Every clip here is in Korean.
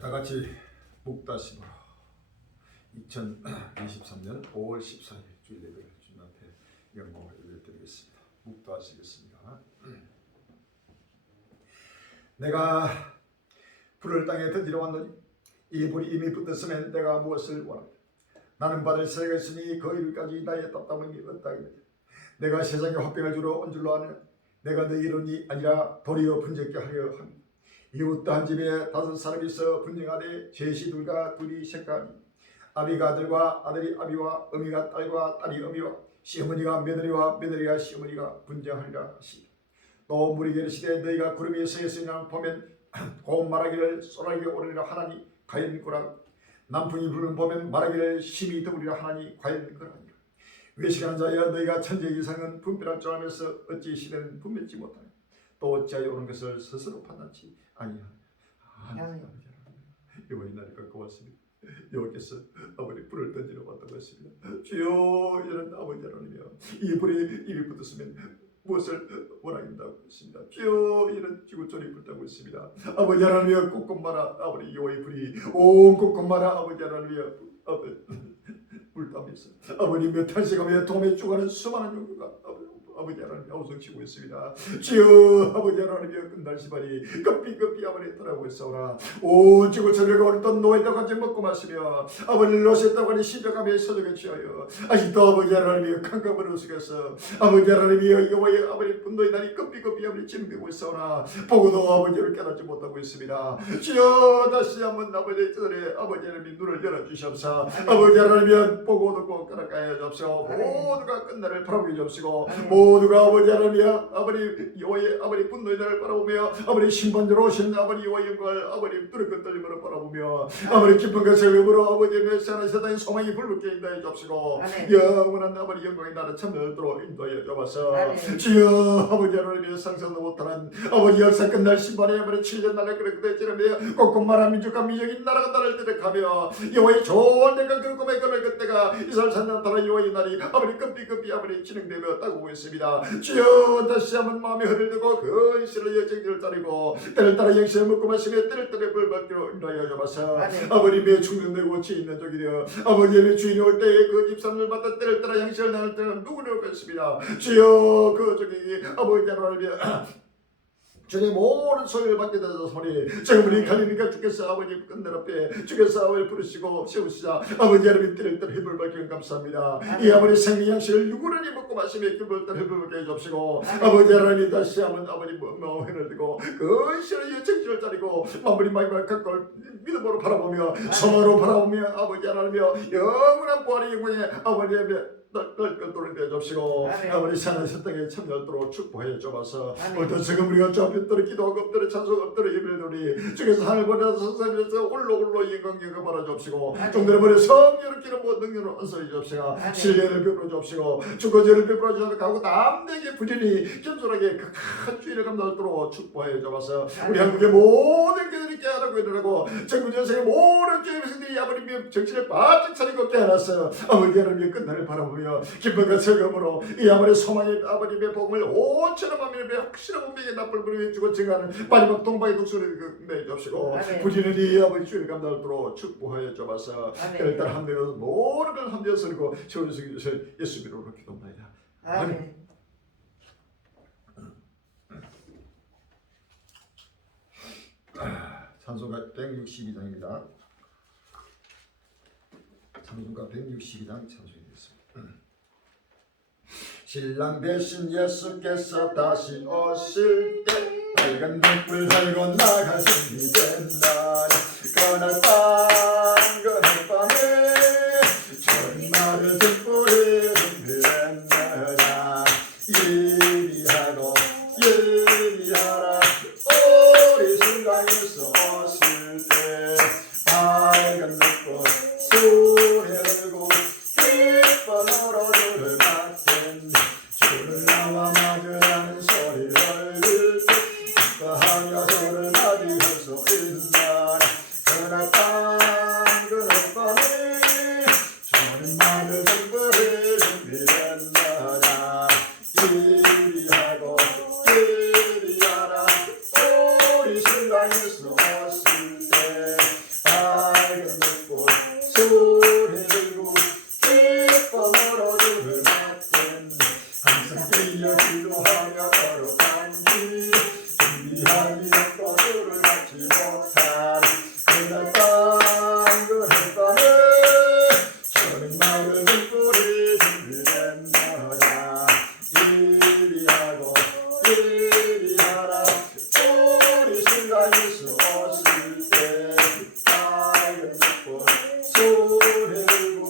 다 같이 묵다심으로 2023년 5월 14일 주일 예배를 주님 앞에 영광을 올려드리겠습니다. 묵다하시겠습니다. 내가 불을 땅에 던지러 왔노니 이 불이 이미 붙었으면 내가 무엇을 원하냐. 나는 받을 새가 있으니 그 이르기까지 나의 답답함이 없다이다. 내가 세상에 화평을 주러 온 줄로 아느냐. 내가 너희 이론이 아니라 도리어 분쟁케 하려 합니다. 이웃도 한 집에 5사람이 있어 분쟁하되 셋이 둘과 둘이 색깔이 아비가 아들과 아들이 아비와 어미가 딸과 딸이 어미와 시어머니가 며느리와 며느리가 시어머니가 분쟁하리라 하시니 또 무리가 이르시되 너희가 구름 위에 서 있으면 보면 곧 말하기를 소나기가 오르리라 하나니 과연 그라 남풍이 불면 보면 말하기를 심히 더우리라 하나니 과연 그라니라. 외식하는 자여 너희가 천재 이상은 분별할 줄 알면서 어찌 시대는 분별치 못하냐. 또 어찌하여 오는 것을 스스로 판단치 아니하냐. 이번이 날이 가까웠습니다. 여호께서 아버지 불을 던지러 왔다고 했습니다. 주여 이런 아버지 하나님이여 이 불이 입이 붙었으면 무엇을 원하긴다고 했습니다. 주여 이런 지구촌이 불타고 있습니다. 아버지 하나님이여 ቁቁ 마라. 아버지 여호의 불이 온 ቁቁ 마라. 아버지 하나님이여 불타면서 아버님의 탄식하며 도움에 죽어가는 수많은 용도가 아버지 하나님 아우성치고 있습니다. 주여 아버지 하나님이여 끝날 시발이 급히 아버지 떠나고 있사오나 온 지구촌을 어떤 노예도 같이 먹고 마시며 아버지를 놓으셨다고 하니 시적하며 서적에 취하여 아직도 아버지 하나님이여 캄캄을 으시겠어. 아버지 하나님이여 여호와의 아버지 분노의 날이 급히 아버지 진행되고 있사오나 보고도 아버지를 깨닫지 못하고 있습니다. 주여 다시 한번 아버지 전에 아버지 하나님 눈을 열어주시옵사. 아버지 하나님이여 보고 듣고 깨닫게 해주옵시고 모두가 끝날을 바라보게 해주옵시고 모두가 아버지 하나님이여 아버지 여호와의 아버지 분노의 날을 바라보며 아버지 심판자로 오신 아버지 여호와의 영광을 아버지 두렵고 떨림으로 바라보며 아버지 깊은 것을 외부로 아버지 메시아는 세상의 소망이 불붙게 인도해 주옵시고 영원한 아버지 영광의 나를 참여하도록 인도해 주옵소서. 주여 아버지 하나님이여 상상도 못하는 아버지 역사 끝날 심판의 아버지 7년 날에 그렇게 되지라며 꼼꼼한 민족과 민족이 나라가 나를 대적하며 여호와의 좋은 내가 그 꿈에 그럴 그때가 이스라엘 산당 따라 여호와의 날이 아버지 급히 아버지 진행되며 따고 있습니다. 주여 다시 한번 마음이 흐르고 그 이스라엘 여정을 따르고 때를 따라 영신을 먹고 마시며 때를 따라 불받기로 인도하여 주옵소서. 아버님의 충전되고 지있는 쪽이 되어 아버지의 주인이 올 때에 그 집산을 받다 때를 따라 영신을 나눌 때는 누구를 오겠습니다. 주여 그 쪽이 아버지 하나님의 주님 모든 소리를 받게 되어서 소리 지금 우리 갈리니까 주께서 아버지 끝날 앞에 주께서 아버지 부르시고 세우시자 아버지 하나님 때를 따라 힘을 받기를 감사합니다. 이 아버지 생명 양식을 유구르니 먹고 마시며 힘을 따라 힘을 받게 해주옵시고 아버지 하나님 다시 한번 아버지 해를 두고 그 시를 정신을 따르고 마무리 마지막 가까울 믿음으로 바라보며 소망으로 바라보며 아버지 하나님이여 영원한 부활의 영광에 아버지 하나님 널 되어주시고 아버지 사는 땅에 참여하도록 축복해 주옵소서. 오늘도 지금 우리가 좀 엎드려 기도하고 엎드려 찬송 엎드려 예배를 드리 주께서 하늘 보내서 선생님께서 홀로 영광 바라 주옵시고 종들을 보내 성령을 기름 부어 능력으로 언설해 주옵시고 신뢰를 베풀어 주옵시고 주거제를 베풀어 주옵시고 가고 남에게 부지런히 겸손하게 그 큰 주의를 감당하도록 축복해 주옵소서. 우리 한국의 모든 교회들이 깨어나고 일어나고 전국 전세의 모든 교회 백성들이 아버님의 정신을 바짝 차리고 깨어났어요. 아버지 하나님의 끝날을 바라보며 기쁨과 즐거움으로 이 아버지 소망의 아버님의 복음을 온처럼 하며 확실한 운명의 납을 부르주고 증하는 마지막 동방의 독수리를 내주옵시고 부지런히 아버지 주를 감당하도록 축복하여 주옵소서. 그를 따라 함대로 모든 걸 함대어 서리고 세워주시기 위해서 예수 이름으로 기도합니다. 아멘. 찬송가 162장입니다. 찬송가 162장 찬송이겠습니다. 신랑 대신 예수께서 다시 오실 때 빨간 등불 달고 나가시니 된다. 그날 밤에 전마를 등불이 준비된다. 예리하고 예리하라 우리 신랑 예수 오실 때 빨간 등불 소리 들고 기뻐 놀아주를 맡긴 주를 나와 맞으라는 소리를 들을 때 기뻐하며 주를 맞이해서 인다. 그날 밤에 저는 마늘 등불이 준비된다. 예리하고 예리하라 우리 신랑 예수 오실 때 하나님 약도들을 받지 못하리 그날 밤 그 햇밤에 저는 마을 등불이 준비됐나냐 이리 하고 이리 하라 우리 신랑 예수 오실 때 밝은 등불 손에 들고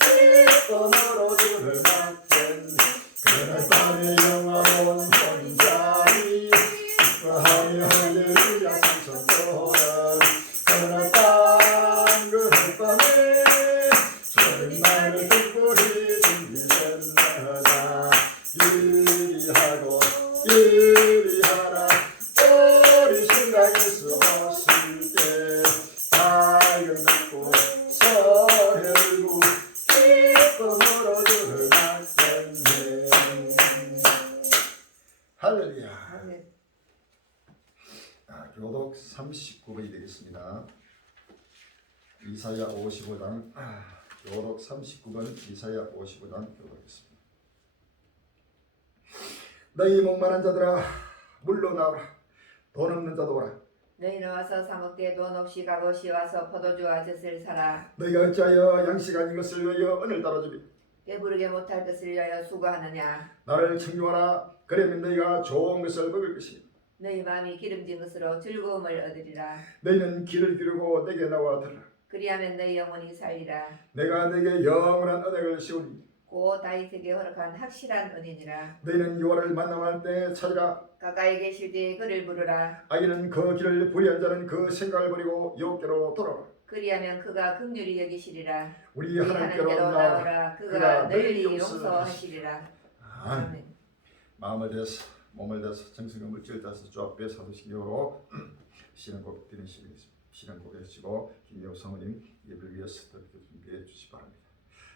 기쁨으로 주를 맞겠니 그날 밤에 영화로운 혼자리 기뻐하며 할렐루야 삼천도를 그날 밤그 햇밤에 저는 마을 등불이 준비됐나냐 이리 하고 이리 하라 우리 신랑 예수 오실 때 밝은 등불 손에 들고 기쁨으로 주를 맞겠네 할렐루야. 교독 39번이 되겠습니다. 이사야 55장 교독 39번 이사야 55장 교독했습니다. 너희 목마른 자들아 물러나오라 돈 없는 자도 오라 너희는 와서 사먹되 돈 없이 값없이 와서 포도주와 젖을 사라. 너희가 어찌하여 양식 아닌 것을 위하여 은을 따라주리 배부르게 못할 것을 위하여 수고하느냐. 나를 청중하라 그러면 너희가 좋은 것을 먹을 것이니 너희 마음이 기름진 것으로 즐거움을 얻으리라. 너희는 귀를 기르고 내게 나와 들으라 그리하면 너희 영혼이 살리라. 내가 내게 영원한 언약을 씌우니 고 다윗에게 허락한 확실한 은인이라. 너희는 여호와를 만남할 때 찾으라 가까이 계실 때에 그를 부르라. 악인은 그 길을 불의한 자는 그 생각을 버리고 여호와께로 돌아오라 그리하면 그가 긍휼히 여기시리라. 우리 우리 하나님께로 하나님께로 나오라 나오라. 그가 그가 널리 너희 용서하시리라. 아멘. 마음을 대해서 몸을 대해서 정성과 물질을 대해서 주 앞에 사도신경으로 신앙곡 드리는 신앙곡 해주시고 김여우 성우님 예배를 위해서 준비해 주시기 바랍니다.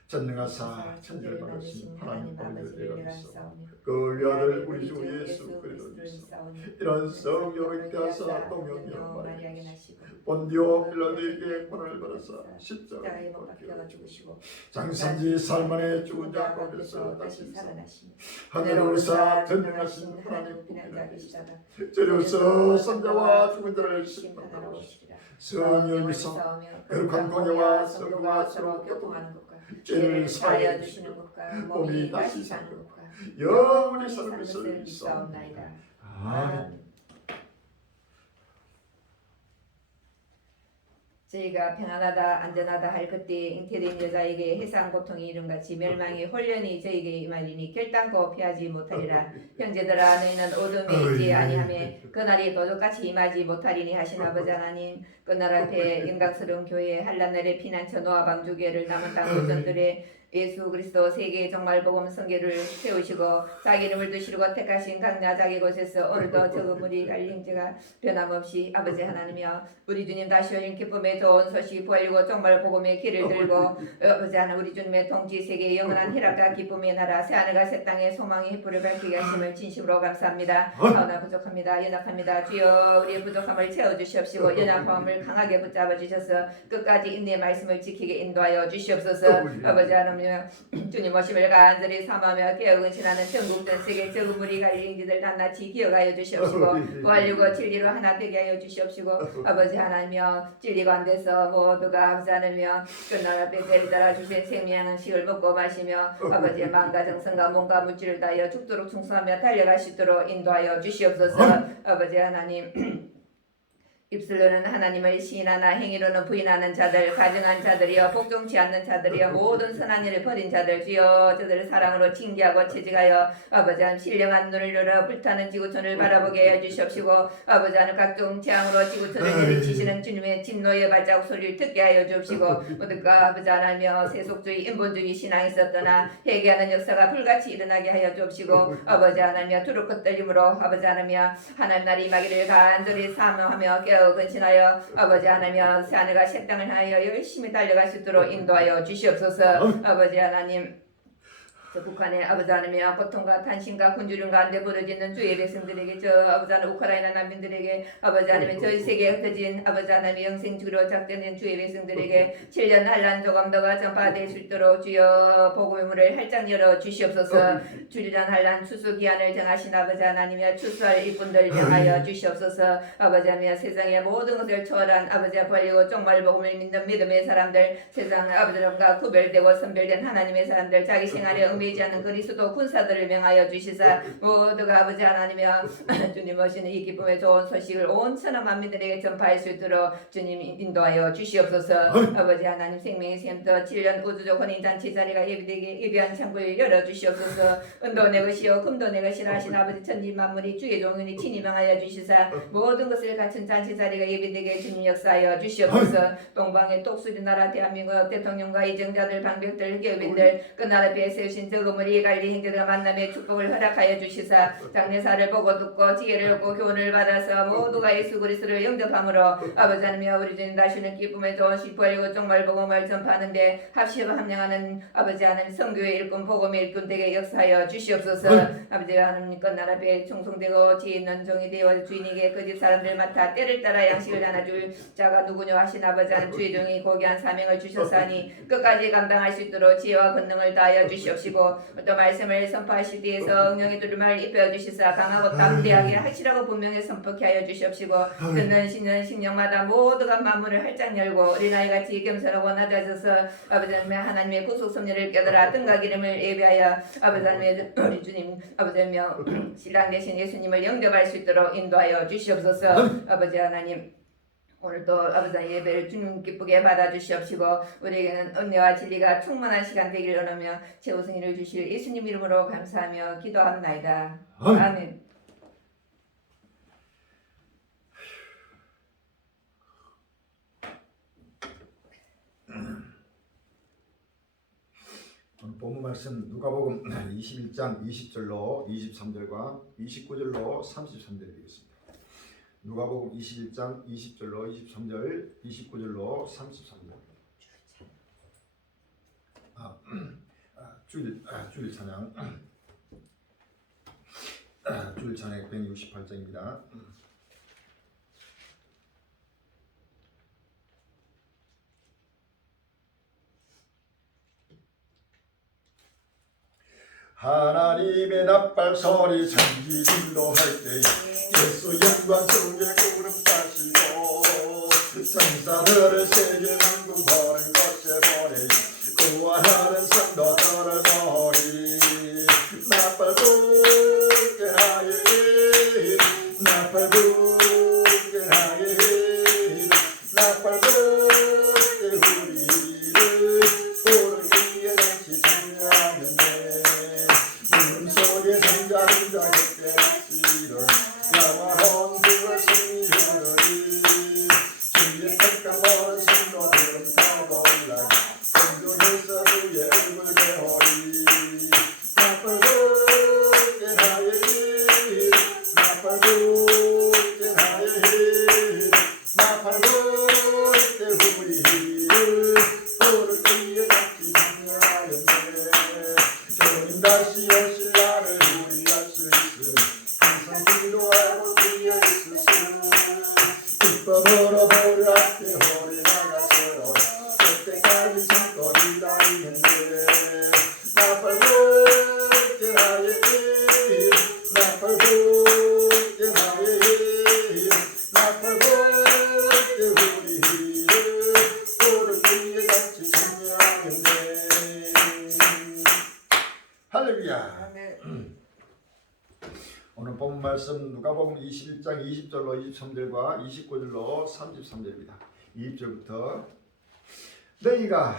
전능하사 천지를 만드신 하나님 아버지를 내가 믿사오니 그 위아들 우리 주 예수 그리스도를 믿사오니 이런 성령을 떼어서 동역이여 마리아에게 나시고 본디오 빌라도에게 권을 받아서 십자가에 못 박혀 죽으시고 장산지 살만에 죽은 자 가운데서 다시 살아나시니 하늘을 오르사 전능하신 하나님 피난자 계시다가 저리로서 선자와 죽은 자를 심판하러 심판하라 오시리라. 성령을 믿사 거룩한 공예와 성도가 서로 교통하는 것과 죄를 사하여 사하여 주시는 주시고 것과 몸이 다시 사는 것과 영원히 사는 사는 것을 것을 믿사옵나이다. 믿사옵나이다. 아멘. 저희가 평안하다 안전하다 할 그때 잉태된 여자에게 해상 고통이 이름같이 멸망이 홀련히 저에게 임하리니 결단코 피하지 못하리라. 형제들아 너희는 어둠에 있지 아니하매 그날이 도적같이 임하지 못하리니 하신 아버지 하나님 그날 앞에 영광스러운 교회 한란날의 피난처 노아 방주교회를 남은 땅 모전들의 예수 그리스도 세계 정말 복음 선교를 세우시고 자기 이름을 두시고 택하신 강자 자기 곳에서 오늘도 적은 무리 갈 형제가 변함없이 아버지 하나님이여 우리 주님 다시 오신 기쁨의 좋은 소식 보이고 정말 복음의 길을 들고 아버지 하나님 우리 주님의 통치 세계의 영원한 희락과 기쁨의 나라 새하늘과 새 땅의 소망의 햇불을 밝히게 하심을 진심으로 감사합니다. 하오나 부족합니다. 연약합니다. 주여 우리의 부족함을 채워주시옵시고 연약함을 강하게 붙잡아 주셔서 끝까지 인내의 말씀을 지키게 인도하여 주시옵소서. 아버지 하나님 주님 오심을 간절히 삼하며 깨어 근신하는 전국 전 세계 적은 무리 갈림지들 낱낱이 기억하여 주시옵시고 부활유고 진리로 하나 되게 하여 주시옵시고 아버지 하나님이여 진리가 안 돼서 모두가 하지 않으며 끝날 앞에 데리다라 주신 생명은 식을 먹고 마시며 아버지의 마음과 정성과 몸과 물질을 다하여 죽도록 충성하며 달려갈 수 있도록 인도하여 주시옵소서. 아버지 하나님 입술로는 하나님을 시인하나 행위로는 부인하는 자들 가증한 자들이여 복종치 않는 자들이여 모든 선한 일을 버린 자들 주여 저들을 사랑으로 징계하고 채찍하여 아버지 하나님 신령한 눈을 열어 불타는 지구촌을 바라보게 해 주시옵시고 아버지 하나님 각종 재앙으로 지구촌을 내리치시는 주님의 진노의 발자국 소리를 듣게 하여 주옵시고 모두가 아버지 하나님여 세속주의 인본주의 신앙이 있었더나 회개하는 역사가 불같이 일어나게 하여 주옵시고 아버지 하나님여 두렵고 떨림으로 아버지 하나님여 하나님 나라의 임하기를 간절히 사모하며 깨어 근신하여 아버지 하나님여 새하늘과 새 땅을 향하여 열심히 달려갈 수 있도록 인도하여 주시옵소서. 아버지 하나님 저 북한의 아버지 하나님이여 고통과 탄신과 굶주림 가운데 부르짖는 주의 백성들에게 저 아버지 하나님 우크라이나 난민들에게 아버지 하나님 전 세계에 흩어진 아버지 하나님 영생주로 작정된 주의 백성들에게 7년 한란 조감도가 전파될 수 있도록 주여 복음의 문을 활짝 열어 주시옵소서. 7년 한란 추수 기한을 정하신 아버지 하나님이여 추수할 일꾼들 명하여 주시옵소서. 아버지 하나님이여 세상의 모든 것을 초월한 아버지와 벌리고 정말 복음을 믿는 믿음의 사람들 세상 아버지와 구별되고 선별된 하나님의 사람들 자기 생활에 얽매이지 않는 그리스도 군사들을 명하여 주시사 모두가 아버지 하나님이여 주님 오시는 이 기쁨의 좋은 소식을 온 천하 만민들에게 전파할 수 있도록 주님 인도하여 주시옵소서. 아버지 하나님 생명의 샘터 7년 우주적 혼인잔치 자리가 예비되게 예비한 창구를 열어주시옵소서. 은도 내 것이요 금도 내 것이라 하신 아버지 천지 만물이 주의 종윤이 친히 명하여 주시사 모든 것을 갖춘 잔치 자리가 예비되게 주님 역사하여 주시옵소서. 동방의 똑수리 나라 대한민국 대통령과 이정자들 방백들 교빈들 그 나라 배에 세우신 저금을 관리 행제들과 만남의 축복을 허락하여 주시사 장례사를 보고 듣고 지혜를 얻고 교훈을 받아서 모두가 예수 그리스도를 영접함으로 아버지 하나님이여 우리 주님 다시는 기쁨의 좋은 시포이고 정말 복음을 전파하는데 합시고 함량하는 아버지 하나님 성교의 일꾼 복음의 일꾼 되게 역사하여 주시옵소서. 아버지 하나님 그 나라 배에 충성되고 지혜 있는 종이 되어 주인에게 그 집 사람들 맡아 때를 따라 양식을 나눠줄 자가 누구냐 하신 아버지 하나님 주의 종이 고귀한 사명을 주셨사니 끝까지 감당할 수 있도록 지혜와 권능을 다하여 주시옵시고 또 말씀을 선포하실 때에서 응용의 두루마를 입혀주시사 강하고 담대하게 확실하고 분명히 선포케 하여 주시옵시고 듣는 신은 신령마다 모두가 마음을 활짝 열고 어린아이같이 겸손하고 낮아져서 아버지 하나님의 구속 섭리를 깨달아 등과 기름을 예비하여 아버지 하나님의 우리 주님 아버지 하나님여 신랑 되신 예수님을 영접할 수 있도록 인도하여 주시옵소서. 아버지 하나님 오늘도 아버지 예배를 주님 기쁘게 받아주시옵시고 우리에게는 은혜와 진리가 충만한 시간 되기를 원하며 최우승이를 주실 예수님 이름으로 감사하며 기도합나이다. 아멘. 본문 말씀 누가복음 21장 20절로 23절과 29절로 33절 드리겠습니다. 누가복음 21장 20절로 23절, 29절로 33절. 주일 찬양. 주일 찬양 168장입니다. 하나님의 나팔 소리 전지진도 할 때 예수 영광스럽게 구름 타시고 천사들을 세계 만국 보는 곳에 보내 구원하는 성도들을 보리 나팔 불게 하에 나팔 불게 하에 나팔 불게 우리를 오르기에 같이 찬양하는데 물음속에 성자른자 그때 시를 영원한 그걸 승리하느니 주의 택한 모든 성도들은 타고 올라 공중에서 주의 얼굴 배우리 나팔 불게 하에 나팔 불게 하에 나팔 불게 우리를 오르기에 같이 찬양하였네 주님 다시 오실 날을 우리 알 수 있음 항상 기도하고 뛰어 있으시오 기쁨으로 보려 앞에 홀이 나가서로 그때까지 참고 기다리는데 나팔 불게 하에 나팔 불게 하에 나팔 불게 우리를 오르기에 같이 찬양하겠네. 할렐루야. 오늘 본 말씀 누가복음 21장 20절로 23절과 29절로 33절입니다. 20절부터 너희가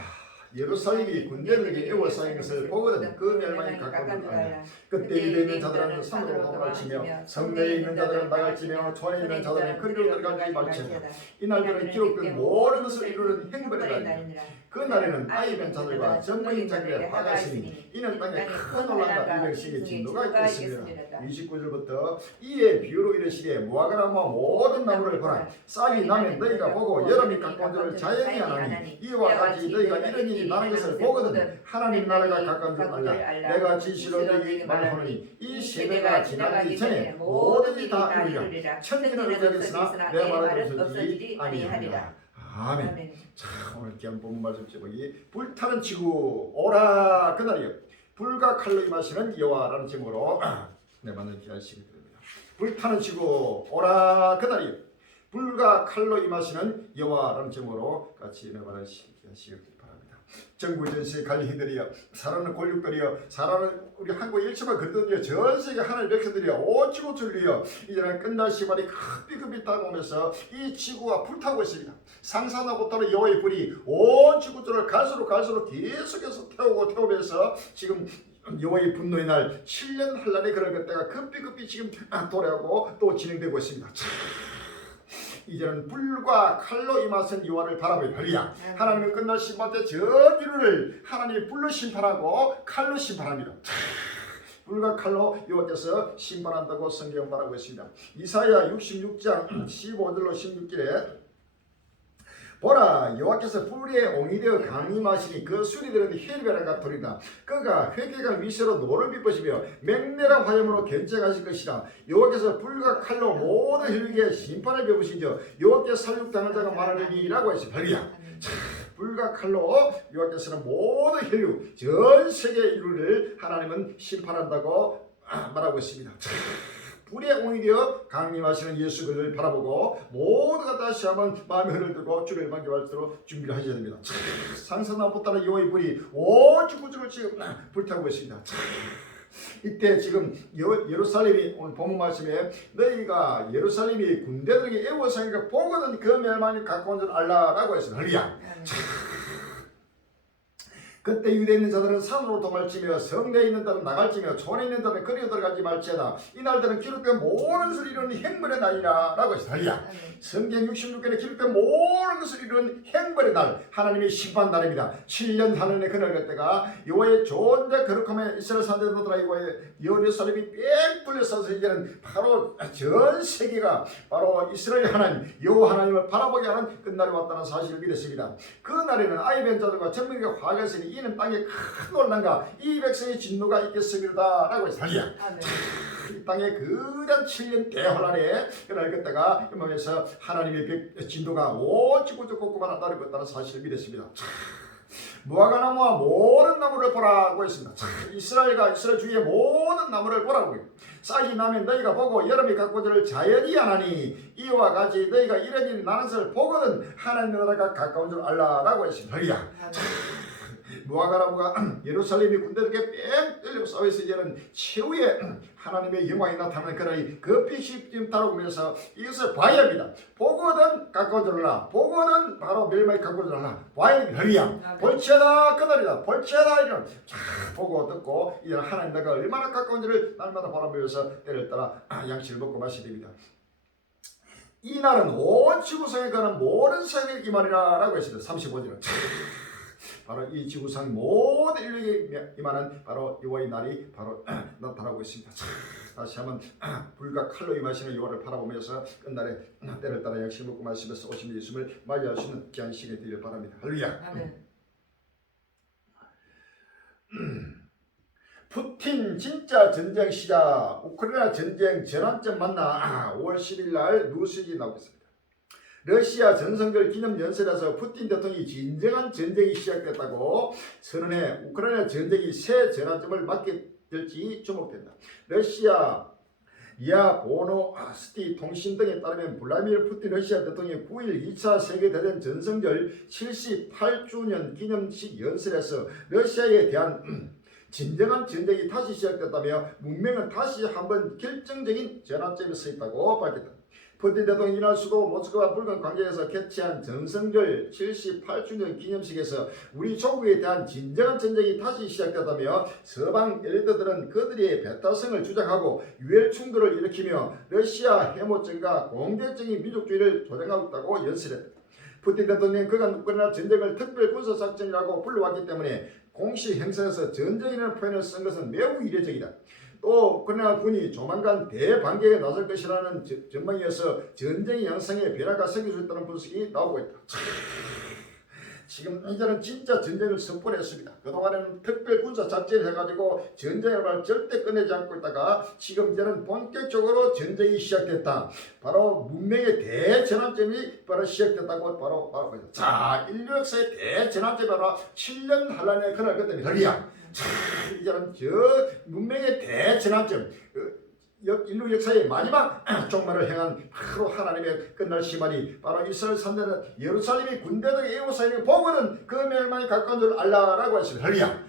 예루살렘이 군대들에게 에워싸인 것을 보거든 그 멸망이 가까운 줄 알라. 그때 유대에 있는 자들은 성으로 도망치며 성내에 있는 자들은 나갈지며 촌에 있는 자들은 그리로 들어가지 말지어다. 이날들은 기록된 모든 것을 이루는 행벌이라. 그 날에는 아이된 자들과 젊은 자들의 화가 있으니 이는 땅에 큰 혼란과 일을 시기 진노가 있겠습니다. 29절부터 이에 비유로 이르시되 무화과나무와 모든 나무를 보라. 싹이 나면 너희가 보고 여름이 가까운 줄을 자연히 아나니 이와 같이 너희가 이런 일이 나는 것을 보거든 하나님 나라가 가까운 줄 알라. 내가 진실로 너희에게 말하노니 이 세대가 지나가기 전에 모든 일이 다 이루리라. 천지는 의적이으나 내 말은 없어지지 아니하리라. 아멘. 자, 오늘 귀한 본문 말씀 제목이 불타는 지구 오라 그날이요 불과 칼로 임하시는 여호와라는 제목으로 네, 만난 귀한 시간이 됩니다. 불타는 지구 오라 그날이요 불과 칼로 임하시는 여호와라는 제목으로 같이 나만한 귀한 시간이 바랍니다. 전국 전세 갈리들이여 살아는 권력들이여 살아는 우리 한국 일체만 그들이여 전 세계 하나님의 백성들이여 온 지구 줄리여 이제는 끝날 시간이 급비급히 다가오면서 이 지구가 불타고 있습니다. 상상하지 못하는 여호와의 불이 온 지구 줄을 갈수록 계속해서 태우면서 지금 여호와의 분노의 날 7년 한란의 그런 때가 급비급히 지금 도래하고 또 진행되고 있습니다. 이제는 불과 칼로 임하신 여호와를 바라보며 할렐루야. 하나님은 끝날 심판 때 전 인류를 하나님이 불로 심판하고 칼로 심판합니다. 불과 칼로 여호와께서 심판한다고 성경 말하고 있습니다. 이사야 66장 15절로 16절에 보라 여호와께서 불의 옹이 되어 강림하시니 그 수리들은 헬베라 같으리다. 그가 회개가 위세로 노를 비쁘시며 맹렬한 화염으로 견책하실 것이라. 여호와께서 불과 칼로 모든 혈육에 심판을 베푸시며 여호와께 살육당한 자가 많으리라고 하시니 할렐루야. 불과 칼로 여호와께서는 모든 혈육 전 세계 인류를 하나님은 심판한다고 말하고 있습니다. 불의 옹이 되어 강림하시는 예수 그리스도를 바라보고 모두가 다시 한번 마음의 흐를 들고 주를 만족할수록 준비를 하셔야 됩니다. 상상나 못하는 여호와의 불이 온 지구를 지금 불타고 있습니다. 이때 지금 예루살렘이 오늘 본문 말씀에 너희가 예루살렘이 군대들에게 애워싸니까 보거든 그 멸망이 가까운 줄 알라라고 했습니다. 할렐루야. 그때 유대에 있는 자들은 산으로 도망치며 성내에 있는 자들은 나갈지며 촌에 있는 자들은 거리로 들어가지 말지어다. 이날들은 기록된 모든 것을 이루는 행벌의 날이라 라고 했습니다. 할렐루야. 성경 66권에 기록된 모든 것을 이루는 행벌의 날 하나님의 심판 날입니다. 7년 하늘의 그날 그때가 여호와의 존재 거룩함에 이스라엘 산들로들아 예루살렘이 빽 뚫려서서 이제는 바로 전 세계가 바로 이스라엘 하나님 여호와 하나님을 바라보게 하는 끝날이 왔다는 사실을 믿었습니다. 그 날에는 아이 벤 자들과 전문가 화가 있으니 이는 땅에 큰 논란과 이 백성의 진노가 있겠습니다 라고 했습니다. 이 땅에 그런 7년 대환란에 그날 그때가 임하면서 하나님의 진노가 온 지구적 곳곳마다 나를 것다는 사실을 믿었습니다. 무화과나무와 모든 나무를 보라고 했습니다. 이스라엘 주위의 모든 나무를 보라고 해요. 싹이 나면 너희가 보고 여름이 갖고 들을 자연이 하나니 이와 같이 너희가 이런 일이 나는 것을 보거든 하나님 나라가 가까운 줄 알라라고 했습니다. 할렐루야. 무화과나무가 예루살렘이 군대들에게 뺑 뚫리고 싸워서 이제는 최후의 하나님의 영광이 나타나는 그날이 급히 지금 다가오면서 이것을 봐야 합니다. 보거든 가까운 줄 알라. 보거든 바로 멸망이 가까운 줄 알라. 봐야 합니다. 할렐루야. 볼지어다 그날이다. 볼지어다 이런 보고 듣고 이제 하나님 나라가 얼마나 가까운지를 날마다 바라보면서 때를 따라 양식을 먹고 마셔야 됩니다. 이 날은 온 지구상에 가는 모든 세계에 임하리라 라고 했습니다. 35절은 바로 이 지구상 모든 인류에게 임하는 바로 여호와의 날이 바로 나타나고 있습니다. 다시 한번 불과 칼로 임하시는 여호와를 바라보면서 끝날에 때를 따라 양식을 먹고 마시면서 오신 예수님을 맞이할 수 있는 귀한 시간이 되길 바랍니다. 할렐루야. 아멘. 푸틴 진짜 전쟁 시작. 우크라이나 전쟁 전환점 만나 5월 10일 날 뉴스지 나오고 있습니다. 러시아 전성절 기념 연설에서 푸틴 대통령이 진정한 전쟁이 시작됐다고 선언해 우크라이나 전쟁이 새 전환점을 맞게 될지 주목된다. 러시아 리아보노스티 통신 등에 따르면 블라디미르 푸틴 러시아 대통령이 9일 2차 세계대전 전성절 78주년 기념식 연설에서 러시아에 대한 진정한 전쟁이 다시 시작됐다며 문명은 다시 한번 결정적인 전환점에 서 있다고 밝혔다. 푸틴 대통령이 이날 수도 모스크바 붉은 광장에서 개최한 전성절 78주년 기념식에서 우리 조국에 대한 진정한 전쟁이 다시 시작됐다며 서방 엘리트들은 그들의 배타성을 주장하고 유혈 충돌을 일으키며 러시아 해모증과 공대적인 민족주의를 조장하고 있다고 연설했다. 푸틴 대통령은 그간 우크라이나 전쟁을 특별 군사작전이라고 불러왔기 때문에 공식 행사에서 전쟁이라는 표현을 쓴 것은 매우 이례적이다. 또 우크라이나 군이 조만간 대반격에 나설 것이라는 전망이어서 전쟁의 양상에 변화가 생길 수 있다는 분석이 나오고 있다. 지금 이제는 진짜 전쟁을 선포했습니다. 그동안에는 특별 군사 작전을 해가지고 전쟁을 절대 끝내지 않고 있다가 지금 이제는 본격적으로 전쟁이 시작됐다. 바로 문명의 대전환점이 바로 시작됐다고 바로 말합니다. 자, 인류 역사의 대전환점이 바로 7년 한란의 그날 그때입니다. 드디어 자, 이제는 저 문명의 대전환점 인류 역사의 마지막 종말을 향한 바로 하나님의 끝날 시간이 바로 이스라엘 산대는 예루살렘이 군대 등의 에워싸이는 보고는 그 멸망이 가까운 줄 알라라고 했습니다. 할렐루야.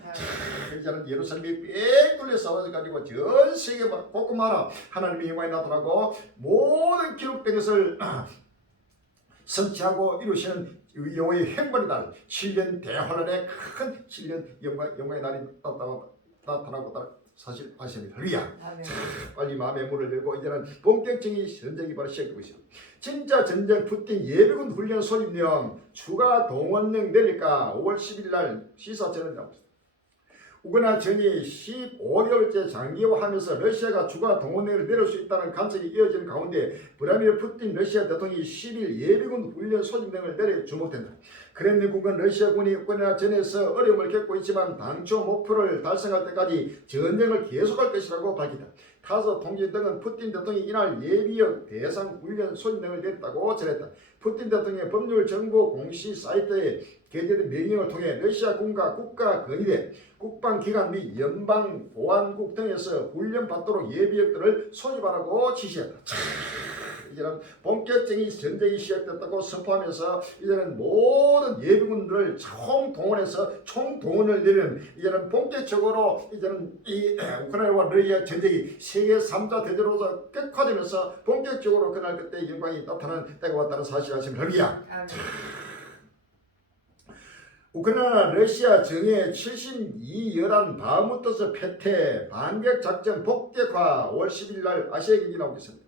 이제는 예루살렘이 빽 뚫려 싸워가지고 전 세계 곳곳마다 하나님의 영광이 나타나고 모든 기록된 것을 성취하고 이루시는 여호와의 행복의 날 7년 대환란의 큰 7년 영광의 날이 나타나고 사실 아십니다. 할렐루야. 빨리 마음의 문을 열고 이제는 본격적인 전쟁이 바로 시작되고 있습니다. 진짜 전쟁 푸틴 예비군 훈련 소집령 추가 동원령 내릴까 5월 10일 날 시사전을 나옵니다. 우크라이나 전이 15개월째 장기화하면서 러시아가 추가 동원령을 내릴 수 있다는 관측이 이어지는 가운데 블라디미르 푸틴 러시아 대통령이 10일 예비군 훈련 소집령을 내려 주목된다. 크렘린궁은 러시아군이 우크라이나 전에서 어려움을 겪고 있지만 당초 목표를 달성할 때까지 전쟁을 계속할 것이라고 밝힌다. 타스 통신 등은 푸틴 대통령이 이날 예비역 대상 훈련 소집령을 내렸다고 전했다. 푸틴 대통령의 법률 정보 공시 사이트에 게재된 명령을 통해 러시아군과 국가건의대, 국방기관 및 연방보안국 등에서 훈련받도록 예비역들을 소집하라고 지시했다. 이제는 본격적인 전쟁이 시작됐다고 선포하면서 이제는 모든 예비군들을 총동원해서 총동원을 내리는 이제는 본격적으로 이제는 이 우크라이나와 러시아 전쟁이 세계 3자 대전으로서 격화되면서 본격적으로 그날 그때 영광이 나타나는 때가 왔다는 사실을 아시면 할렐루야. 우크라이나 러시아 정예 72여란 바흐무트에서 패퇴 반격 작전 복격화 5월 10일 날 아시아 경기 나오겠습니다.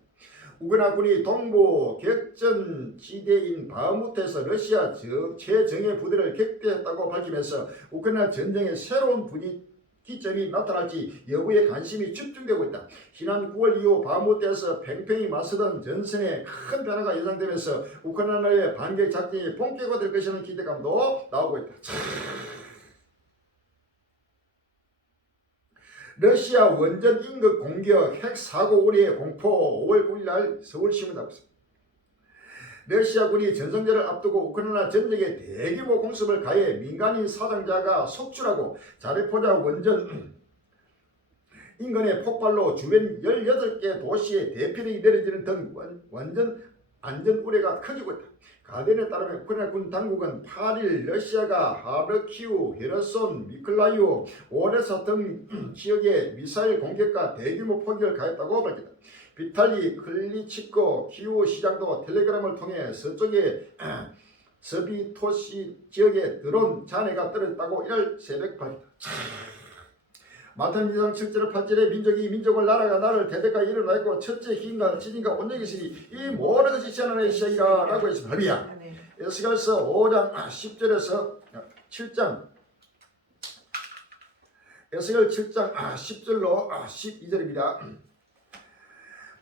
우크라이나군이 동부 격전 지대인 바흐무트에서 러시아 최정예 부대를 격퇴했다고 밝히면서 우크라이나 전쟁의 새로운 기점이 나타날지 여부에 관심이 집중되고 있다. 지난 9월 이후 바흐무트에서 팽팽히 맞서던 전선에 큰 변화가 예상되면서 우크라이나의 반격 작전이 본격화될 것이라는 기대감도 나오고 있다. 러시아 원전 인근 공격 핵사고 우려의 공포 5월 9일 날 서울신문 나왔습니다. 러시아군이 전성전을 앞두고 우크라이나 전역에 대규모 공습을 가해 민간인 사상자가 속출하고 자레포자 원전 인근의 폭발로 주변 18개 도시에 대피령이 내려지는 등 원전 안전 우려가 커지고 있다. 가덴에 따르면 우크라이나 군 당국은 8일 러시아가 하르키우, 헤르손, 미클라이우, 오데사 등 지역에 미사일 공격과 대규모 포격을 가했다고 밝혔다. 비탈리 클리치코 키우 시장도 텔레그램을 통해 서쪽의 서비토시 지역에 드론 잔해가 떨어졌다고 이날 새벽 밝혔다. 마탄 이상 실제로 팔절의 민족이 민족을 나라가 나를 대대가 일어나 있고 첫째 힘과 지진과 온전히 있으니 이 모든 것이 하나님의 시작이라 라고 했습니다. 할렐루야. 에스겔서 5장 10절에서 7장 에스겔 7장 10절로 12절입니다.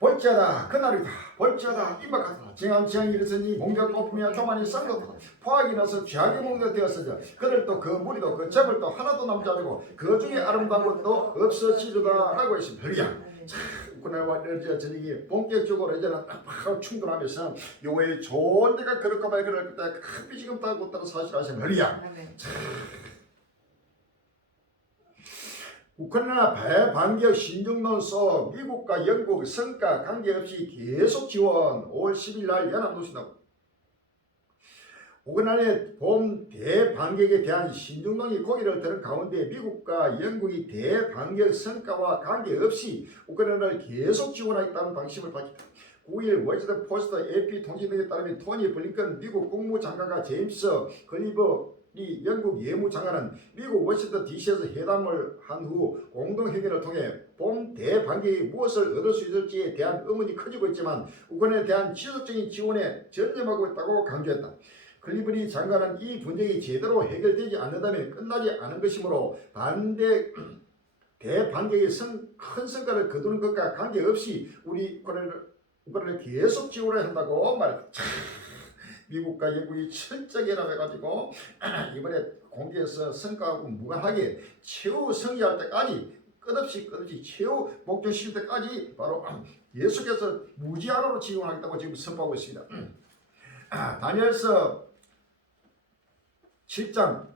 볼지어다 그날이다 볼지어다 임박하다 쟁한 지향이 일으서니 공격 높으며 조만이 쌍도다 포악이 나서 죄악의 목이 되었으자 그들 또 그 무리도 그 재물도 하나도 남지 않고 그 중에 아름다운 것도 없어지리라 라고 했습니다. 할렐루야. 우크라이나와 러시아 전쟁이 본격적으로 이제는 충돌하면서 여호와의 좋은 데가 그럴까 봐야 그럴 때 큰 빛이 금다고 있다는 사실을 아시면 할렐루야. 우크라이나 대반격 신중론 속 미국과 영국 성과 관계없이 계속 지원 5월 10일 날 연합뉴스 나옵니다. 우크라이나의 봄 대반격에 대한 신중론이 고개를 드는 가운데 미국과 영국이 대반격 성과와 관계없이 우크라이나를 계속 지원하겠다는 방침을 밝혔다. 9일 워싱턴 포스트 AP 통신 등에 따르면 토니 블링컨 미국 국무장관과 제임스 클리버 이 영국 예무장관은 미국 워싱턴 DC에서 회담을 한 후 공동회견을 통해 봄 대반격이 무엇을 얻을 수 있을지에 대한 의문이 커지고 있지만 우크라이나에 대한 지속적인 지원에 전념하고 있다고 강조했다. 클리브리 장관은 이 분쟁이 제대로 해결되지 않는다면 끝나지 않은 것이므로 반대 대반격의 큰 성과를 거두는 것과 관계없이 우리 우크라이나를 계속 지원을 한다고 말했다. 미국과 영국이 철저히 연합해가지고 이번에 공개해서 성과하고 무관하게 최후 승리할 때까지 끝없이 최후 목표시킬 때까지 바로 계속해서 무제한으로 지원하겠다고 지금 선포하고 있습니다. 다니엘서 7장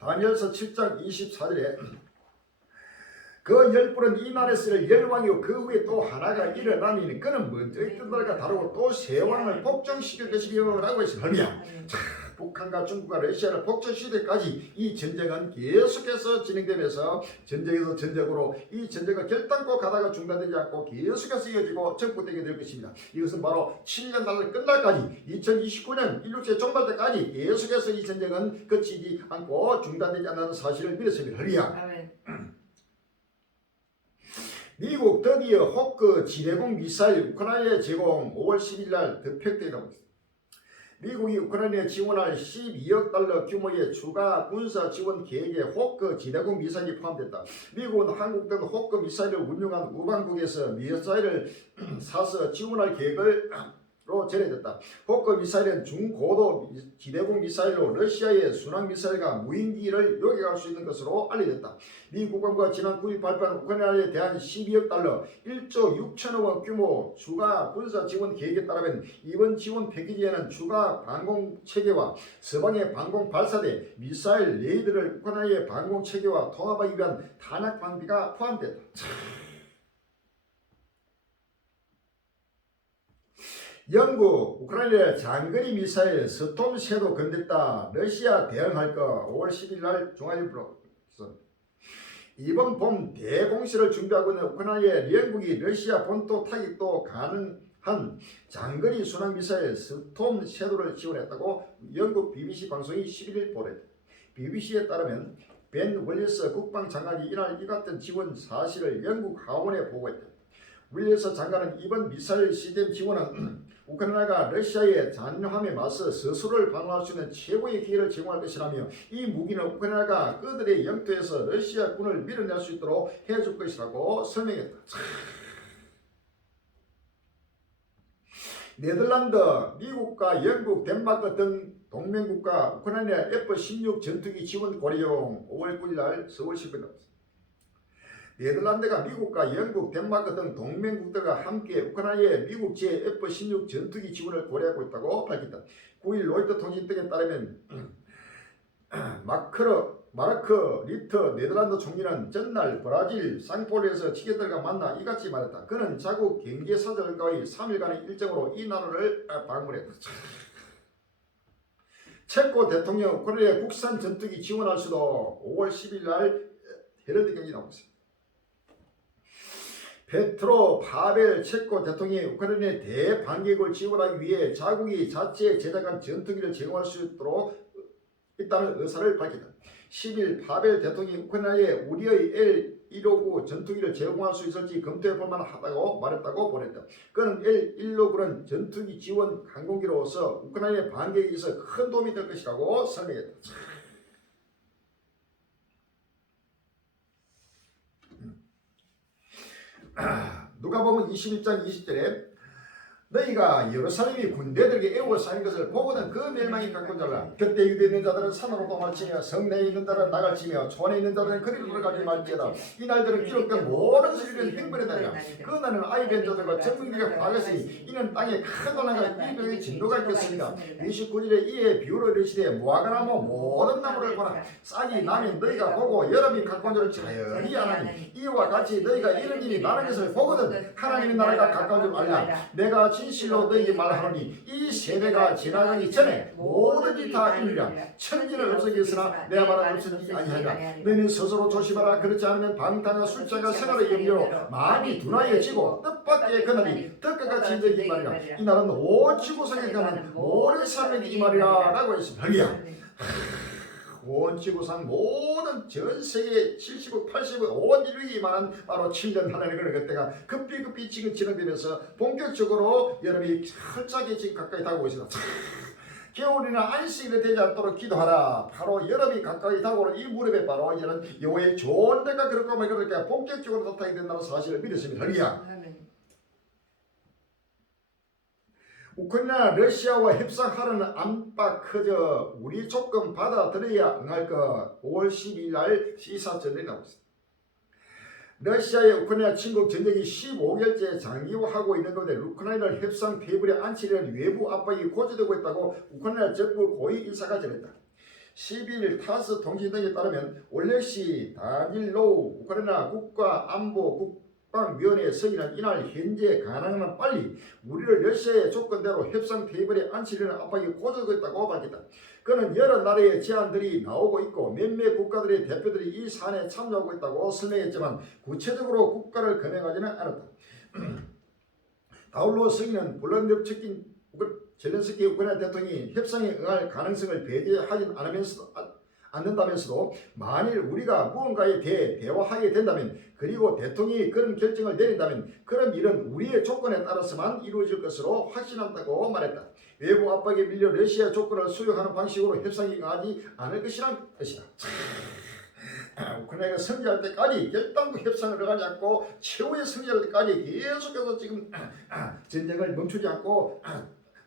24절에 그 열불은 이 날에 쓸 열왕이요 그 후에 또 하나가 일어나니 그는 먼저 있던 날과 다르고 또 새 왕을 복종시킬 것이며 라고 했습니다. 할렐루야. 북한과 중국과 러시아를 복종시킬 때까지 이 전쟁은 계속해서 진행되면서 전쟁에서 전쟁으로 이 전쟁을 결단코 가다가 중단되지 않고 계속해서 이어지고 전국되게 될 것입니다. 이것은 바로 7년 달을 끝날까지 2029년 16세 종말 때까지 계속해서 이 전쟁은 그치지 않고 중단되지 않는 사실을 믿었습니다. 할렐루야. 미국 드디어 호크 지대공 미사일 우크라이나에 제공 5월 10일 날 득표되라고 했습니다. 미국이 우크라이나에 지원할 12억 달러 규모의 추가 군사 지원 계획에 호크 지대공 미사일이 포함됐다. 미국은 한국 등 호크 미사일을 운용한 우방국에서 미사일을 사서 지원할 계획을 로 전해졌다. 호크 미사일은 중고도 지대공 미사일로 러시아의 순항 미사일과 무인기를 요격할 수 있는 것으로 알려졌다. 미 국방부가 지난 9일 발표한 우크라이나에 대한 12억 달러 1조 6천억 원 규모 추가 군사 지원 계획에 따르면 이번 지원 패키지에는 추가 방공 체계와 서방의 방공 발사대 미사일 레이더를 우크라이나의 방공 체계와 통합하기 위한 탄약 방비가 포함됐다. 영국 우크라이나 장거리 미사일 스톰 섀도우 건넸다. 러시아 대응할 거 5월 10일 날 중앙일보로 이번 봄 대공세를 준비하고 있는 우크라이나에 영국이 러시아 본토 타격도 가능한 장거리 순항 미사일 스톰 섀도우를 지원했다고 영국 BBC 방송이 11일 보도했다. BBC에 따르면 벤 월리스 국방장관이 이날 이 같은 지원 사실을 영국 하원에 보고했다. 윌리스 장관은 이번 미사일 시스템 지원은 우크라이나가 러시아의 잔인함에 맞서 스스로를 방어할 수 있는 최고의 기회를 제공할 것이라며 이 무기는 우크라이나가 그들의 영토에서 러시아 군을 밀어낼 수 있도록 해줄 것이라고 설명했다. 네덜란드, 미국과 영국, 덴마크 등 동맹국가 우크라이나 F-16 전투기 지원 고려용 5월 9일 날 서울 10일 네덜란드가 미국과 영국, 덴마크 등 동맹국들과 함께 우크라이나에 미국 제-F-16 전투기 지원을 고려하고 있다고 밝혔다. 9일 로이터 통신 등에 따르면 마르크 리트 네덜란드 총리는 전날 브라질 상폴에서 지도자들과 만나 이같이 말했다. 그는 자국 경제사절과의 3일간의 일정으로 이 나라를 방문했다. 체코 대통령 우크라이나 국산 전투기 지원할 수도 5월 10일 날 헤럴드 경기 나오고 있습니다. 페트로 파벨 체코 대통령이 우크라이나의 대반격을 지원하기 위해 자국이 자체 제작한 전투기를 제공할 수 있도록 있다는 의사를 밝혔다. 10일 파벨 대통령이 우크라이나에 우리의 L-159 전투기를 제공할 수 있을지 검토해 볼 만하다고 말했다고 보냈다. 그는 L-159는 전투기 지원 항공기로서 우크라이나의 반격에 있어 큰 도움이 될 것이라고 설명했다. 누가복음 21장 20절에 너희가 예루살렘이 군대들에게 애워 쌓인 것을 보거든 그 멸망이 갖고 잘라. 그때 유대에 있는 자들은 산으로 도망치며 성내에 있는 자들은 나갈지며 촌에 있는 자들은 그리로 돌아가지 말지어다. 이 날들은 기록된 모든 일은 행벌이다. 그 날은 아이 된 자들과 젊은이가 과거시 이는 땅에 큰 논란과 일병의 진도가 있겠습니다. 29절에 이에 비유로 이르시되 무화과나무 모든 나무를 보라. 싹이 나면 너희가 보고 여름이 가까운 줄을 자연히 아나니 이와 같이 너희가 이런 일이 나는 것을 보거든 하나님의 나라가 가까운 줄 알라. 내가 진실로 너희에게 말하노니 이 세대가 지나가기 전에 모든 일이 다 이루리라. 천지는 없어졌으나 내가 말하는 없어지지 아니하리라. 너희는 스스로 조심하라. 그렇지 않으면 방탕과 술자가 생활의 염려로 마음이 둔하여지고 뜻밖의 그날이 덕같이 인적이 말이라. 이 날은 온 지구상에 가는 모든 사람에게 이 말이라 라고 했습니다. 할렐루야. 온 지구상 모든 전 세계 70억 80억 온 인류에 임하는 바로 7년 하나님의 그때가 급히 지금 진행되면서 본격적으로 여러분이 철저하게 지금 가까이 다가오고 있습니다. 겨울이나 안식일이 되지 않도록 기도하라. 바로 여름이 가까이 다가오는 이 무렵에 바로 이제는 여호와의 좋은 때가 그렇고 그렇게 본격적으로 나타나게 된다는 사실을 믿었습니다. 할렐루야. 아멘. 우크라이나 러시아와 협상하려는 안팎 커져 우리 조건 받아들여야 응할 것. 5월 12일 날 시사전에 나오고 있습니다. 러시아의 우크라이나 침공 전쟁이 15개월째 장기화하고 있는 가운데 우크라이나를 협상 테이블에 앉히려는 외부 압박이 고조되고 있다고 우크라이나 정부 고위 인사가 전했다. 12일 타스 통신 등에 따르면 올렉시 다닐로우 우크라이나 국가안보 국방위원회 서기는 이날 현재 가능한 한 빨리 우리를 러시아의 조건대로 협상 테이블에 앉히려는 압박이 고조되고 있다고 밝혔다. 그는 여러 나라의 제안들이 나오고 있고 몇몇 국가들의 대표들이 이 사안에 참여하고 있다고 설명했지만 구체적으로 국가를 검증하지는 않았다. 다울로 서기는 불란드 측인 젤렌스키 우크라이나 대통령이 협상에 응할 가능성을 배제하진 않는다면서도 만일 우리가 무언가에 대해 대화하게 된다면 그리고 대통령이 그런 결정을 내린다면 그런 일은 우리의 조건에 따라서만 이루어질 것으로 확신한다고 말했다. 외부 압박에 밀려 러시아 조건을 수용하는 방식으로 협상이 응하지 않을 것이란 것이다. 우크라이나가 승리할 때까지 결단코 협상을 들어가지 않고 최후의 승리할 때까지 계속해서 지금 전쟁을 멈추지 않고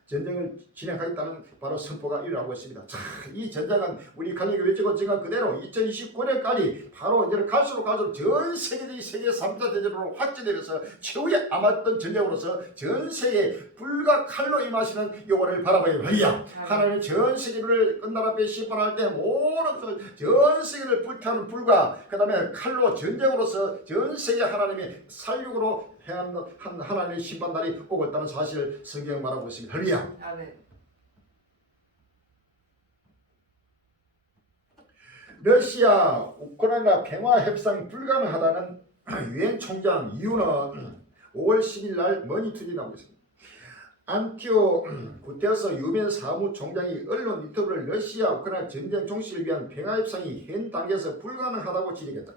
전쟁을 진행하겠다는 바로 선포가 일어나고 있습니다. 자, 이 전쟁은 우리 칼리가 외치고 증언 그대로 2029년까지 바로 이제 갈수록 전 세계적인 세계 3차 대전으로 확진되면서 최후의 암았던 전쟁으로서 전 세계 불과 칼로 임하시는 요원을 바라봐야 합니다. 하나님은 전 세계를 끝날 앞에 심판할 때 모든 전 세계를 불태우는 불과 그 다음에 칼로 전쟁으로서 전 세계 하나님의 살육으로 하나님의 심판날이 오고 있다는 사실을 성경은 말하고 있습니다. 할렐루야. 아멘. 러시아 우크라이나 평화 협상 불가능하다는 유엔 총장 이유는 5월 10일 날 머니투데이 나오고 있습니다. 안티오 구테스 유엔 사무총장이 언론 인터뷰를 러시아 우크라이나 전쟁 종식을 위한 평화 협상이 현 단계에서 불가능하다고 지적했다.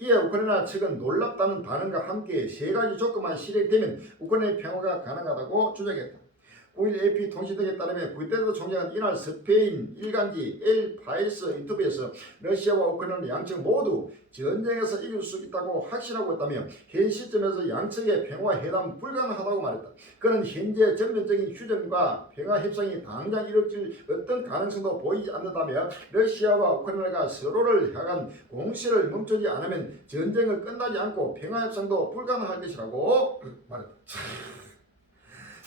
이에 우크라이나 측은 놀랍다는 반응과 함께 세 가지 조건만 실행되면 우크라이나 평화가 가능하다고 주장했다. 5일 AP 통신 등에 따르면 구테르스 총장은 이날 스페인 일간지 엘 파이스 인터뷰에서 러시아와 우크라이나 양측 모두 전쟁에서 이길 수 있다고 확신하고 있다며 현 시점에서 양측의 평화 회담 불가능하다고 말했다. 그는 현재 전면적인 휴전과 평화 협상이 당장 이루어질 어떤 가능성도 보이지 않는다며 러시아와 우크라이나가 서로를 향한 공세를 멈추지 않으면 전쟁은 끝나지 않고 평화 협상도 불가능할 것이라고 말했다.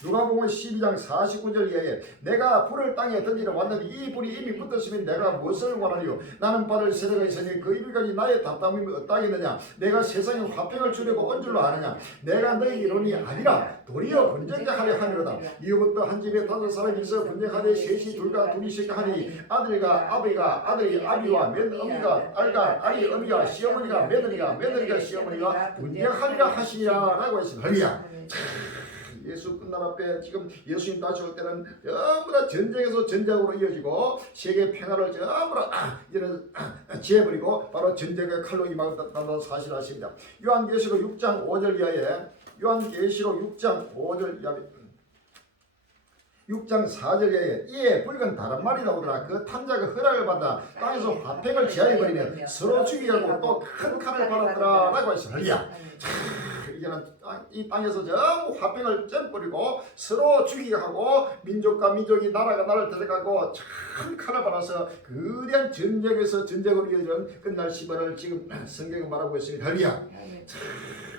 누가복음 12장 49절 이하에 내가 불을 땅에 던지러 왔는데 이 불이 이미 붙었으면 내가 무엇을 원하리요? 나는 받을 세대가 있으니 그 이르기까지 나의 답답함이 어떠하겠느냐? 내가 세상에 화평을 주려고 온 줄로 아느냐? 내가 너희 이론이 아니라 도리어 분쟁자 하려 하미로다. 이후부터 한 집에 5사람이 있어 분쟁하되 셋이 둘과 둘이 셋과 하니 아들과 아버지가 아들이 아비와 어미가 딸과 딸이 어미가 시어머니가 며느리가 시어머니가 분쟁하리라 하시니라라고 했습니다. 할렐루야. 예수 끝날 앞에 지금 예수님 다시 올 때는 전부 다 전쟁에서 전쟁으로 이어지고 세계 평화를 전부 다 이제는 지어버리고 바로 전쟁의 칼로 임하겠다는 사실을 아십니다. 요한계시록 6장 5절 이하에 요한계시록 6장 5절 이하에 6장 4절 이하에 이에 붉은 다른 말이 나오더라. 그 탐자가 허락을 받아 땅에서 화평을 지하해버리며 서로 죽이려고 또 큰 칼을 받았더라 라고 했습니다. 이제는 이 땅에서 전부 화평을 쪄버리고 서로 죽이게 하고 민족과 민족이 나라가 나라를 데려가고 큰 칼을 받아서 거대한 전쟁에서 전쟁으로 이어지는 끝날 시간을 지금 성경은 말하고 있습니다. 할렐루야.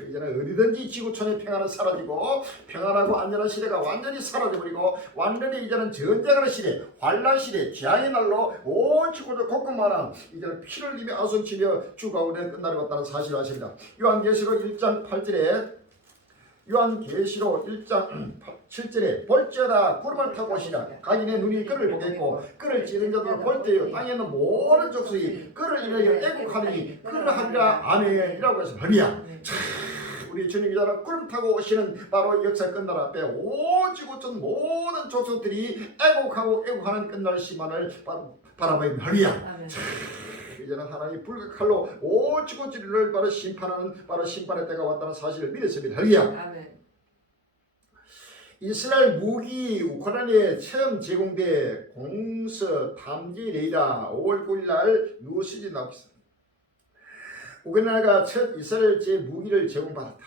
이제는 어디든지 지구촌의 평화는 사라지고 평안하고 안전한 시대가 완전히 사라져버리고 완전히 이제는 전쟁하는 시대, 환란 시대, 재앙의 날로 온 지구를 곳곳마다 이제는 피를 흘리며 아성치며 죽어가고 있는 끝날이 왔다는 사실을 아십니다. 요한계시록 1장 8절에 요한계시록 1장 7절에 볼지어다 구름을 타고 오시라 가인의 눈이 그를 보겠고 그를 찌른 자도 볼 때요 땅에 있는 모든 족속이 그를 인하여 애국하니 그를 하리라 아멘이라고 했습니다. 할렐루야. 우리 주님 이자는 구름 타고 오시는 바로 역사 끝날 앞에 온 지구촌 모든 족속들이 애국하는 끝날 시간을 바라봐야 합니다. 할렐루야. 이제는 하나님이 불과 칼로 온 지구촌을 바로 심판하는 바로 심판의 때가 왔다는 사실을 믿었습니다. 할렐루야. 이스라엘 무기 우크라이나에 처음 제공돼 공습 탐지 레이더 5월 9일 날 뉴스지 나오고 있습니다. 우크라이나가 첫 이스라엘제 무기를 제공받았다.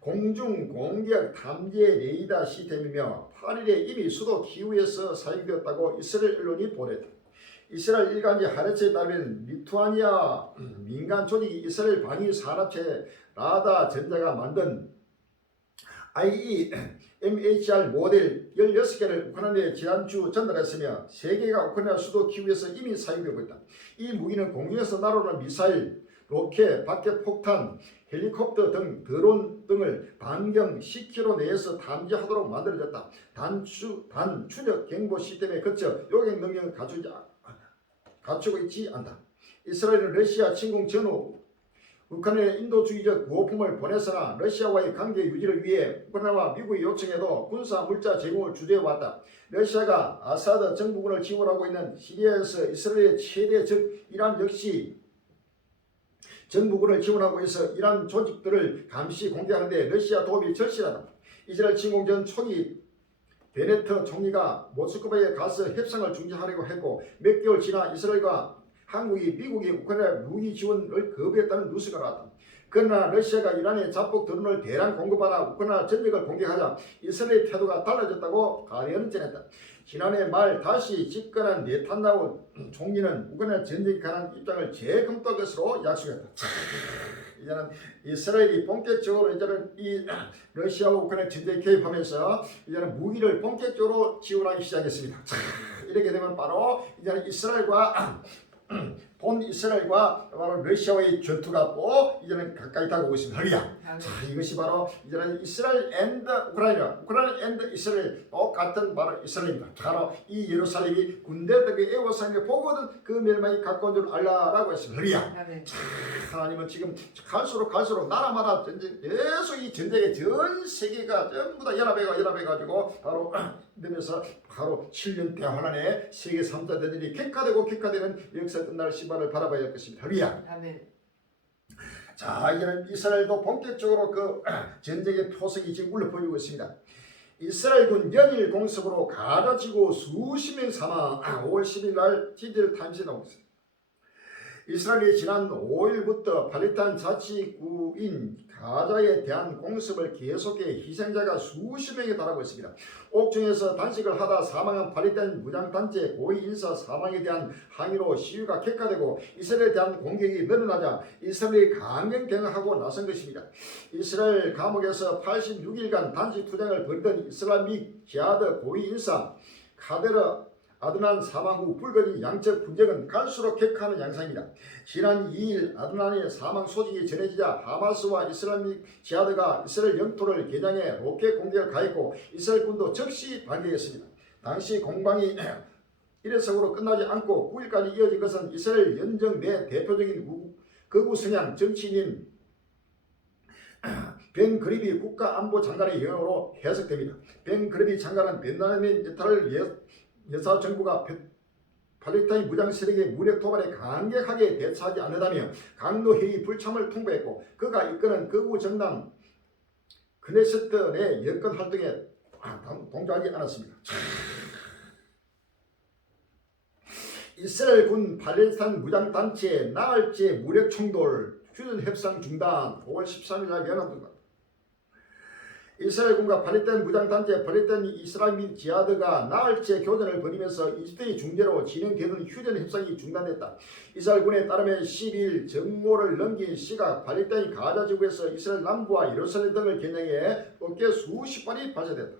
공중 공격 탐지 레이더 시스템이며 8일에 이미 수도 키우에서 사용되었다고 이스라엘 언론이 보도했다. 이스라엘 일간지 하레츠에 따르면 리투아니아 민간 조직이 이스라엘 방위 산업체 라다 전자가 만든 IEMHR 모델 16개를 우크라이나에 지난주 전달했으며 3개가 우크라이나 수도 키우에서 이미 사용되고 있다. 이 무기는 공중에서 날아오는 미사일, 로켓, 밖에 폭탄, 헬리콥터 등 드론 등을 반경 10km 내에서 탐지하도록 만들어졌다. 단추적 경보 시스템에 거쳐 요격 능력을 갖추고 있지 않다. 이스라엘은 러시아 침공 전후 북한에 인도주의적 구호품을 보냈으나 러시아와의 관계 유지를 위해 우크라이나와 미국의 요청에도 군사 물자 제공을 주저해왔다. 러시아가 아사드 정부군을 지원하고 있는 시리아에서 이스라엘의 최대 적 이란 역시 정부군을 지원하고 있어 이란 조직들을 감시 공개하는데 러시아 도움이 절실하다. 이스라엘 침공 전 초기 베네트 총리가 모스크바에 가서 협상을 중지하려고 했고 몇 개월 지나 이스라엘과 한국이 미국이 우크라이나 무기 지원을 거부했다는 뉴스가 나왔다. 그러나 러시아가 이란의 자폭 드론을 대량 공급하나 우크라이나 전역을 공격하자 이스라엘의 태도가 달라졌다고 가디언은 전했다. 지난해 말 다시 집권한 네탄야후 총리는 우크라이나 전쟁에 관한 입장을 재검토할 것으로 약속했다. 이제는 이스라엘이 본격적으로 이제는 이 러시아와 우크라이나 전쟁에 개입하면서 이제는 무기를 본격적으로 지원하기 시작했습니다. 이렇게 되면 바로 이제는 본 이스라엘과 바로 러시아와의 전투가 또 이제는 가까이 다가오고 있습니다. 할렐루야. 자, 이것이 바로 이제는 이스라엘 앤드 우크라이나 앤드 이스라엘 똑같은 바로 이스라엘입니다. 바로 이 예루살렘이 군대들에게 에워싸는 보거든 그 멸망이 가까운 줄 알라라고 했습니다. 할렐루야. 자, 하나님은 지금 갈수록 나라마다 전쟁 계속 이 전쟁에 전 세계가 전부 다 연합해가지고 바로 되면서 바로 7년 대환란에 세계 3자 대전이 객화되는 역사 끝날 시발을 바라봐야 할 것입니다. 할렐루야. 아멘. 자, 이제는 이스라엘도 본격적으로 그 전쟁의 표성이 지금 울려 보이고 있습니다. 이스라엘군 연일 공습으로 가자 지구 수십 명 사망. 5월 10일 날 티들 타임스에 나오고 있습니다. 이스라엘이 지난 5일부터 팔레스타인 자치구인 가자에 대한 공습을 계속해 희생자가 수십 명에 달하고 있습니다. 옥중에서 단식을 하다 사망한 팔레스타인 무장단체 고위 인사 사망에 대한 항의로 시위가 격화되고 이스라엘에 대한 공격이 늘어나자 이스라엘이 강경 대응하고 나선 것입니다. 이스라엘 감옥에서 86일간 단식 투쟁을 벌이던 이슬람믹 지하드 고위 인사 카데르 아드난 사망 후 불거진 양측 분쟁은 갈수록 격화하는 양상입니다. 지난 2일 아드난의 사망 소식이 전해지자 하마스와 이슬람믹 지하드가 이스라엘 영토를 개장해 로켓 공격을 가했고 이스라엘군도 즉시 반격했습니다. 당시 공방이 일회성으로 끝나지 않고 9일까지 이어진 것은 이스라엘 연정 내 대표적인 극우 성향 정치인인 벤 그리비 국가안보장관의 영어로 해석됩니다. 벤 그리비 장관은 베냐민 네타냐후 여사 정부가 팔레스타인 무장 세력의 무력 도발에 강력하게 대처하지 않는다며 강도회의 불참을 통보했고 그가 이끄는 극우 정당 크네세트 내 여권 활동에 동조하지 않았습니다. 이스라엘 군 팔레스타인 무장단체 나흘째 무력 충돌 휴전 협상 중단. 5월 13일 날 연합군과 이스라엘군과 팔레스타인 무장단체 팔레스타인 이슬람믹 지하드가 나흘째 교전을 벌이면서 이집트의 중재로 진행되는 휴전 협상이 중단됐다. 이스라엘군에 따르면 12일 정모를 넘긴 시각 팔레스타인 가자 지구에서 이스라엘 남부와 예루살렘 등을 겨냥해 어깨 수십 발이 발사됐다.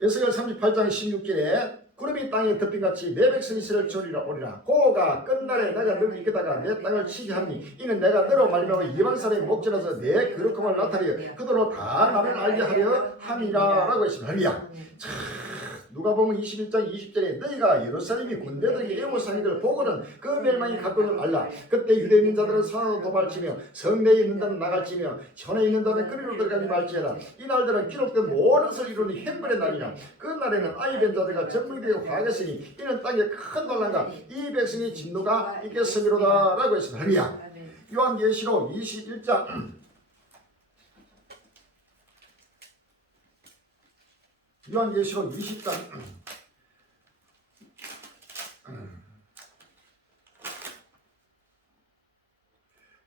에스겔 38장 16절에 구름이 땅에 덮인같이 내 백성 이스라엘 저리라 오리라. 고가 끝날에 내가 너를 이끄다가 내 땅을 치게 하니 이는 내가 너로 말미암아 이방 사람의 목전에서 내 거룩함을 나타내어 그들로 다 나를 알게 하려 함이라 라고 했습니다. 할렐루야. 누가복음 21장 20절에 너희가 예루살렘이 군대들에게 애워싸는 것을 보고는 그 멸망이 가까운 줄 알라. 그때 유대에 있는 자들은 산으로 도발치며 성내에 있는 자는 나갈지며 전에 있는 자는 그리로 들어가지 말지어다. 이 날들은 기록된 모든 것을 이루는 행벌의 날이라. 그 날에는 아이 뵌 자들과 전명되게 화하겠으니 이는 땅에 큰 논란과 이 백성의 진노가 있겠음이로다 라고 했습니다. 할렐루야. 요한계시록 21장 요한계시록 20장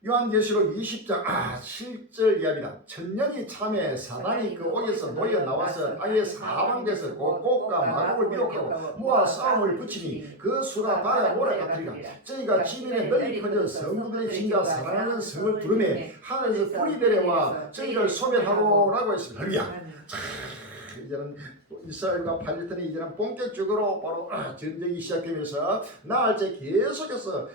요한계시록 20장 7절 이야기다. 천년이 참에 사단이 그 옥에서 놓여 나와서 아예 사방에서 곡곡과 마곡을 미혹하고 모아 싸움을 붙이니 그 수가 바다 모래 같으리라. 저희가 지면에 널리 퍼져 성도들의 진자 사랑하는 성을 두르매 하늘에서 불이 내려와 저희를 소멸하고 라고 했습니다. 할렐루야. 이제는 이스라엘과 팔레스타인이 이제는 본격적으로 바로 전쟁이 시작되면서 나흘째 계속해서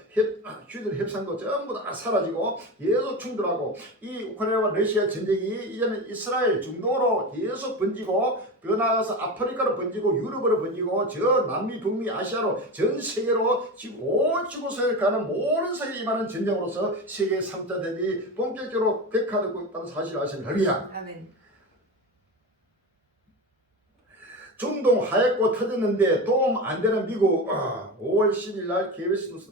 휴전 협상도 전부 다 사라지고 계속 충돌하고 이 우크라이나와 러시아 전쟁이 이제는 이스라엘 중동으로 계속 번지고 더 나아가서 아프리카로 번지고 유럽으로 번지고 저 남미 북미 아시아로 전 세계로 지금 온 지구상을 가는 모든 세계에 임하는 전쟁으로서 세계 3차 대전이 본격적으로 격화되고 있다는 사실을 아십니다. 할렐루야. 아멘. 중동 하얗고 터졌는데 도움 안 되는 미국 5월 10일 날 KBS 뉴스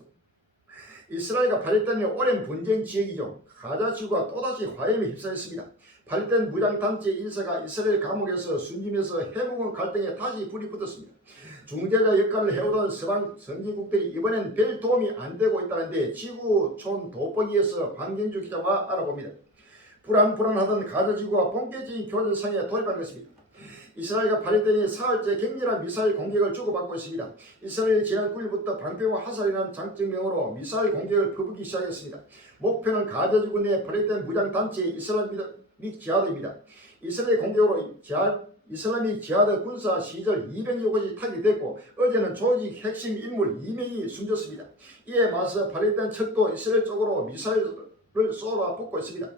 이스라엘과 팔레스타인의 오랜 분쟁 지역이죠. 가자 지구가 또다시 화염에 휩싸였습니다. 팔레스타인 무장단체 인사가 이스라엘 감옥에서 숨지면서 해묵은 갈등에 다시 불이 붙었습니다. 중재자 역할을 해오던 서방 선진국들이 이번엔 별 도움이 안 되고 있다는데 지구촌 돋보기에서 황경주 기자와 알아봅니다. 불안하던 가자 지구가 본격적인 교전상에 돌입한 것입니다. 이스라엘과 팔레스타인이 사흘째 격렬한 미사일 공격을 주고받고 있습니다. 이스라엘이 지난 9일부터 방패와 화살이라는 장점명으로 미사일 공격을 퍼붓기 시작했습니다. 목표는 가자지구 내 팔레스타인 무장단체 이슬람믹 지하드입니다. 이스라엘 공격으로 이슬람믹 지하드 군사 시절 200여 곳이 타격됐고 어제는 조직 핵심 인물 2명이 숨졌습니다. 이에 맞서 팔레스타인 측도 이스라엘 쪽으로 미사일을 쏘아붙고 있습니다.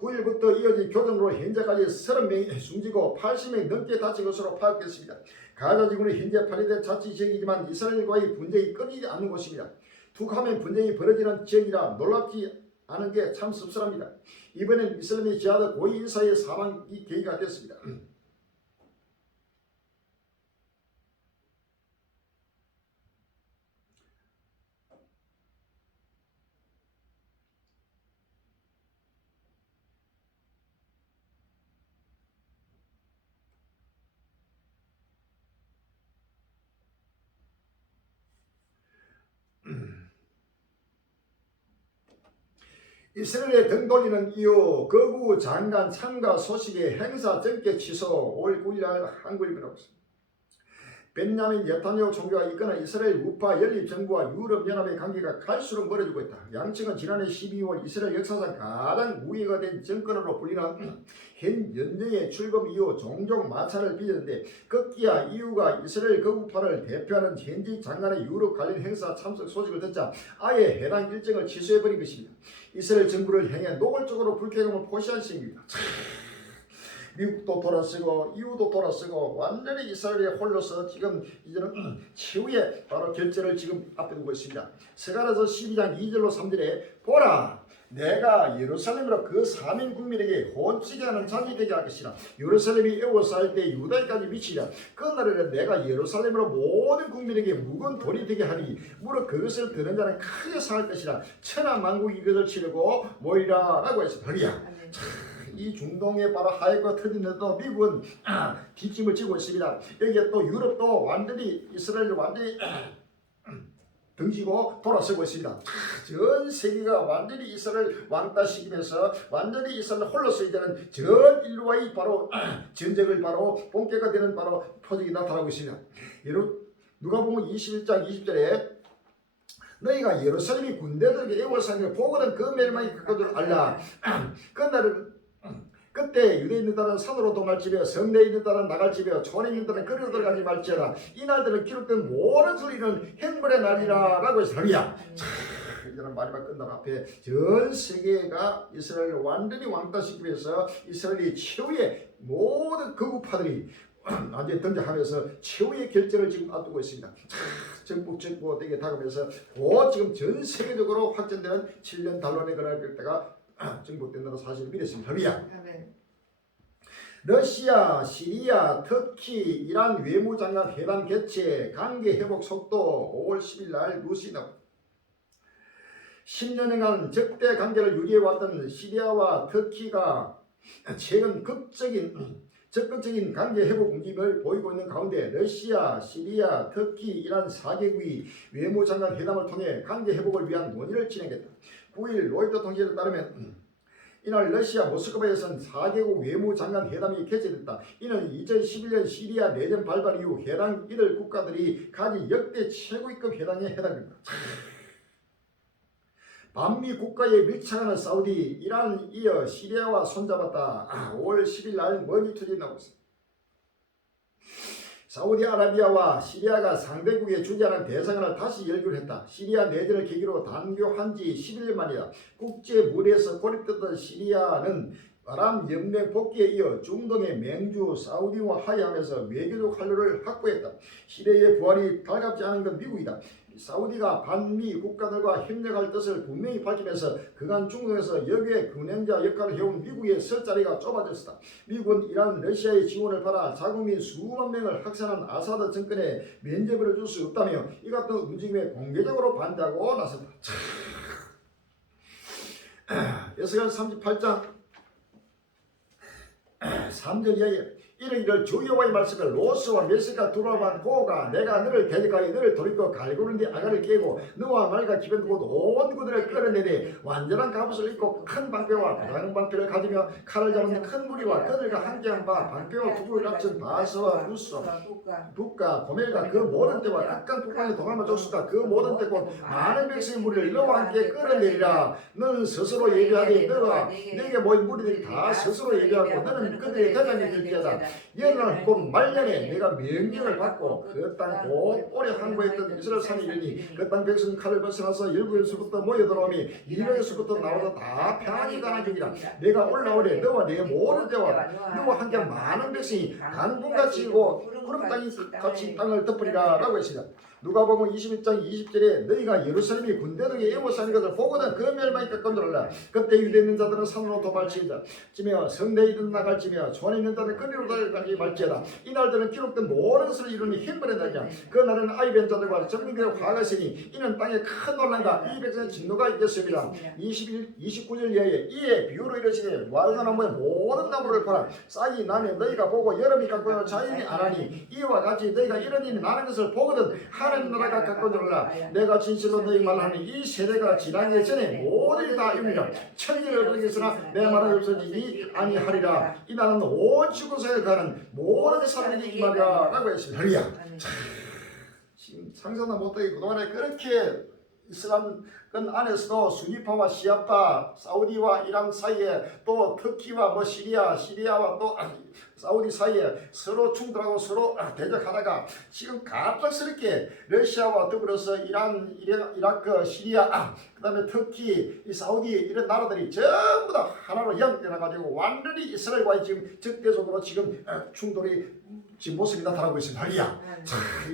9일부터 이어진 교전으로 현재까지 30명이 숨지고 80명 넘게 다친 것으로 파악됐습니다. 가자지구는 현재 팔레스타인 자치지역이지만 이스라엘과의 분쟁이 끊이지 않는 곳입니다. 툭하면 분쟁이 벌어지는 지역이라 놀랍지 않은 게 참 씁쓸합니다. 이번엔 이슬람의 지하드 고위 인사의 사망이 계기가 됐습니다. 이스라엘에 등 돌리는 이유 거구 장관 참가 소식에 행사 전개 취소 5월 9일 날 한국일보가 있습니다. 벤야민 네타냐후 총리가 이끄는 이스라엘 우파 연립정부와 유럽연합의 관계가 갈수록 멀어지고 있다. 양측은 지난해 12월 이스라엘 역사상 가장 무기가 된 정권으로 불리는 현 연정의 출범 이후 종종 마찰을 빚었는데 급기야 이유가 이스라엘 거구파를 대표하는 현직 장관의 유럽 관련 행사 참석 소식을 듣자 아예 해당 일정을 취소해버린 것입니다. 이스라엘 정부를 향해 노골적으로 불쾌감을 표시한 셈입니다. 미국도 돌아서고 EU도 돌아서고 완전히 이스라엘에 홀려서 지금 이제는 최후의 바로 결제를 지금 앞에 두고 있습니다. 스가랴서 12장 2절로 3절에 보라 내가 예루살렘으로 그 사민 국민에게 혼치게 하는 잔이 되게 할 것이라. 예루살렘이 에워싸일 때 유다까지 미치리라. 그날에는 내가 예루살렘으로 모든 국민에게 묵은 돌이 되게 하니 무릇 그것을 드는 자는 크게 상할 것이라. 천하만국이 이것을 치르고 모이라 라고 했습니다. 이 중동에 바로 하이가 터지는데도 미국은 뒷짐을 지고 있습니다. 여기에 또 유럽도 완전히 이스라엘을 완전히 등지고 돌아서고 있습니다. 전 세계가 완전히 이스라엘 왕따시키면서 완전히 이스라엘 홀로서 이제는 전 인류와의 바로 전쟁을 바로 본격화되는 바로 표적이 나타나고 있습니다. 누가복음 21장 20절에 너희가 예루살렘이 군대들에게 애워싸는 걸 보거든 그 멸망이 가까운 줄 알라. 그때 유대에 있는 자는 산으로 도망치며 성내에 있는 자는 나갈지며 촌에 있는 자는 거리로 들어가지 말지어다. 이 날들은 기록된 모든 소리는 행벌의 날이라 라고 해서 하리야. 이제는 마지막 끝날 앞에 전 세계가 이스라엘을 완전히 왕따시키면서 이스라엘이 최후의 모든 거구파들이 완전히 등장하면서 최후의 결전을 지금 앞두고 있습니다. 정복 되게 다가오면서 곧 지금 전 세계적으로 확전되는 7년 단론의 그날 때가 정복된다는 사실을 믿었습니다. 할렐루야. 아멘. 러시아, 시리아, 터키, 이란 외무장관 회담 개최, 관계 회복 속도 5월 10일 날 뉴스에 나옵니다. 10년간 적대 관계를 유지해왔던 시리아와 터키가 최근 적극적인 관계 회복 움직임을 보이고 있는 가운데 러시아, 시리아, 터키, 이란 4개국이 외무장관 회담을 통해 관계 회복을 위한 논의를 진행했다. 9일 로이터 통신에 따르면 이날 러시아 모스크바에서는 4개국 외무장관 회담이 개최됐다. 이는 2011년 시리아 내전 발발 이후 해당 이들 국가들이 가진 역대 최고위급 회담에 해당됩니다. 반미 국가에 밀착하는 사우디, 이란 이어 시리아와 손잡았다. 5월 10일 날 머니투데이 나오고 있습니다. 사우디아라비아와 시리아가 상대국에 주재하는 대사관을 다시 열기로 했다. 시리아 내전을 계기로 단교한 지 11년 만이다. 국제 무대에서 고립됐던 시리아는 아랍 연맹 복귀에 이어 중동의 맹주 사우디와 하야하면서 외교적 활로를 확보했다. 시리아의 부활이 달갑지 않은 건 미국이다. 사우디가 반미 국가들과 협력할 뜻을 분명히 밝히면서 그간 중동에서 역의 근행자 역할을 해온 미국의 설 자리가 좁아졌다. 미국은 이란 러시아의 지원을 받아 자국민 수만 명을 학살한 아사드 정권에 면죄부를 줄 수 없다며 이 같은 움직임에 공개적으로 반대하고 나섰다. 에스겔 38장 3절 이하에 이를 주 여호와의 말씀을 로스와 메스가 두라만 고가 내가 너를 대적하여 너를 돌이켜 갈고는 네 아가를 깨고 너와 말과 기변 곧 온 그들을 끌어내되 완전한 갑옷을 입고 큰 방패와 다른 방패를 가지며 칼을 잡은 큰 무리와 그들과 함께한 바 방패와 두부를 갖춘 바스와 루스 북과 고멜과 그 모든 때와 극한 북방의 동아마 족수가 그 모든 때 곧 많은 백성의 무리를 너와 함께 끌어내리라. 너는 스스로 예비하되 너와 내게 모인 무리들이 다 스스로 예비하고 너는 그들의 대장이 될지어다. 예언을 곧 말년에 내가 명령을 받고 그 땅 곧 오래 항구했던 이스라엘 산이 이르니 그 땅 백성 칼을 벗어나서 열국에서부터 모여들어오니 이방에서부터 나와서 다 평안히 가나주기라. 내가 올라오래 너와 내 모든 대와 너와 함께 많은 백성이 강분같이 이고 구름 땅이 같이 땅을 덮으리라 라고 했습니다. 누가복음 21장 20절에 너희가 예루살렘이 군대들에게 애워싸는 것을 보거든 그 멸망이 가까운들라. 그때 유대에 있는 자들은 산으로 도발치이다 찌며 성내에 이른 나갈지며 손에 있는 자들은 거리로 달려가지 말지어다. 이날들은 기록된 모든 것을 이루니 힘벌의 날이야. 그 날은 아이벤 자들과 정민들의 화가 있으니 이는 땅에 큰 논란과 이 백성의 진노가 있겠습니다. 29절 이하에 이에 비유로 이르시되 와르나무의 모든 나무를 보라. 싹이 나면 너희가 보고 여름이 가까워 자연이 안하니 이와 같이 너희가 이런 일이 나는 것을 보거든 하나님 나라가 가까워들라. 내가 진실로 너희 말하니 이 세대가 지나기 전에 모든 다 이루리라. 천일을 얻으겠으나 내 말은 없어지니 아니하리라. 이 나라는 온 지구상에 가는 모든 사람이 이 말이라 라고 했습니다. 할렐루야. 지금 상상도 못하게 그동안에 그렇게 이슬람권 안에서도 수니파와 시아파, 사우디와 이란 사이에 또 터키와 시리아와 또 사우디 사이에 서로 충돌하고 서로 대적하다가 지금 갑작스럽게 러시아와 더불어서 이란, 이라크, 시리아, 그 다음에 터키, 이 사우디 이런 나라들이 전부 다 하나로 연결해가지고 완전히 이스라엘과의 지금 적대적으로 지금 충돌이 지금 모습이 나타나고 있습니다. 할렐루야.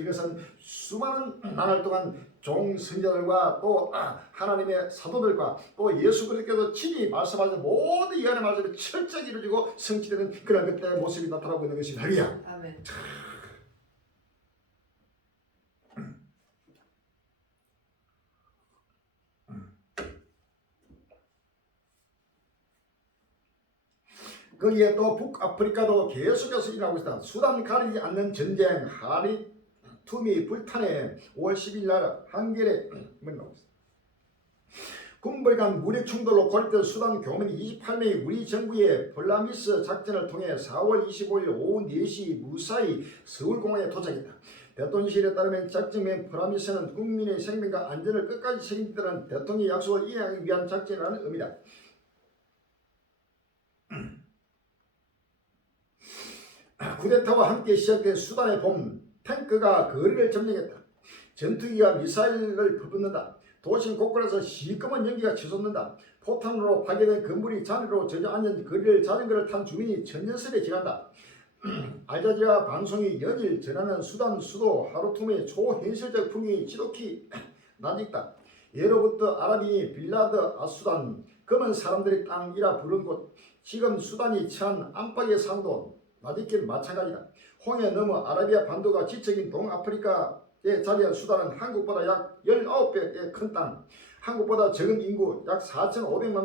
이것은 수많은 나날 동안 종선자들과 또 하나님의 사도들과 또 예수 그리스도께서 친히 말씀하신 모든 예언의 말씀이 철저히 이루어지고 성취되는 그런 그때의 모습이 나타나고 있는 것입니다. 할렐루야. 아멘. 거기에 또 북아프리카도 계속해서 일어나고 있다. 수단 가리지 않는 전쟁 하리툼이 불타네 5월 10일 날 한겨레 나오고 있다. 군벌 간 무력 충돌로 고립된 수단 교민이 28명이 우리 정부의 플라미스 작전을 통해 4월 25일 오후 4시 무사히 서울공항에 도착했다. 대통령실에 따르면 작전명 플라미스는 국민의 생명과 안전을 끝까지 책임지다는 대통령의 약속을 이행하기 위한 작전이라는 의미다. 쿠데타와 함께 시작된 수단의 봄, 탱크가 거리를 점령했다. 전투기가 미사일을 퍼붓는다. 도심 곳곳에서 시꺼먼 연기가 치솟는다. 포탄으로 파괴된 건물이 잔해로 젖어앉은 거리를 자전거를 탄 주민이 천연스레 지난다. 알자지라 방송이 연일 전하는 수단 수도 하루툼의 초현실적 풍경이 지독히 낯익다. 예로부터 아랍인이 빌라드 아수단 검은 사람들의 땅이라 부른 곳 지금 수단이 처한 안팎의 상도 낯익긴 마찬가지다. 홍해 넘어 아라비아 반도가 지척인 동아프리카에 자리한 수단은 한국보다 약 19배의 큰 땅, 한국보다 적은 인구 약 4,500만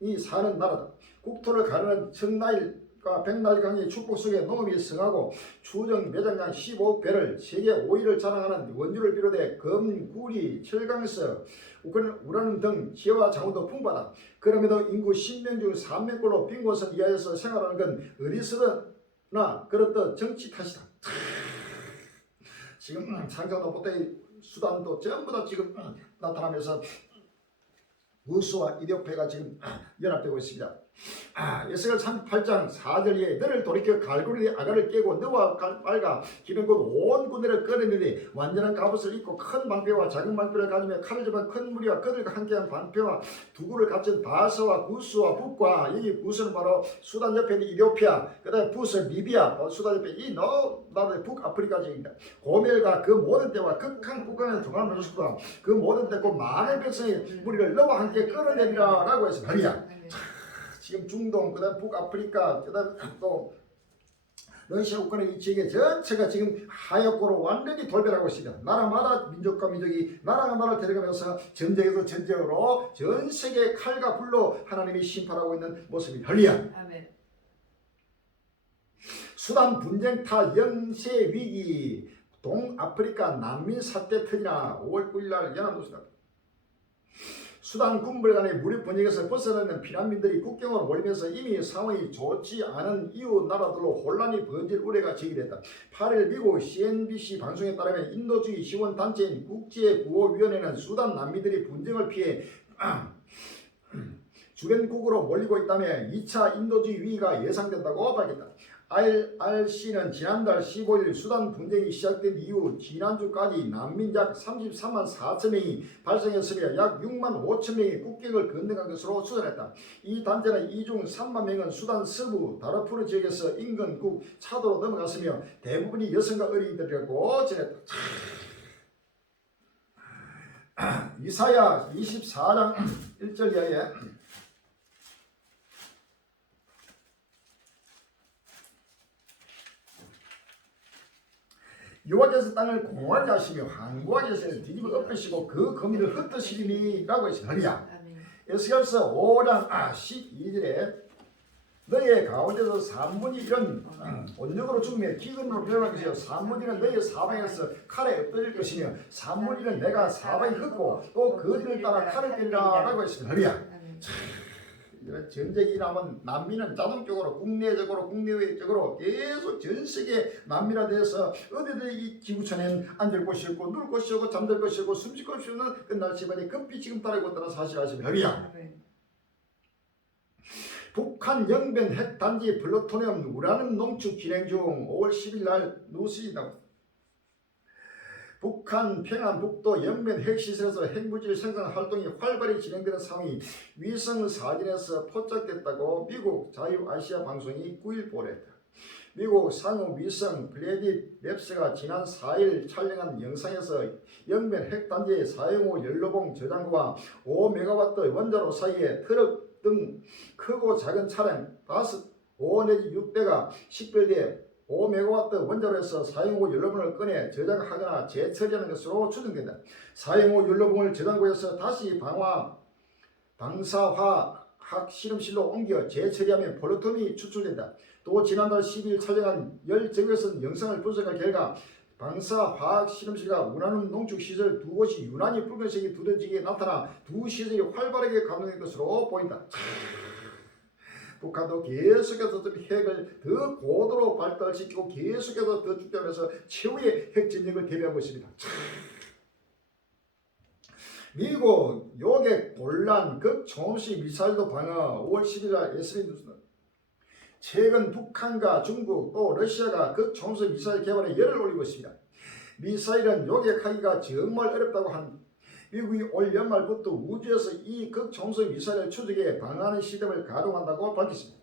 명이 사는 나라다. 국토를 가르는 청나일과 백나일 강의 축복 속에 농업이 성하고 추정 매장량 15배를 세계 5위를 자랑하는 원주를 비롯해 금, 구리, 철강석, 우라늄 등 지혜와 자원도 풍부하다. 그럼에도 인구 10명 중 3명꼴로 빈 곳을 이하에서 생활하는 건 어디서나 그렇듯 정치 탓이다. 지금 상장노포대의 수단도 전부 다 지금 나타나면서 우수와 이디오페가 지금 연합되고 있습니다. 에스겔 38장 4절에 너를 돌이켜 갈고리 아가를 깨고 너와 말과 기병 곧 온 군대를 끌어내니 완전한 갑옷을 입고 큰 방패와 작은 방패를 가지며 칼을 잡은 큰 무리와 그들과 함께한 방패와 두구를 갖춘 바스와 구스와 북과 이 구스는 바로 수단 옆에 있는 이디오피아, 그 다음에 부스 리비아, 수단 옆에 이 나라의 북아프리카 지역입니다. 고멜과 그 모든 때와 극한 국가는 동안 놓으시고 그 모든 때 곧 많은 백성의 무리를 너와 함께 끌어내리라 라고 해서 말이야. 지금 중동, 그 다음 북아프리카, 그 다음 또 러시아 우크라이나 이 지역의 전체가 지금 하역고로 완전히 돌변하고 있습니다. 나라마다 민족과 민족이 나라가 나라를 데려가면서 전쟁에서 전쟁으로 전 세계 칼과 불로 하나님이 심판하고 있는 모습이 할리야. 아멘. 수단 분쟁타 영세 위기 동아프리카 난민 사태 터지나 5월 9일 날 연합뉴스다. 수단 군벌 간의 무력 분쟁에서 벗어나는 피난민들이 국경으로 몰리면서 이미 상황이 좋지 않은 이웃 나라들로 혼란이 번질 우려가 제기됐다. 8일 미국 CNBC 방송에 따르면 인도주의 지원단체인 국제구호위원회는 수단 난민들이 분쟁을 피해 주변국으로 몰리고 있다며 2차 인도주의 위기가 예상된다고 밝혔다. IRC는 지난달 15일 수단 분쟁이 시작된 이후 지난주까지 난민 약 33만 4천 명이 발생했으며 약 6만 5천 명이 국경을 건너간 것으로 추산했다. 이 단체는 이 중 3만 명은 수단 서부 다르푸르 지역에서 인근국 차도로 넘어갔으며 대부분이 여성과 어린이들이라고 전했다. 이사야 24장 1절 이하에 여호와께서 땅을 공허하게 하시며 항구하게 하시며 뒤집어 엎으시고 그 거미를 흩으시리니 라고 했습니다. 에스겔서 5장 12절에 너의 가운데서 산문이 이런 온역으로 죽으며 기근으로 변할 것이요 산문이는 너의 사방에서 칼에 엎드릴 것이며 산문이는 내가 사방에 흩고 또 그들을 따라 칼을 때리라 라고 했습니다. 전쟁이 일어나면 난민은 자동적으로 국내적으로 국내외적으로 계속 전 세계 난민화돼서 어디든 이 지구촌엔 앉을 곳이 없고 누울 곳이 없고 잠들 곳이 없고 숨쉴 곳이 없는 끝날 시간이 급히 지금 따르고 있다는 사실 아십니까? 북한 영변 핵단지 플루토늄 우라늄 농축 진행 중 5월 10일 날 뉴스이 나왔습니다. 북한 평안북도 영변 핵시설에서 핵무질 생산 활동이 활발히 진행되는 상황이 위성 사진에서 포착됐다고 미국 자유아시아 방송이 9일 보도했다. 미국 상호 위성 블레디 랩스가 지난 4일 촬영한 영상에서 영변 핵단지의 사용후 연료봉 저장고와 5메가와트 원자로 사이에 트럭 등 크고 작은 차량 5 내지 6대가 식별돼 5메가와트 원자로에서 사용 후 연료봉을 꺼내 저장하거나 재처리하는 것으로 추정된다. 사용 후 연료봉을 저장고에서 다시 방사화학 실험실로 옮겨 재처리하면 플루토늄이 추출된다. 또 지난달 12일 촬영한 열제국에서 영상을 분석한 결과 방사화학 실험실과 우라늄 농축시설 두 곳이 유난히 붉은색이 두드러지게 나타나 두 시설이 활발하게 가동된 것으로 보인다. 북한도 계속해서 핵을 더 고도로 발달시키고 계속해서 더 축적하면서 최후의 핵전쟁을 대비하고 있습니다. 미국 요객 곤란 극초음속 미사일도 방어 5월 10일 날 SBS 뉴스는 최근 북한과 중국 또 러시아가 극초음속 미사일 개발에 열을 올리고 있습니다. 미사일은 요격하기가 정말 어렵다고 한 미국이 올 연말부터 우주에서 이 극초음속 미사일을 추적해 방어하는 시스템을 가동한다고 밝혔습니다.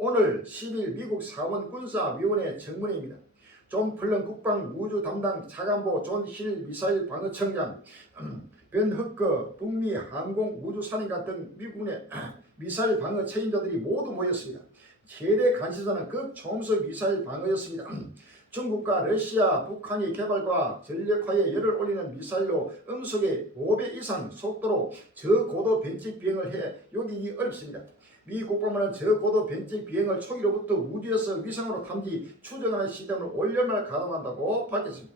오늘 10일 미국 사원 군사위원회 청문회입니다. 존 플런 국방 우주 담당 차관보 존 힐 미사일 방어청장, 벤 허커 북미 항공 우주사령관 등 미국의 미사일 방어 책임자들이 모두 모였습니다. 최대 관심사는 극초음속 미사일 방어였습니다. 중국과 러시아, 북한이 개발과 전력화에 열을 올리는 미사일로 음속의 5배 이상 속도로 저고도 변칙 비행을 해 요기기 어렵습니다. 미 국방부는 저고도 변칙 비행을 초기로부터 우주에서 위성으로 탐지, 추적하는 시스템을 올려말 가동한다고 밝혔습니다.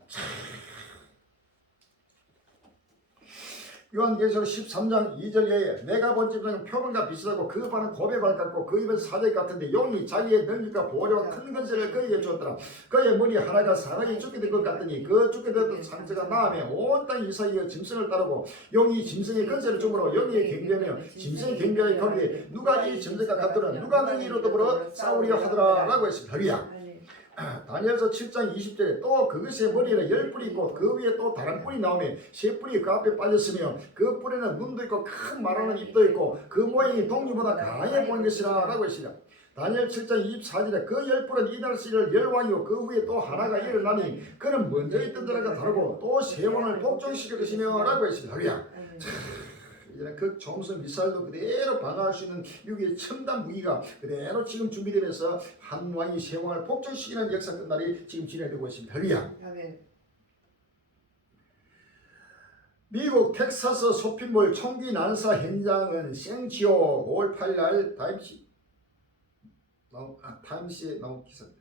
요한계시록 13장 2절에 내가 본 집은 표본과 비슷하고 그 발은 곰의 발 같고 그 입은 사자의 같은데 용이 자기의 능력과 보호와 큰 건설을 그에게 주었더라. 그의 머리 하나가 상하게 죽게 된 것 같더니 그 죽게 되었던 상처가 나음에 온 땅 이사이어 짐승을 따르고 용이 짐승의 건설을 주므로 용이 경배하며 짐승의 경배하여 거리되 누가 이 짐승과 같더라 누가 너희로 더불어 싸우려 하더라 라고 했습니다. 할렐루야. 다니엘서 7장 20절에 또 그것의 머리에는 10뿔이 있고 그 위에 또 다른 뿔이 나오며 세 뿔이 그 앞에 빠졌으며 그 뿔에는 눈도 있고 큰 말하는 입도 있고 그 모양이 동류보다 강해 보이는 것이라 라고 했습니다. 다니엘 7장 24절에 그 10뿔은 이날 쓰일 10왕이요 그 위에 또 하나가 일어나니 그는 먼저 있던 데가 다르고 또 세 왕을 복종시킬 것이며 라고 했습니다. 할렐루야. 이제는 극초음속 미사일도 그대로 방어할 수 있는 미국의 첨단 무기가 그대로 지금 준비되면서 한 왕이 세 왕을 복종시키는 역사 끝날이 지금 진행되고 있습니다. 할렐루야. 미국 텍사스 쇼핑몰 총기 난사 현장은 생지오 5월 8일 타임스에 나온 기사입니다.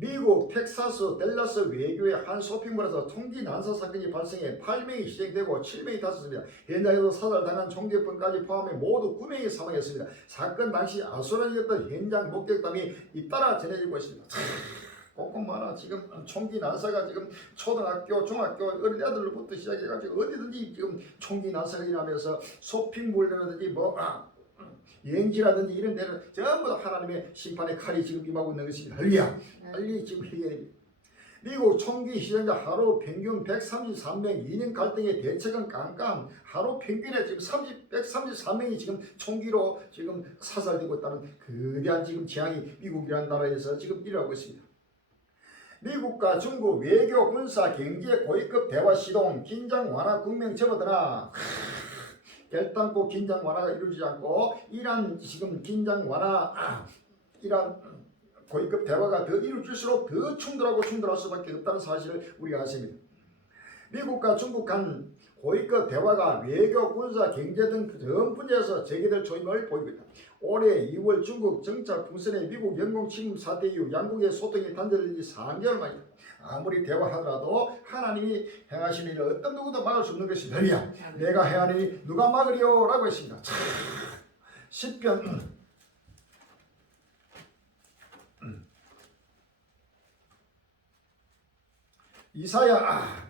미국 텍사스 댈러스 외교의 한 쇼핑몰에서 총기 난사 사건이 발생해 8명이 희생되고 7명이 다쳤습니다. 현장에서 사살당한 총기범까지 포함해 모두 9명이 사망했습니다. 사건 당시 아수라장이었던 현장 목격담이 잇따라 전해지고 있습니다. 꼼꼼하나 지금 총기 난사가 지금 초등학교, 중학교 어린애들부터 시작해가지고 어디든지 지금 총기 난사가 일어나면서 쇼핑몰이라든지 여행지라든지 이런 데는 전부 다 하나님의 심판의 칼이 지금 임하고 있는 것입니다. 할렐루야. 빨리 지금 해결해야 됩니다. 미국 총기 희생자 하루 평균 133명, 2년 갈등의 대책은 깜깜. 하루 평균에 지금 133명이 지금 총기로 지금 사살되고 있다는 거대한 지금 재앙이 미국이라는 나라에서 지금 일어나고 있습니다. 미국과 중국 외교, 군사, 경제, 고위급 대화 시동, 긴장 완화 국면 접어드나 결단코 긴장 완화가 이루어지지 않고 이란 지금 긴장 완화 이란 고위급 대화가 더 이루어질수록 더 충돌할 수밖에 없다는 사실을 우리가 아십니다. 미국과 중국 간 고위급 대화가 외교, 군사, 경제 등 전 분야에서 재개될 조짐을 보이고 있다. 올해 2월 중국 정찰 풍선의 미국 영공 침입 사태 이후 양국의 소통이 단절된 지 3개월 만이다. 아무리 대화하더라도 하나님이 행하시는 일을 어떤 누구도 막을 수 없는 것이 너희야. 내가 행하니 누가 막으리요? 라고 했습니다. 시편 이사야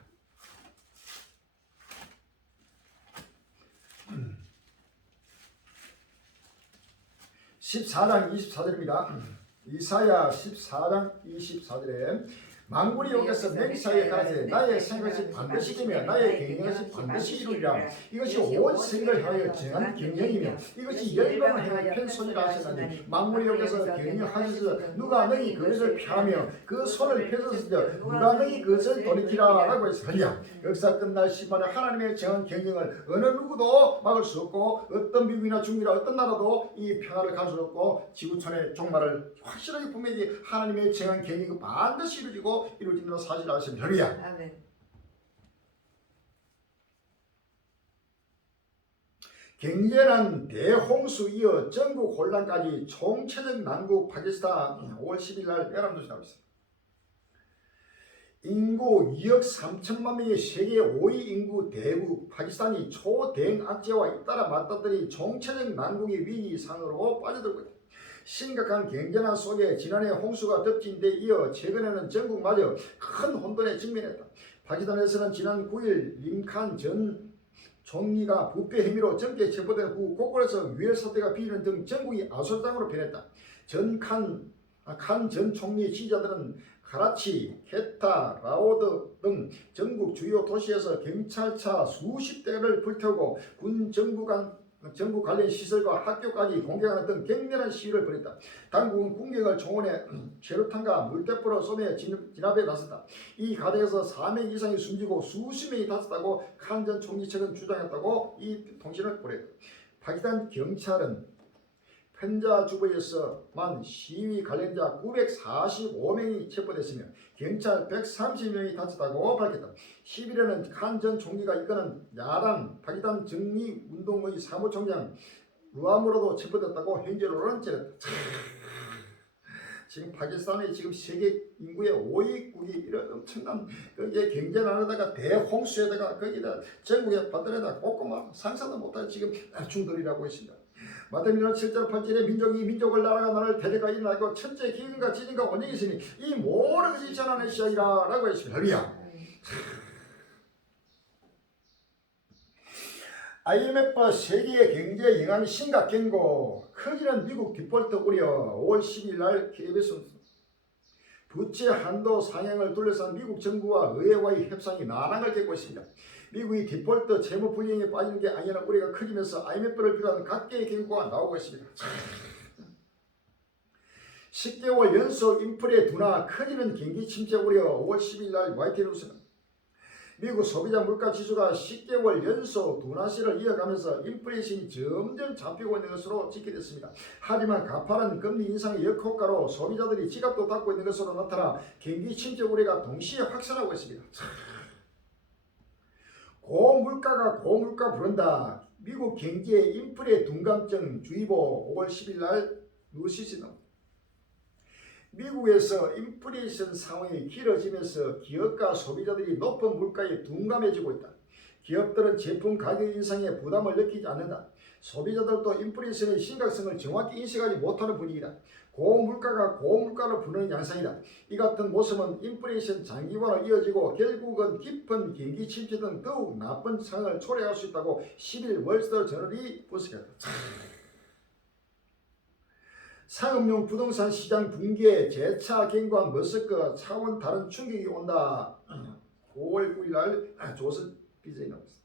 14장 24절입니다. 이사야 14장 24절에 만군의 여호와께서 맹세하여 가라사대 나의 생각이 반드시 되며 나의 경영이 반드시 이루리라. 이것이 온 세계를 향하여 정한 경영이며 이것이 열방을 향하여 편소리라 하셨나니 만군의 여호와께서 경영하셔서 누가 너희 그것을 펴하며 그 손을 펴서서 누가 너희 그것을 돌이키라 라고 했으리야. 역사 끝날 시반에 하나님의 정한 경영을 어느 누구도 막을 수 없고 어떤 미국이나 중국이나 어떤 나라도 이 평화를 가질 수 없고 지구촌의 종말을 확실하게 분명히 하나님의 정한 경영이 반드시 이루어지고 이루어지는 사실을 아시면 할렐루야. 아멘. 경제는 대홍수 이어 전국 혼란까지 총체적 난국 파키스탄 5월 10일 날 연합뉴스 나오고 있습니다. 인구 2억 3천만 명의 세계 5위 인구 대국 파키스탄이 초대응 악재와 잇따라 맞닥뜨린 총체적 난국의 위기 상으로 빠져들고 있다. 심각한 경제난 속에 지난해 홍수가 덮친 데 이어 최근에는 전국마저 큰 혼돈에 직면했다. 파키스탄에서는 지난 9일 림칸 전 총리가 부패 혐의로 정계 체포된 후 곳곳에서 유혈 사태가 비리는 등 전국이 아수라장으로 변했다. 칸 전 총리의 지지자들은 카라치, 케타, 라오드 등 전국 주요 도시에서 경찰차 수십 대를 불태우고 군 정부관 정부 관련 시설과 학교까지 공격하는 등 격렬한 시위를 벌였다. 당국은 군경을 총원해 최루탄과 물대포로 쏘며 진압에 나섰다. 이 가대에서 4명 이상이 숨지고 수십 명이 다쳤다고 칸 전 총리 측은 주장했다고 이 통신을 보냈다. 파키스탄 경찰은 펜자 주부에서만 시위 관련자 945명이 체포됐으며 경찰 130명이 다쳤다고 밝혔다. 11일에는 칸 전 총리가 이끄는 야당 파키스탄 정리운동의 사무총장 루아무로도 체포됐다고 현재로는 전했다. 지금 파키스탄이 지금 세계 인구의 5위국이 이런 엄청난 거기에 경제난에다가 대홍수에다가 거기다 전국에 바다에다 꼼꼼한 상상도 못할 지금 중돌이라고 있습니다. 마태민은 실제로 펀질의 민족이 민족을 나라가 나라를 대대가 일어나고 천재 기근과 지진과 원인이 있으니 이 모든 것이 전환의 시작이라 라고 했습니다. 할렐루야. IMF 세계의 경제 영향이 심각했고 커지는 미국 디폴트 우려. 5월 10일 날 KBS 부채 한도 상향을 둘러싼 미국 정부와 의회와의 협상이 난항을 겪고 있습니다. 미국이 디폴트 채무 불이행에 빠지는 게 아니라는 우려가 커지면서 IMF를 비롯한 각계의 경고가 나오고 있습니다. 10개월 연속 인플레 둔화, 커지는 경기 침체 우려. 5월 10일 날 YTN뉴스는 미국 소비자 물가 지수가 10개월 연속 둔화세를 이어가면서 인플레이션이 점점 잡히고 있는 것으로 집계됐습니다. 하지만 가파른 금리 인상의 역효과로 소비자들이 지갑도 닫고 있는 것으로 나타나 경기 침체 우려가 동시에 확산하고 있습니다. 고물가가 고물가 부른다. 미국 경제의 인플레 둔감증 주의보. 5월 10일 날 뉴시스는 미국에서 인플레이션 상황이 길어지면서 기업과 소비자들이 높은 물가에 둔감해지고 있다. 기업들은 제품 가격 인상에 부담을 느끼지 않는다. 소비자들도 인플레이션의 심각성을 정확히 인식하지 못하는 분위기다. 고물가가 고물가를 부르는 양상이다. 이 같은 모습은 인플레이션 장기화로 이어지고 결국은 깊은 경기 침체 등 더욱 나쁜 상황을 초래할 수 있다고 10일 월스트리트저널이 분석했다. 상업용 부동산 시장 붕괴 재차 경고한 머스크 차원 다른 충격이 온다. 5월 9일 날 조선 BJ에 나왔습니다.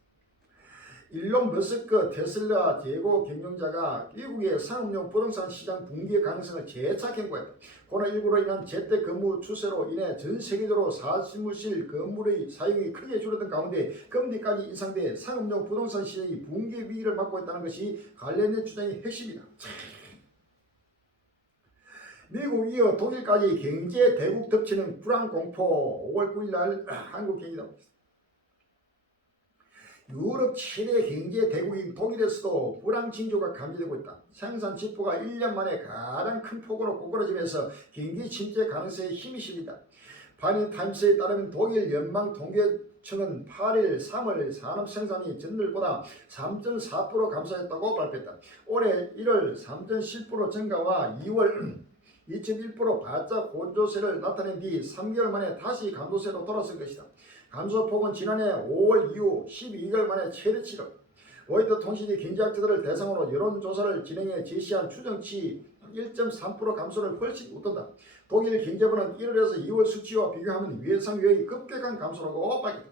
일론 머스크 테슬라 재고 경영자가 미국의 상업용 부동산 시장 붕괴 가능성을 재차 경고했다. 코로나19로 인한 재택근무 추세로 인해 전 세계적으로 사무실 건물의 사용이 크게 줄어든 가운데 금리까지 인상돼 상업용 부동산 시장이 붕괴 위기를 맞고 있다는 것이 관련된 주장의 핵심이다. 미국 이어 독일까지 경제 대국 덮치는 불안 공포. 5월 9일 날 한국 경기다. 유럽 최대 경제 대국인 독일에서도 불황 징조가 감지되고 있다. 생산 지표가 1년 만에 가장 큰 폭으로 꼬꾸라지면서 경기 침체 가능성에 힘이 실린다. 바이낸타임스에 따르면 독일 연방 통계청은 8일 3월 산업 생산이 전월보다 3.4% 감소했다고 발표했다. 올해 1월 3.7% 증가와 2월 2.1% 바짝 호조세를 나타낸 뒤 3개월 만에 다시 감소세로 돌아선 것이다. 감소폭은 지난해 5월 이후 12개월 만에 최대치로. 로이터 통신이 경제학자들을 대상으로 여론조사를 진행해 제시한 추정치 1.3% 감소를 훨씬 웃돈다. 독일 경제부는 1월에서 2월 수치와 비교하면 예상외의 급격한 감소라고 밝혔다.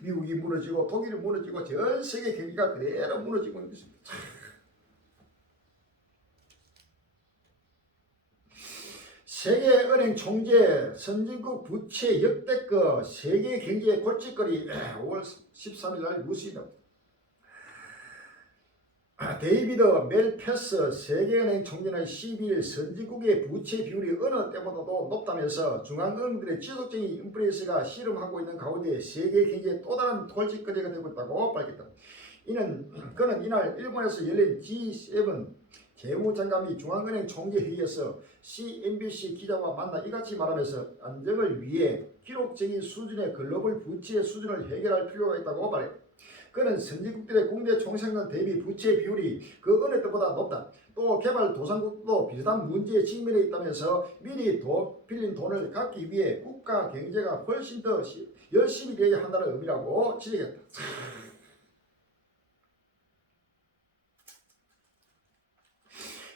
미국이 무너지고 독일이 무너지고 전 세계 경기가 그대로 무너지고 있는 것입니다. 세계은행 총재 선진국 부채 역대급 세계 경제의 골칫거리. 5월 13일 날 뉴스입니다. 데이비드 멜패스 세계은행 총재는 12일 선진국의 부채 비율이 어느 때보다도 높다면서 중앙은행들의 지속적인 인플레이션가 씨름하고 있는 가운데 세계 경제의 또 다른 골칫거리가 되고 있다고 밝혔다. 그는 이날 일본에서 열린 G7 재무장관이 중앙은행 총재 회의에서 CNBC 기자와 만나 이같이 말하면서 안정을 위해 기록적인 수준의 글로벌 부채 수준을 해결할 필요가 있다고 말했다. 그는 선진국들의 국내 총생산 대비 부채 비율이 그 어느 때보다 높다. 또 개발도상국도 비슷한 문제에 직면해 있다면서 미리 빌린 돈을 갚기 위해 국가 경제가 훨씬 더 열심히 되어야 한다는 의미라고 지적했다.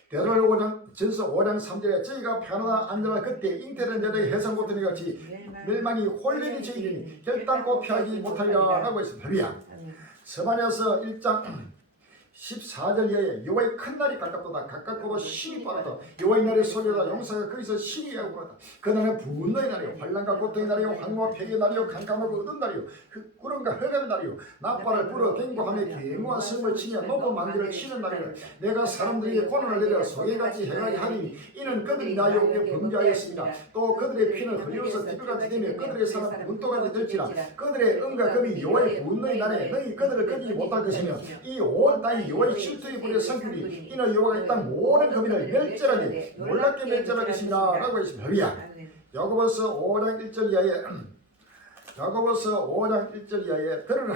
대단한 오장 전서 5장 3절에 저희가 편하다 안전한 그때 잉태된 자들의 해상고통이 같이 멸망이 홀리니 저희는 결단코 피하지 못하리라 라고 했습니다. 할렐루야. 서반에서 1장 14절 이하에 여호와의 큰 날이 가깝도다. 가깝고도 심히 빠르다. 여호와의 날의 소리다. 용사가 거기서 심히 하고 그러다. 그날은 분노의 날이요 환난과 고통의 날이요 황무와 폐기의 날이요 캄캄하고 어두운 날이요 구름과 흑암의 날이요 나팔을 불어 갱고하며 갱고한 성을 치며 높은 만기를 치는 날이요 내가 사람들에게 고난을 내려 소개같이 행하게 하니 이는 그들이 나 여호와께 범죄하였습니다. 또 그들의 피는 흘려서 뒤불같이 되며 그들의 살은 문도같이 될지라 그들의 은과 금이 여호와의 분노의 날에 너희 그들을 끊지 못할 것이며 이 온 땅이 여호와의 질투의 불에 삼키리 이는 여호와가 이 땅 모든 거민을 멸절하게 놀랍게 멸절할 것이다 라고 했습니다. 야고보서 5장 1절 이하에 야고보서 5장 1절 이하에 들으라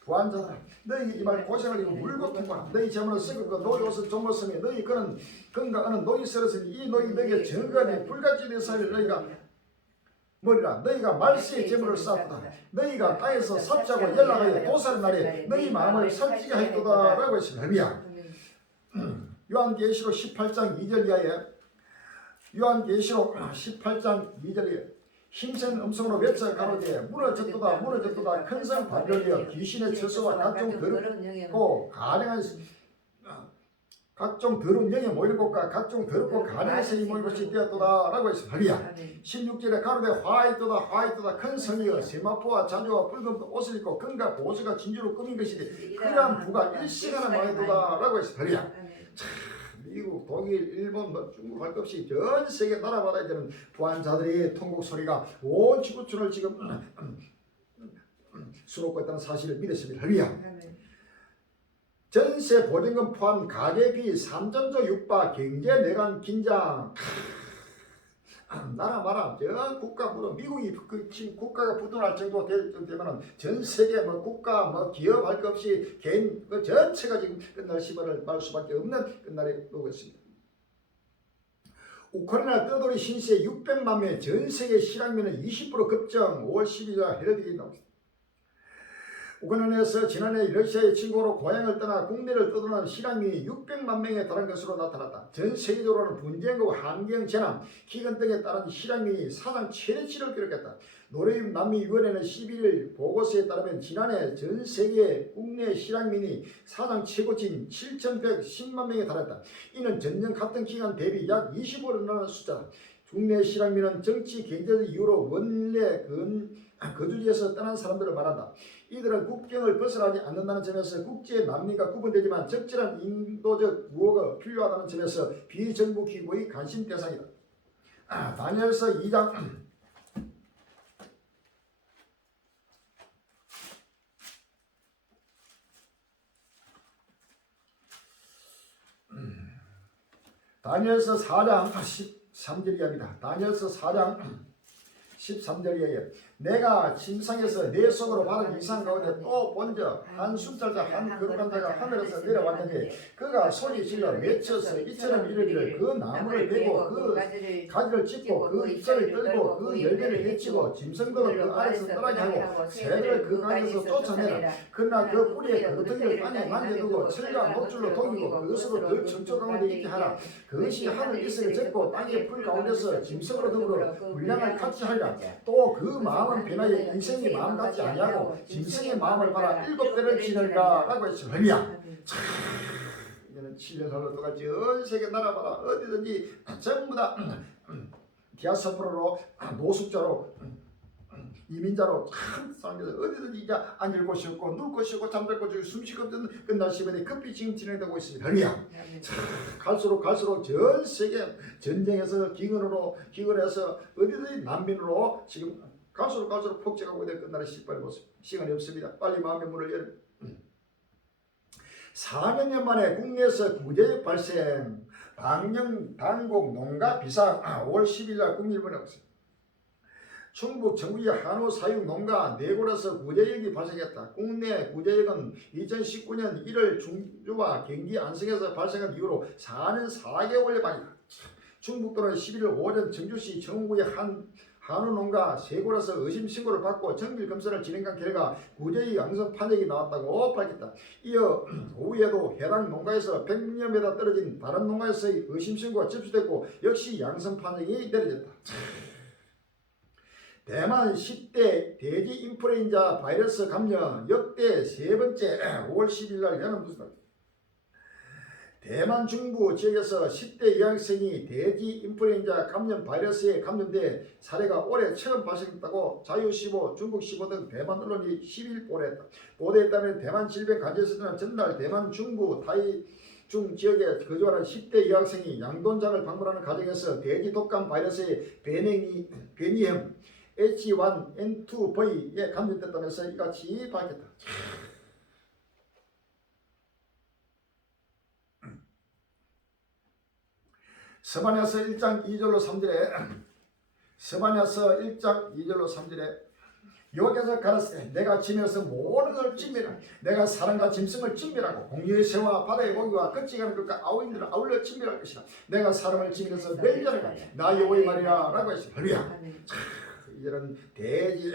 부한자들아 너희 이 말 고생을 이고 물고 통과하라 너희 재물을 썩고 노이 옷을 종었으며 너희 그는 건가 어는 노이 썰었으니 이 노이 너희에게 정거하니 불같이 된 사이를 너희가 뭐리라 너희가 말세의 재물을 쌓았다 너희가 땅에서 삽자고 연락하여 도살의 날에 너희 마음을 살찌게 하였도다 라고 했습니다. 요한계시록 18장 2절 이하에 요한계시록 18장 2절에 힘센 음성으로 외쳐 가로되 무너졌도다 무너졌도다 큰 성 바벨론이여 귀신의 처소와 각종 더럽고 가증한 각종 더러운 영에 모이는 곳과 각종 더럽고 가증한 성이 모이는 곳이 되었도다 라고 했습니다. 16절에 가로되 화있도다 큰 성이여 세마포와 자주와 붉은 옷을 입고 금과 보수가 진주로 꾸민 것이되 그러한 부가 일시간에 망했도다 라고 했습니다. 미국, 독일, 일본, 중국 할 것 없이 전 세계 나라마다 되는 부한자들의 통곡 소리가 온 지구촌을 지금 수놓고 있다는 사실을 믿었습니다. 전세 보증금 포함 가계비 3천조 육박 경제 내관 긴장 나라 마라 저 국가 무슨 미국이 지금 국가가 부도날 정도 되면은 전 세계 뭐 국가 뭐 기업 할 것 없이 개인 그 전체가 지금 끝날 시발을 말 수밖에 없는 끝날에 오고 있습니다. 우크라이나 떠돌이 신세 600만 명 전 세계 실향민은 20% 급증 5월 10일 헤럴드에 나옵니다. 우크라이나에서 지난해 러시아의 침공으로 고향을 떠나 국내를 떠도는 실향민이 600만 명에 달한 것으로 나타났다. 전 세계적으로는 분쟁과 환경 재난, 기근 등에 따른 실향민이 사상 최대치를 기록했다. 노르웨이 남미위원회는 11일 보고서에 따르면 지난해 전 세계 국내 실향민이 사상 최고치인 7,110만 명에 달했다. 이는 전년 같은 기간 대비 약 25를 넘는 숫자다. 국내 실향민은 정치, 경제적 이유로 원래 거주지에서 떠난 사람들을 말한다. 이들은 국경을 벗어나지 않는다는 점에서 국제 난민과 구분되지만 적절한 인도적 구호가 필요하다는 점에서 비정부 기구의 관심 대상이다. 다니엘서 2장 다니엘서 4장 13절 이야기다. 다니엘서 4장 13절에 내가 침상에서 내 속으로 받은 이상 가운데 또 본적 한 순찰자 한 거룩한 자가 하늘에서 내려왔는데 그가 소리 질러 외쳐서 이처럼 이르기를 그 나무를 베고 그 가지를 찢고 그 잎사를 떨고 그 열매를 해치고 짐승들을 그 아래에서 떠나게 하고 새들을 그 가운데서 쫓아내라. 그러나 그 뿌리에 그릇을 땅에 만져두고 철과 노줄로 동이고 그것으로 그 청초 가운데 있게 하라. 그것이 하늘 이슬을 젓고 땅의 풀 가운데서 짐승으로 더불어 분량을 같이 하리라. 또 그 마음은 변하여 인생의 마음 같지 아니하고 짐승의 마음을 바라 7배를 지낼까 라고 했습니다. 할렐루야. 이제는 7년 살로 똑같이 전 세계 나라마다 어디든지 전부 다 디아스포라로 노숙자로 이민자로 참 사람들 어디든지 이제 앉을 곳이 없고 누울 곳이 없고 잠잘 곳이 없고 숨쉬기 없는 끝날 시간에 급히 지금 진행되고 있습니다. 할렐루야. 갈수록 전 세계 전쟁에서 기근해서 어디든지 난민으로 지금 갈수록 폭증하고 있는 끝날의 시발의 모습. 시간이 없습니다. 빨리 마음의 문을 열어. 400년 만에 국내에서 구제역 발생 방영 당국 농가 비상 5월 10일 날 국민일보에 나왔습니다. 충북 정부의 한우 사육 농가 4곳에서 구제역이 발생했다. 국내 구제역은 2019년 1월 충주와 경기 안성에서 발생한 이후로 4년 4개월의 방이다. 충북도는 11일 오전 정주시 정구의 한우 농가 3곳에서 의심 신고를 받고 정밀 검사를 진행한 결과 구제역 양성 판정이 나왔다고 밝혔다. 이어 오후에도 해당 농가에서 100여 미터 떨어진 다른 농가에서의 의심 신고가 접수됐고 역시 양성 판정이 내려졌다. 대만 10대 돼지 인플루엔자 바이러스 감염 역대 3번째 5월 10일 날 여는 무슨 대만 중부 지역에서 10대 여학생이 돼지 인플루엔자 감염 바이러스에 감염돼 사례가 올해 처음 발생했다고 자유시보, 중국시보 등 대만 언론이 10일 보도했다. 보도에 따르면 대만 질병관리센터는 전날 대만 중부 타이중 지역에 거주하는 10대 여학생이 양돈장을 방문하는 과정에서 돼지 독감 바이러스의 변이형 H1N2V에 감염됐다면서 이같이 밝혔다. 스바냐서 1장 2절로 3절에 스바냐서 1장 2절로 3절에 여호와께서 가라사대 내가 지면서 모든 걸 진멸하라. 내가 사람과 짐승을 진멸하고 공유의 새와 바다의 고기와 껍질가는 것과 아우인들을 아울러 진멸할 것이다. 내가 사람을 지면서 멸절하라. 나 여호와의 말이라 라고 했습니다. 할렐루야. 이런 돼지,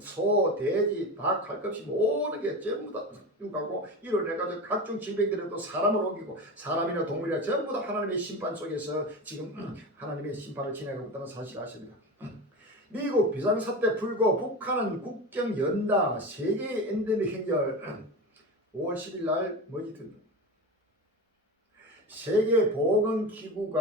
소, 돼지, 닭 할 것 없이 모든 게 전부 다 죽어가고 이뤄내가지고 각종 질병들을 또 사람을 옮기고 사람이나 동물이나 전부 다 하나님의 심판 속에서 지금 하나님의 심판을 지내고 있다는 사실을 아십니다. 미국 비상사태 풀고 북한은 국경 연다 세계 엔데믹 행렬 5월 10일 날 뭐지? 세계보건기구가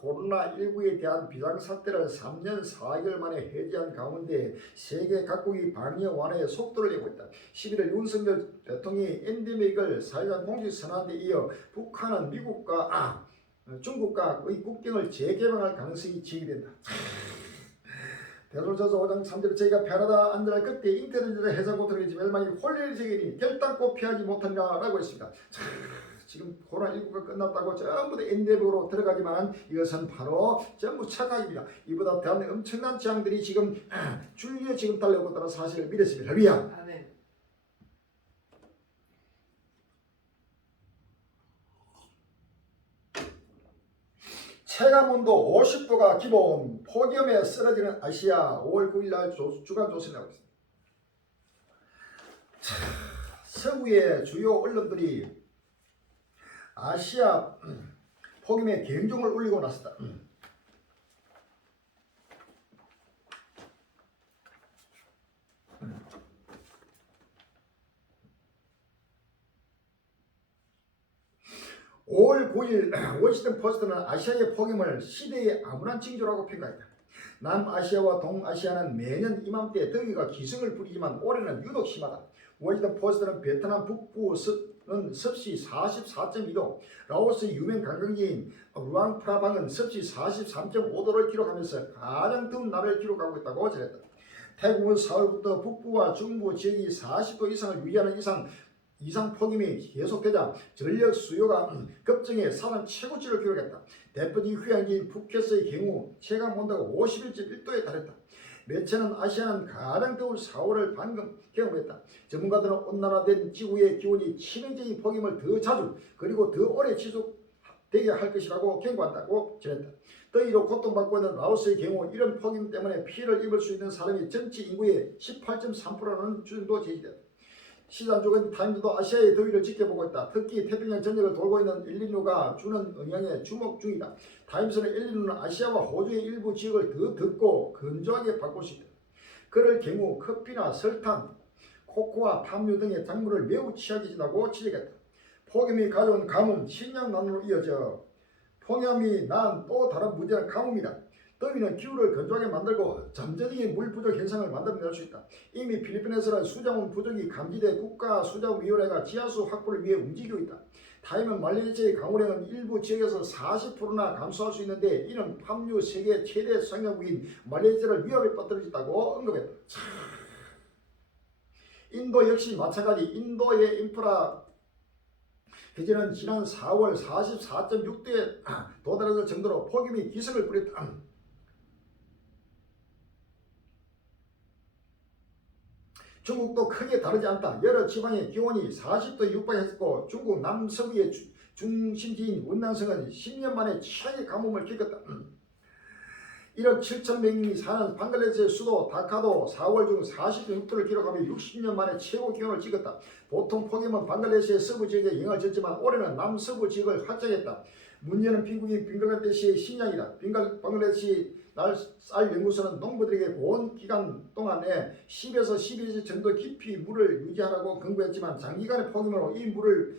코로나19에 대한 비상사태를 3년 4개월 만에 해제한 가운데 세계 각국이 방역 완화에 속도를 내고 있다. 11월 윤석열 대통령이 엔데믹을 사회적 공식 선언한 데 이어 북한은 미국과 중국과의 국경을 재개방할 가능성이 제기된다. 베드로전서 5장 3절에 저희가 편하다 안전할 그때 잉태된 자의 해산고 들어가지 멸망이 혼례를 제기니 결단코 피하지 못하리라 라고 했습니다. 지금 코로나19가 끝났다고 전부 다 엔데믹으로 들어가지만 이것은 바로 전부 착각입니다. 이보다 더 엄청난 재앙들이 지금 줄기에 지금 달려오고 있다는 사실을 믿었습니다. 할렐루야. 아멘. 체감온도 50도가 기본 폭염에 쓰러지는 아시아 5월 9일 날 주간 조선이 나오고 있습니다. 서구의 주요 언론들이 아시아 폭염에 경종을 울리고 났었다. (5월 9일) 워싱턴 포스트는 아시아의 폭염을 시대의 암울한 징조라고 평가했다. 남아시아와 동아시아는 매년 이맘때 더위가 기승을 부리지만 올해는 유독 심하다. 워싱턴 포스트는 베트남 북부는 습시 44.2도, 라오스의 유명 관광지인 루앙프라방은 습시 43.5도를 기록하면서 가장 더운 날을 기록하고 있다고 전했다. 태국은 4월부터 북부와 중부 지역이 40도 이상을 유지하는 이상 폭염이 계속되자 전력 수요가 급증해 사상 최고치를 기록했다. 대표적인 휴양지인 푸켓의 경우 체감 온도가 51.1도에 달했다. 매체는 아시아는 가장 더운 4월을 방금 경험했다. 전문가들은 온난화된 지구의 기온이 치명적인 폭염을 더 자주 그리고 더 오래 지속되게 할 것이라고 경고한다고 전했다. 더위로 고통받고 있는 라오스의 경우 이런 폭염 때문에 피해를 입을 수 있는 사람이 전체 인구의 18.3%라는 추정도 제시됐다. 시장 쪽은 타임즈도 아시아의 더위를 지켜보고 있다. 특히 태평양 전역을 돌고 있는 엘니뇨가 주는 영향에 주목 중이다. 타임스는 엘니뇨는 아시아와 호주의 일부 지역을 더 덥고 건조하게 바꿀 수 있다. 그럴 경우 커피나 설탕, 코코아, 팜유 등의 작물을 매우 취하게 된다고 지적했다. 폭염이 가져온 가뭄, 식량난으로 이어져 폭염이 낳은 또 다른 문제는 가뭄이다. 더위는 기후를 건조하게 만들고 잠재적인 물 부족 현상을 만들어낼 수 있다. 이미 필리핀에서는 수자원 부족이 감지돼 국가수자원위원회가 지하수 확보를 위해 움직이고 있다. 타임은 말레이시아의 강우량은 일부 지역에서 40%나 감소할 수 있는데 이는 팜유 세계 최대 생산국인 말레이시아를 위협에 빠뜨렸다고 언급했다. 인도 역시 마찬가지. 인도의 인프라 기지는 지난 4월 44.6도에 도달할 정도로 폭염이 기승을 부렸다. 중국도 크게 다르지 않다. 여러 지방의 기온이 40도에 육박했고 중국 남서부의 중심지인 원난성은 10년 만에 최악의 가뭄을 겪었다. 1억 7천 명이 사는 방글라데시의 수도 다카도 4월 중 40.6도를 기록하며 60년 만에 최고 기온을 찍었다. 보통 폭염은 방글라데시의 서부 지역에 영향을 줬지만 올해는 남서부 지역을 확장했다. 문제는 빈국인 빙글라데시의 식량이다. 방글라데시 쌀 연구소는 농부들에게 고온 기간 동안에 10에서 12일 정도 깊이 물을 유지하라고 권고했지만 장기간의 폭염으로 이 물을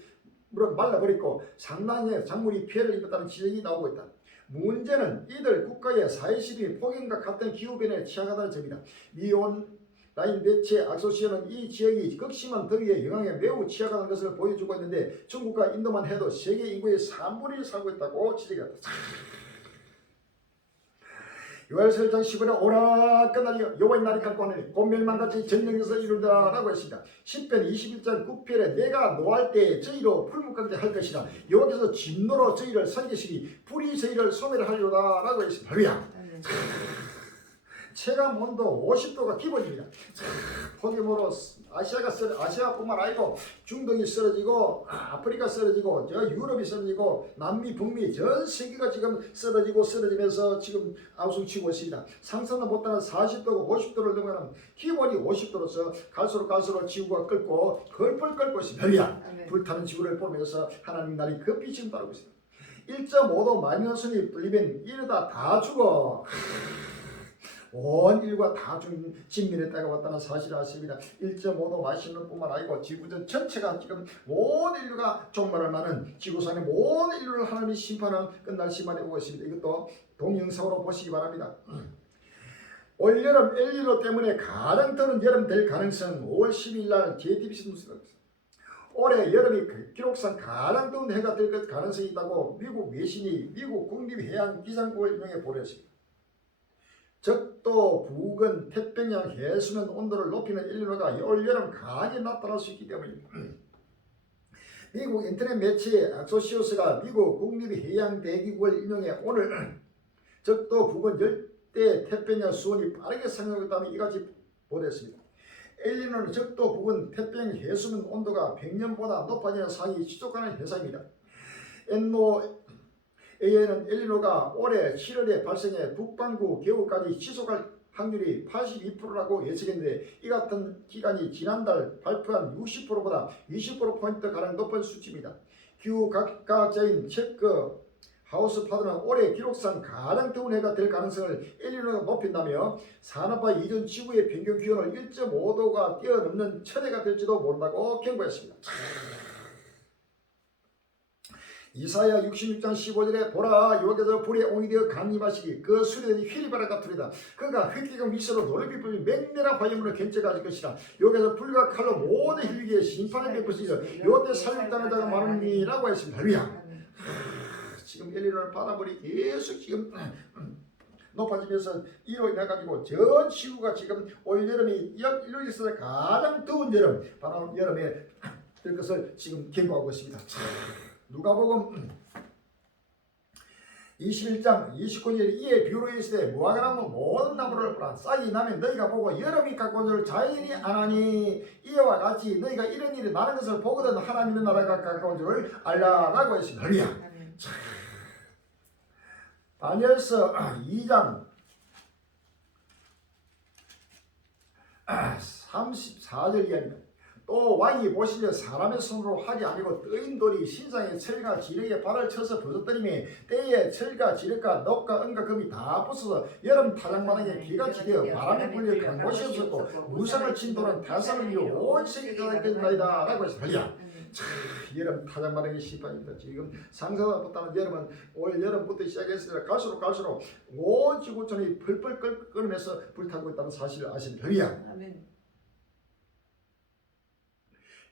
물은 말라버렸고 상당히 작물이 피해를 입었다는 지적이 나오고 있다. 문제는 이들 국가의 사회시비 폭염과 같은 기후변화에 취약하다는 점이다. 미온라인 매체 악소시아는 이 지역이 극심한 더위의 영향에 매우 취약하다는 것을 보여주고 있는데 중국과 인도만 해도 세계 인구의 3분의 1을 살고 있다고 지적했다. 요엘서장 10월에 오라 끝나니 여호와의 날이 갖고 하느니 곧 멸망같이 전령에서 이루리라 라고 했습니다. 10편 21절 9편에 내가 노할 때에 저희로 풀무까지 할 것이라 여호와께서 진노로 저희를 살기시니 불이 저희를 소멸하리로다 라고 했습니다. 할렐루야. 체감 온도 50도가 기본입니다. 폭염으로 아시아뿐만 아니고 중동이 쓰러지고 아프리카 쓰러지고 저 유럽이 쓰러지고 남미 북미 전 세계가 지금 쓰러지면서 지금 아우성치고 있습니다. 상상도 못하는 40도고 50도를 넘어가는 기본이 50도로서 갈수록 지구가 끓고 펄펄 끓고 있습니다. 할렐루야. 불타는 지구를 보면서 하나님 날이 급히 지금 따르고 있습니다. 1.5도 마이너스니 불리면 이러다 다 죽어. 온 인류가 다 진멸의 때가 왔다는 사실을 아십니다. 1.5도 마시는 뿐만 아니고 지구전 전체가 지금 온 인류가 종말을 맞는 지구상의 모든 인류를 하나님이 심판은 끝날 시간이 오고 있습니다. 이것도 동영상으로 보시기 바랍니다. 올여름 엘니뇨 때문에 가장 더운 여름 될 가능성 5월 10일 날 JTBC 뉴스가 있습니다. 올해 여름이 기록상 가장 더운 해가 될 가능성이 있다고 미국 외신이 미국 국립해양기상국을 인용해 보냈습니다. 적도 부근 태평양 해수면 온도를 높이는 엘니뇨가 올여름 강하게 나타날 수 있기 때문입니다. 미국 인터넷 매체 악소시오스가 미국 국립해양대기국을 인용해 오늘 적도 부근 열대 태평양 수온이 빠르게 상승하고 있다며 이같이 보냈습니다. 엘니뇨는 적도 부근 태평양 해수면 온도가 100년보다 높아지는 상황이 지속하는 현상입니다. AN은 엘니뇨가 올해 7월에 발생해 북반구 겨울까지 지속할 확률이 82%라고 예측했는데 이 같은 기간이 지난달 발표한 60%보다 20%포인트 가량 높은 수치입니다. 기후과학자인 체크 하우스파드는 올해 기록상 가장 더운 해가 될 가능성을 엘니뇨가 높인다며 산업화 이전 지구의 평균 기온을 1.5도가 뛰어넘는 철해가 될지도 모른다고 경고했습니다. 이사야 66장 15절에 보라 여호와께서 불에 옹이되어 강림하시기 그 수레들이 휘리바라 같으리다. 그가 획기가 위서로 놀랍게 불리 맹렬한 화염으로 견제가질 것이라. 여호와께서 불과 칼로 모든 힐리기에 심판을 베푸시리라. 여호와께 살육당한 자가 많으니라고 했습니다. 할렐루야. 지금 엘니뇨를 바닷물이 계속 지금 높아지면서 이로 인해 가지고 전 지구가 지금 올 여름이 인류에 있어서 가장 더운 여름 바로 여름에 될 것을 지금 경고하고 있습니다. 누가복음 21장 29절 이에 비유로 있으되 무화과 나무 모든 나무를 보라 싹이 나면 너희가 보고 여름이 갖고 온 줄 자연이 아나니 이와 같이 너희가 이런 일이 나는 것을 보거든 하나님의 나라가 가까운 줄 알라라고 했습니다. 할렐루야. 다니엘서 2장 34절 이하입니다. 또 왕이 보시려 사람의 손으로 하지 아니고 뜨인 돌이 신상의 철과 지력에 발을 쳐서 부서뜨리며 때에 철과 지력과 놋과 은과 금이 다 부서서 여름 타작마당에 비같이 되어 바람에 불려 간 곳이 없었고 무상을 친 돌은 타산을 이루 온 세계가 되나이다 라고 해서 할렐루야. 여름 타작마당의 심판입니다. 지금 상상도 못하는 여름은 올 여름부터 시작했으니까 갈수록 온 지구촌이 펄펄 끓으면서 불타고 있다는 사실을 아십니다. 할렐루야.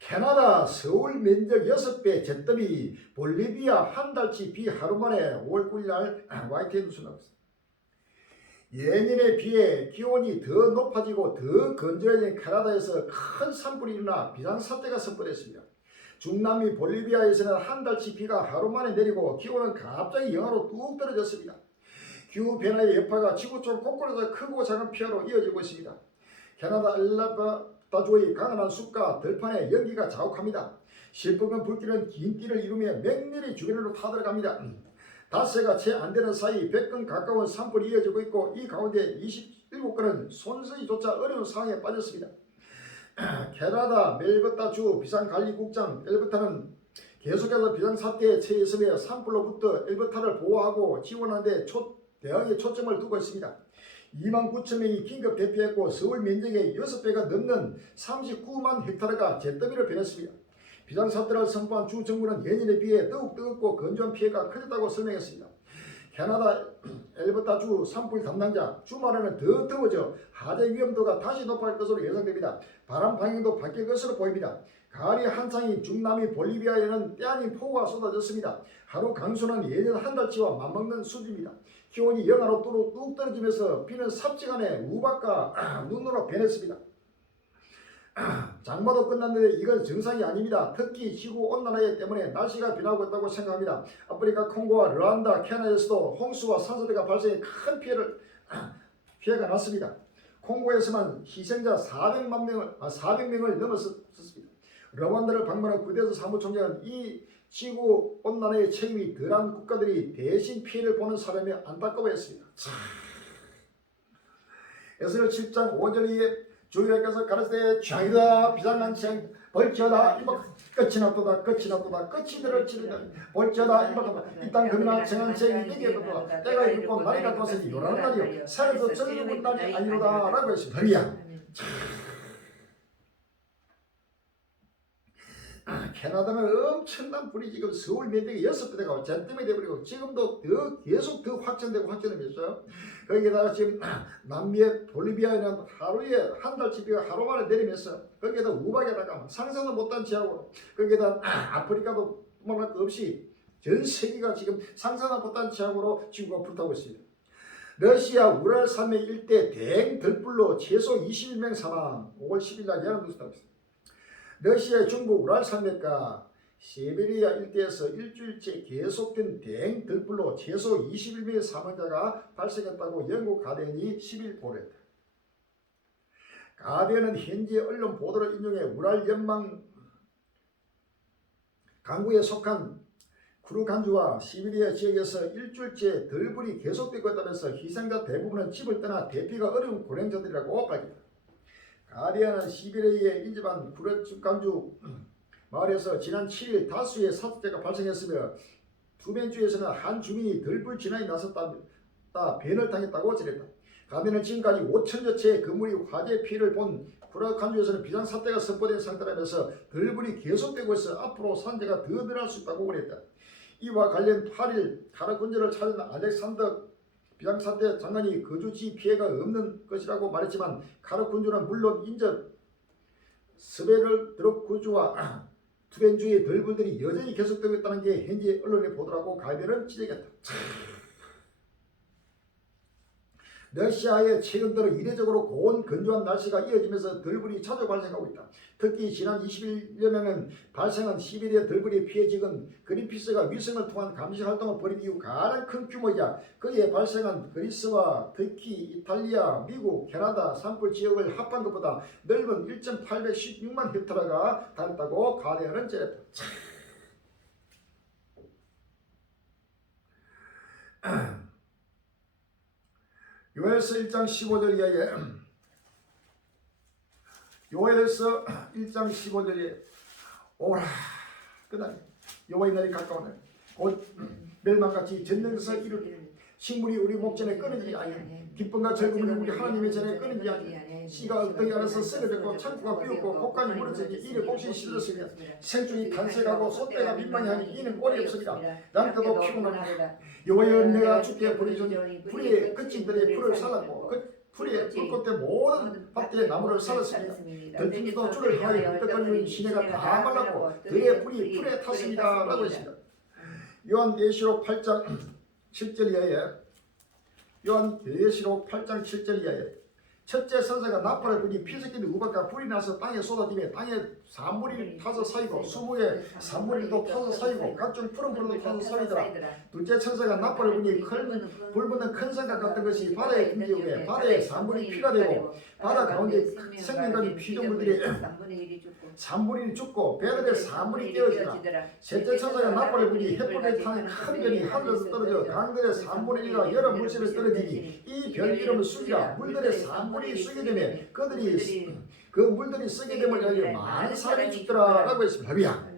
캐나다 서울 면적 6배 잿더미 볼리비아 한 달치 비 하루 만에 5월 9일 날 YTN 뉴스 나왔습니다. 예년에 비해 기온이 더 높아지고 더 건조해진 캐나다에서 큰 산불이 일어나 비상사태가 선포됐습니다. 중남미 볼리비아에서는 한 달치 비가 하루 만에 내리고 기온은 갑자기 영하로 뚝 떨어졌습니다. 기후변화의 여파가 지구촌 곳곳에서 크고 작은 피해로 이어지고 있습니다. 캐나다 알라바다주의 강한 숲과 들판에 연기가 자욱합니다. 시뻘건 불길은 긴 띠를 이루며 맹렬히 주변으로 타들어갑니다. 닷새가 채 안되는 사이 100건 가까운 산불이 이어지고 있고 이 가운데 27건은 손쓰기조차 어려운 상황에 빠졌습니다. 캐나다 멜버타주 비상관리국장 엘버타는 계속해서 비상사태에 처해있으며 산불로부터 엘버타를 보호하고 지원하는 데 대응에 초점을 두고 있습니다. 29,000명이 긴급 대피했고 서울 면적의 6배가 넘는 39만 헥타르가 잿더미로 변했습니다. 비상사태를 선포한 주 정부는 예년에 비해 더욱 뜨겁고 건조한 피해가 커졌다고 설명했습니다. 캐나다 엘버타주 산불 담당자 주말에는 더 더워져 화재 위험도가 다시 높아질 것으로 예상됩니다. 바람 방향도 바뀔 것으로 보입니다. 가을이 한창인 중남미 볼리비아에는 때 아닌 폭우가 쏟아졌습니다. 하루 강수는 예년 한 달치와 맞먹는 수준입니다. 기온이 영하로 뚝 떨어지면서 비는 삽시간에 우박과 눈으로 변했습니다. 장마도 끝났는데 이건 정상이 아닙니다. 특히 지구온난화 때문에 날씨가 변하고 있다고 생각합니다. 아프리카 콩고와 르완다, 케냐에서도 홍수와 산사태가 발생해 큰 피해가 났습니다. 콩고에서만 희생자 400명을 넘었습니다. 르완다를 방문한 구데스 사무총장은 이 지구온난화의 책임이 덜한 국가들이 대신 피해를 보는 사람이 안타까워했습니다. 에스겔 7장 5절에 주님께서 가르치되 취향이다 비상난치향 벌지어다 이박 끝이 났도다 끝이 났도다 끝이 들을지리다 벌지어다 이박하다 이 땅 금이나 정한 죄이 내게 없도다 때가 이르고 날이 가까워서 요라는 날이요 산에서 저리는 날이 아니로다 라고 했습니다. 할렐루야. 캐나다는 엄청난 불이 지금 서울 면적이 6배 되고 잿더미 되버리고 지금도 계속 더 확전되고 있어요. 거기에다가 지금 남미의 볼리비아에는 하루에 한 달치 비가 하루 만에 내리면서 거기에다 우박에다가 상상도 못한 지하고 거기에다 아프리카도 뿐만 없이 전 세계가 지금 상상도 못한 지하고로 지구가 불타고 있습니다. 러시아 우랄 산맥 일대 대행 들불로 최소 21명 사망 5월 10일 날 연합뉴스가 있습니다. 러시아 중부 우랄 산맥과 시베리아 일대에서 일주일째 계속된 대행 들불로 최소 21명의 사망자가 발생했다고 영국 가디언이 10일 보도했다. 가디언은 현지 언론 보도를 인용해 우랄 연방 강구에 속한 쿠르간주와 시베리아 지역에서 일주일째 들불이 계속되고 있다면서 희생자 대부분은 집을 떠나 대피가 어려운 고령자들이라고 밝혔다. 가디언은 시베리아에 인접한 쿠르간주 마을에서 지난 7일 다수의 사태가 발생했으며 투벤주에서는 한 주민이 들불 진화에 나섰다 변을 당했다고 전했다. 가디언은 지금까지 5천여 채의 건물이 화재 피해를 본 쿠르간주에서는 비상사태가 선포된 상태라면서 들불이 계속되고 있어 앞으로 산재가 더 늘어날 수 있다고 말했다. 이와 관련 8일 카르군주를 찾은 알렉산더 비상사태 장관이 거주지 피해가 없는 것이라고 말했지만 카르군주는 물론 인접 스베르드롭구주와 투벤주의 들불들이 여전히 계속되고 있다는 게 현지 언론의 보도라고 가디언은 지적했다. 러시아에 최근 들어 이례적으로 고온 건조한 날씨가 이어지면서 들불이 자주 발생하고 있다. 특히 지난 21년에는 발생한 시베리아 들불의 피해 지역은 그린피스가 위성을 통한 감시 활동을 벌인 이후 가장 큰 규모이자 거기에 발생한 그리스와 특히 이탈리아, 미국, 캐나다 산불 지역을 합한 것보다 넓은 1,816만 헥타르가 달했다고 가디언은 전했다. 요엘서 1장 15절 이하에 요엘서 1장 15절에 오라 그다음에 여호와의 날이 가까우네 곧 멸망같이 전쟁에서 이룰 식물이 우리 목전에 끊어지지 아니하니 기쁨과 즐거움이 우리 하나님의 전에 끊어지지 아니하니 씨가 엉덩이 안에서 썩어졌고 창고가 비었고 곡간이 무너지니 이는 곡식이 시들었으며 생중이 탄색하고 소떼가 민망해하니 이는 꼴이 없으리라. 양떼도 피곤하다. 여호와의 은혜가 주께 부르짖으니 풀의 끝진들의 풀을 살랐고 그 풀의 불꽃대 모든 밭의 나무를 살랐습니다. 들짐승도 줄을 향하여 끄떡거리는 시내가 다 말랐고 들의 불이 풀에 탔습니다 라고 했습니다. 요한계시록 8장 7절 이하에 요한계시록 8장 7절 이하에 첫째 선사가 나팔을 불이 피 섞인 우박과 불이 나서 땅에 쏟아지며 땅에 산물이 타서 쌓이고 수목에 산물이도 타서 쌓이고 각종 푸른 풀도 타서 쌓이더라. 둘째 천사가 나팔을 불이 불붙는 큰 성과 같은 것이 바다에 등지우며 바다에 산물이 피가 되고 바다 가운데 생명감이 피조물들이 산물이 죽고 배들의 산물이 깨어지라. 셋째 천사가 나팔을 불이 햇불에 타는 큰 별이 하늘에서 떨어져 강들의 3분의 1과 여러 물새를 떨어지니 이 별 이름은 쑥이라. 물들의 산물이 쑥이 되며 그들이 그 물들이 썩게 됨을 알려 많은 사람이 죽더라 라고 했습니다. 할렐루야.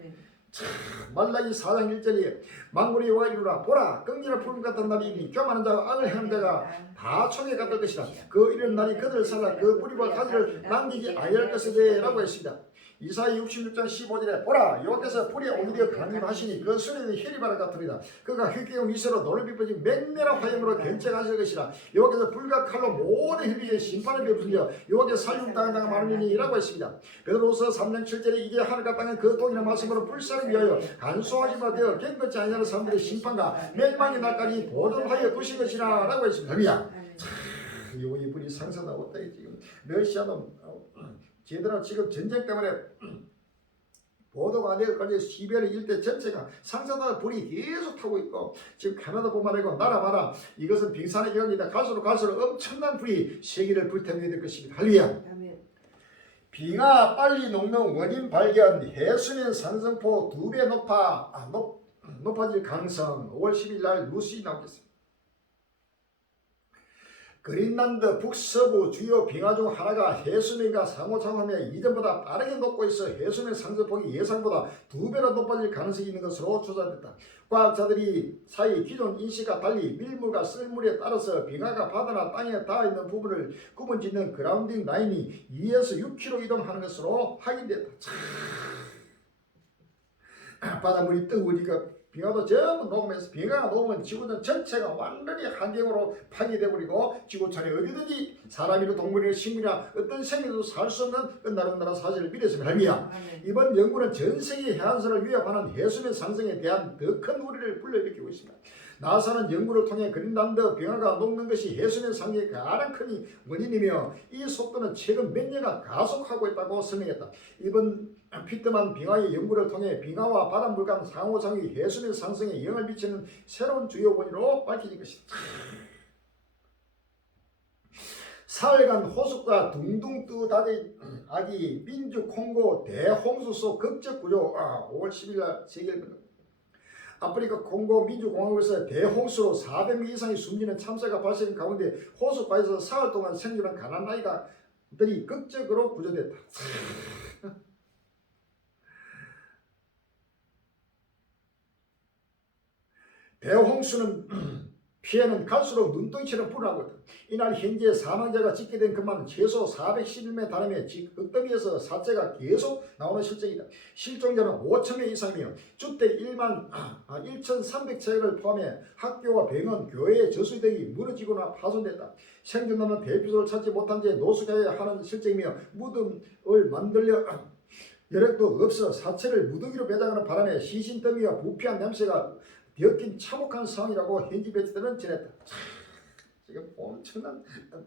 말라기 4장 1절에 만물이 여호와 이루라. 보라 끈기를 푸른 같은 날이 이니 교만한 자와 악을 행한 자가 다 총에 같을 것이라. 그 이런 날이 그들을 살라 그 뿌리와 가지를 남기지 아니할 것이되 라고 했습니다. 이사야 66장 15절에 보라 여호와께서 불이 오기되어 강림하시니 그 수레는 혈이바람 같으리라. 그가 휘기운 위세로 너를 비춰진 맹렬한 화염으로 견책하실 것이라. 여호와께서 불과 칼로 모든 혈기에 심판을 베푸시며 여호와께서 살림당한 자가 많으리니라고 했습니다. 베드로후서 3장 7절에 이게 하늘과 땅은 그 통일한 말씀으로 불사를 위하여 간소하지 못하여 깨끗지 아니하는 사람들의 심판과 멸망의 날까지 보존하여 두신 것이라 라고 했습니다. 이 불이 상상하고 있다. 지금 러시아도 제대로 지금 전쟁 때문에 보도가 안 되고까지 시베리아 일대 전체가 상상하는 불이 계속 타고 있고 지금 캐나다뿐만 아니고 나라마다 이것은 빙산의 경이다. 갈수록 엄청난 불이 세계를 불태우게 될 것입니다. 할렐루야. 빙하 빨리 녹는 원인 발견 해수면 상승폭 2배 높아질 가능성 5월 10일 날 뉴스에 나오겠습니다. 그린란드 북서부 주요 빙하 중 하나가 해수면과 상호작용하며 이전보다 빠르게 녹고 있어 해수면 상승폭이 예상보다 2배로 높아질 가능성이 있는 것으로 조사됐다. 과학자들이 사이 기존 인식과 달리 밀물과 썰물에 따라서 빙하가 바다나 땅에 닿아있는 부분을 구분짓는 그라운딩 라인이 2에서 6km 이동하는 것으로 확인됐다. 바닷물이 뜨거우니까 빙하도 전부 녹으면서 빙하가 녹으면 지구전 전체가 완전히 환경으로 파괴되어버리고 지구촌에 어디든지 사람이나 동물이나 식물이나 어떤 생명도 살 수 없는 끝나는 사실을 믿었으면 합니다. 이번 연구는 전 세계 해안선을 위협하는 해수면 상승에 대한 더 큰 우려를 불러일으키고 있습니다. 나사는 연구를 통해 그린란드 빙하가 녹는 것이 해수면 상승의 가장 큰 원인이며 이 속도는 최근 몇 년간 가속하고 있다고 설명했다. 이번 피트만 빙하의 연구를 통해 빙하와 바닷물 간 상호작용이 해수면 상승에 영향을 미치는 새로운 주요 원인으로 밝혀진 것이다. 사흘간 호숫가 둥둥 뜨다니 아기 민주 콩고 대홍수 속 극적 구조 5월 10일 날 세계일보 아프리카 콩고 민주공화국에서 대홍수로 400명 이상이 숨지는 참사가 발생한 가운데 호숫가에서 사흘 동안 생존한 가난한 아이들이 극적으로 구조됐다. 대홍수는 피해는 갈수록 눈덩이처럼 불어나고 있다. 이날 현재 사망자가 집계된 것만 최소 411명에 달하며 흙더미에서 사체가 계속 나오는 실정이다. 실종자는 5,000명 이상이며 주택 1,300채를 포함해 학교와 병원, 교회, 저수지 등이 무너지거나 파손됐다. 생존자는 대피소를 찾지 못한 채 노숙해야 하는 실정이며 무덤을 만들려 여력도 없어 사체를 무더기로 배당하는 바람에 시신더미와 부패한 냄새가 엮인 참혹한 상황이라고 현지 매체들은 전했다. 지금 엄청난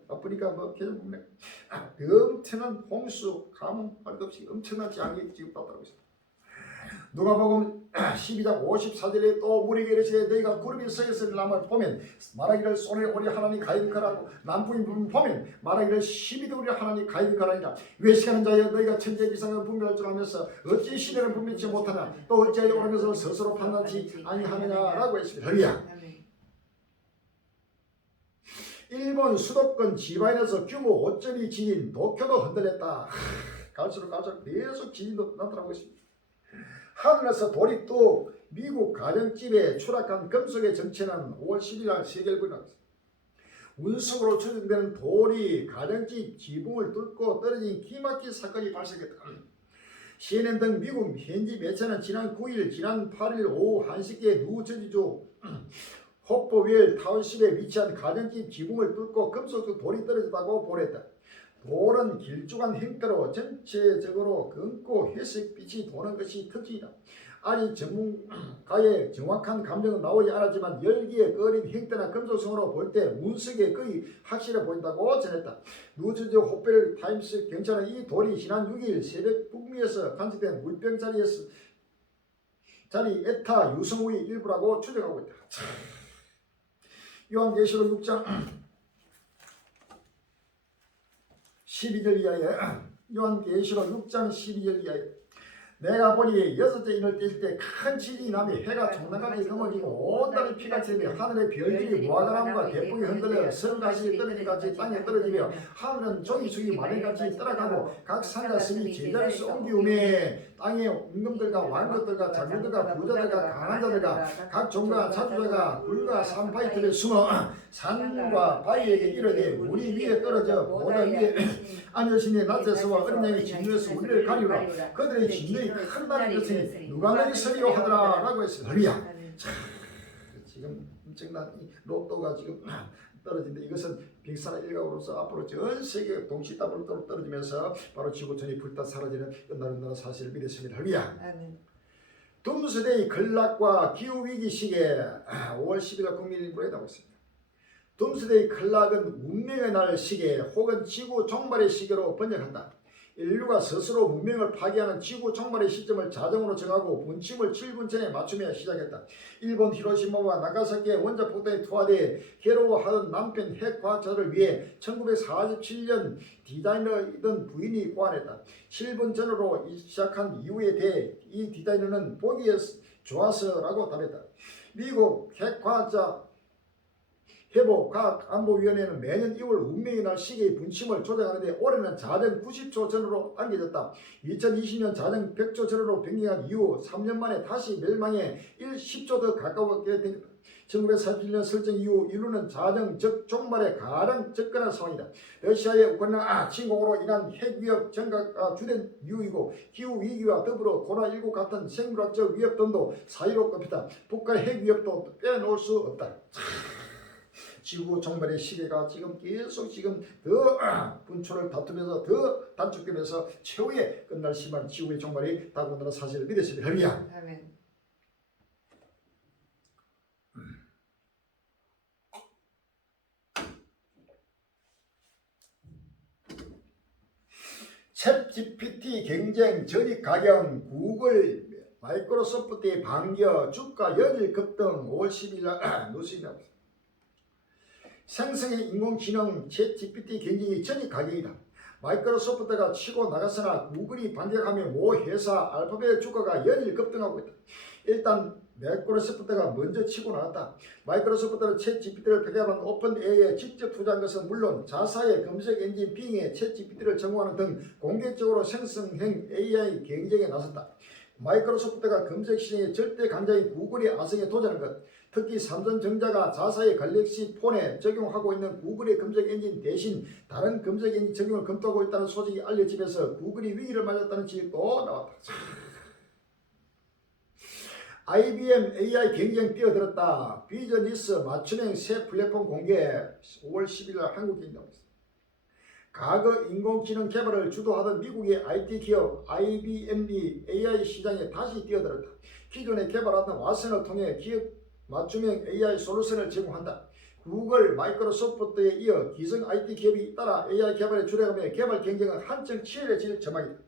아프리카 계속 보면 엄청난 홍수, 가뭄 할 것 없이 엄청난 재앙이 지금 나타나고 있습니다. 누가복음 12장 54절에 또 우리에게 이르시되 너희가 구름이 서있을 남을 보면 말하기를 손에 오리 하나님 가이드하라고 남풍이 보면 말하기를 12도 우리 하나님 가이드하라니라. 외식하는 자여 너희가 천재 기상을 분별할 줄 알면서 어찌 시대를 분별치 못하냐 또 어찌하여 옳은 것을 스스로 판단치 아니하느냐라고 했습니다. 할렐루야. 일본 수도권 지바인에서 규모 5.2 지진 도쿄도 흔들렸다. 갈수록 계속 지진도 나타나고 있습니다. 하늘에서 돌이 또 미국 가정집에 추락한 금속의 정체는 5월 10일 세계일보에 나왔습니다. 운석으로 추정되는 돌이 가정집 지붕을 뚫고 떨어진 기막힌 사건이 발생했다. CNN 등 미국 현지 매체는 지난 9일, 지난 8일 오후 1시께 뉴저지주 호프윌 타운십에 위치한 가정집 지붕을 뚫고 금속 돌이 떨어졌다고 보도했다. 돌은 길쭉한 형태로 전체적으로 검고 회색빛이 도는 것이 특징이다. 아직 전문가의 정확한 감정은 나오지 않았지만 열기에 꺼린 형태나 금속성으로 볼 때 운석에 거의 확실해 보인다고 전했다. 뉴저지 호펠 타임스 경찰은 이 돌이 지난 6일 새벽 북미에서 관측된 물병자리 에타 유성우의 일부라고 추정하고 있다. 요한계시록 6장 12절 이하에 요한계시록 6장 12절 이하에 내가 보니 여섯째 인을 뗄 때 큰 지진이 나며 해가 정나가게 넘어지고 온 땅이 피같이 되며 하늘의 별들이 무화과나무가 대풍에 흔들려 선가시 떨어지같이 땅에 떨어지며 하늘은 종이숙이 마른같이 떠나가고 각 산과 섬이 제자리에서 옮기우며 땅의 임금들과 왕족들과 장군들과 부자들과 강한 자들과 각 종과 자주자가 불과 산바위 틈에 숨어 산과 바위에게 이르되 우리 위에 떨어져 보다 위에 앉으시니 낮에서와 어린 양의 진노에서 우리를 가리우라. 그들의 진노에 큰 날이 있으니 누가 너희 서리요 하더라 라고 했습니다. 할렐루야. 지금 엄청난 이 로또가 지금 떨어진다. 이것은 빅사라 일각으로서 앞으로 전 세계 동시다발로 떨어지면서 바로 지구촌이 불타 사라지는 끝나는 사실을 믿었습니다. 할렐루야. 둠스데이 클락과 기후위기 시기에 5월 10일 국민일보에 나오고 있습니다. 둠스데이 클락은 운명의 날 시기에 혹은 지구 종말의 시기로 번역한다. 인류가 스스로 문명을 파괴하는 지구 종말의 시점을 자정으로 정하고 분침을 7분 전에 맞추며 시작했다. 일본 히로시마와 나가사키의 원자폭탄에 투하돼 괴로워하던 남편 핵과학자를 위해 1947년 디자이너이던 부인이 고안했다. 7분 전으로 시작한 이유에 대해 이 디자이너는 보기 좋아서라고 답했다. 미국 핵과학자 회복과학안보위원회는 매년 2월 운명의 날 시기의 분침을 조정하는데 올해는 자정 90초 전으로 당겨졌다. 2020년 자정 100초 전으로 변경한 이후 3년 만에 다시 멸망에 10초 더 가까워게 된 것다. 1947년 설정 이후 인류는 자정 즉 종말에 가장 접근한 상황이다. 러시아의 우크라이나 침공으로 인한 핵위협 증가가 주된 이유이고 기후위기와 더불어 코로나19 같은 생물학적 위협 등도 사유로 꼽혔다. 북한 핵위협도 빼놓을 수 없다. 지구 종말의 시계가 지금 계속 지금 더 분초를 다투면서 더 단축되면서 최후의 끝날 시만 지구의 종말이 다가온다는 사실을 믿으시면 할렐루야. 아멘. 챗 GPT 경쟁 전입 가격 구글 마이크로소프트의 반겨 주가 연일 급등 5월 10일 날 뉴스입니다. 생성의 인공지능 챗 GPT 경쟁이 전입 가격이다. 마이크로소프트가 치고 나갔으나 구글이 반격하며 모 회사 알파벳 주가가 연일 급등하고 있다. 일단 마이크로소프트가 먼저 치고 나갔다. 마이크로소프트는 챗 GPT를 폐기하는 오픈 AI에 직접 투자한 것은 물론 자사의 검색 엔진 빙에 챗 GPT를 전공하는 등 공개적으로 생성형 AI 경쟁에 나섰다. 마이크로소프트가 검색 시장의 절대 강자인 구글의 아성에 도전한 것, 특히 삼성전자가 자사의 갤럭시 폰에 적용하고 있는 구글의 검색 엔진 대신 다른 검색 엔진 적용을 검토하고 있다는 소식이 알려지면서 구글이 위기를 맞았다는 지적도 나왔다. IBM AI 경쟁 뛰어들었다. 비즈니스 맞춤형 새 플랫폼 공개 5월 10일 한국 경제 나왔습니다. 과거 인공지능 개발을 주도하던 미국의 IT 기업 IBM이 AI 시장에 다시 뛰어들었다. 기존에 개발하던 왓슨을 통해 기업 맞춤형 AI 솔루션을 제공한다. 구글, 마이크로소프트에 이어 기성 IT 기업이 따라 AI 개발에 주력하며 개발 경쟁은 한층 치열해질 전망이다.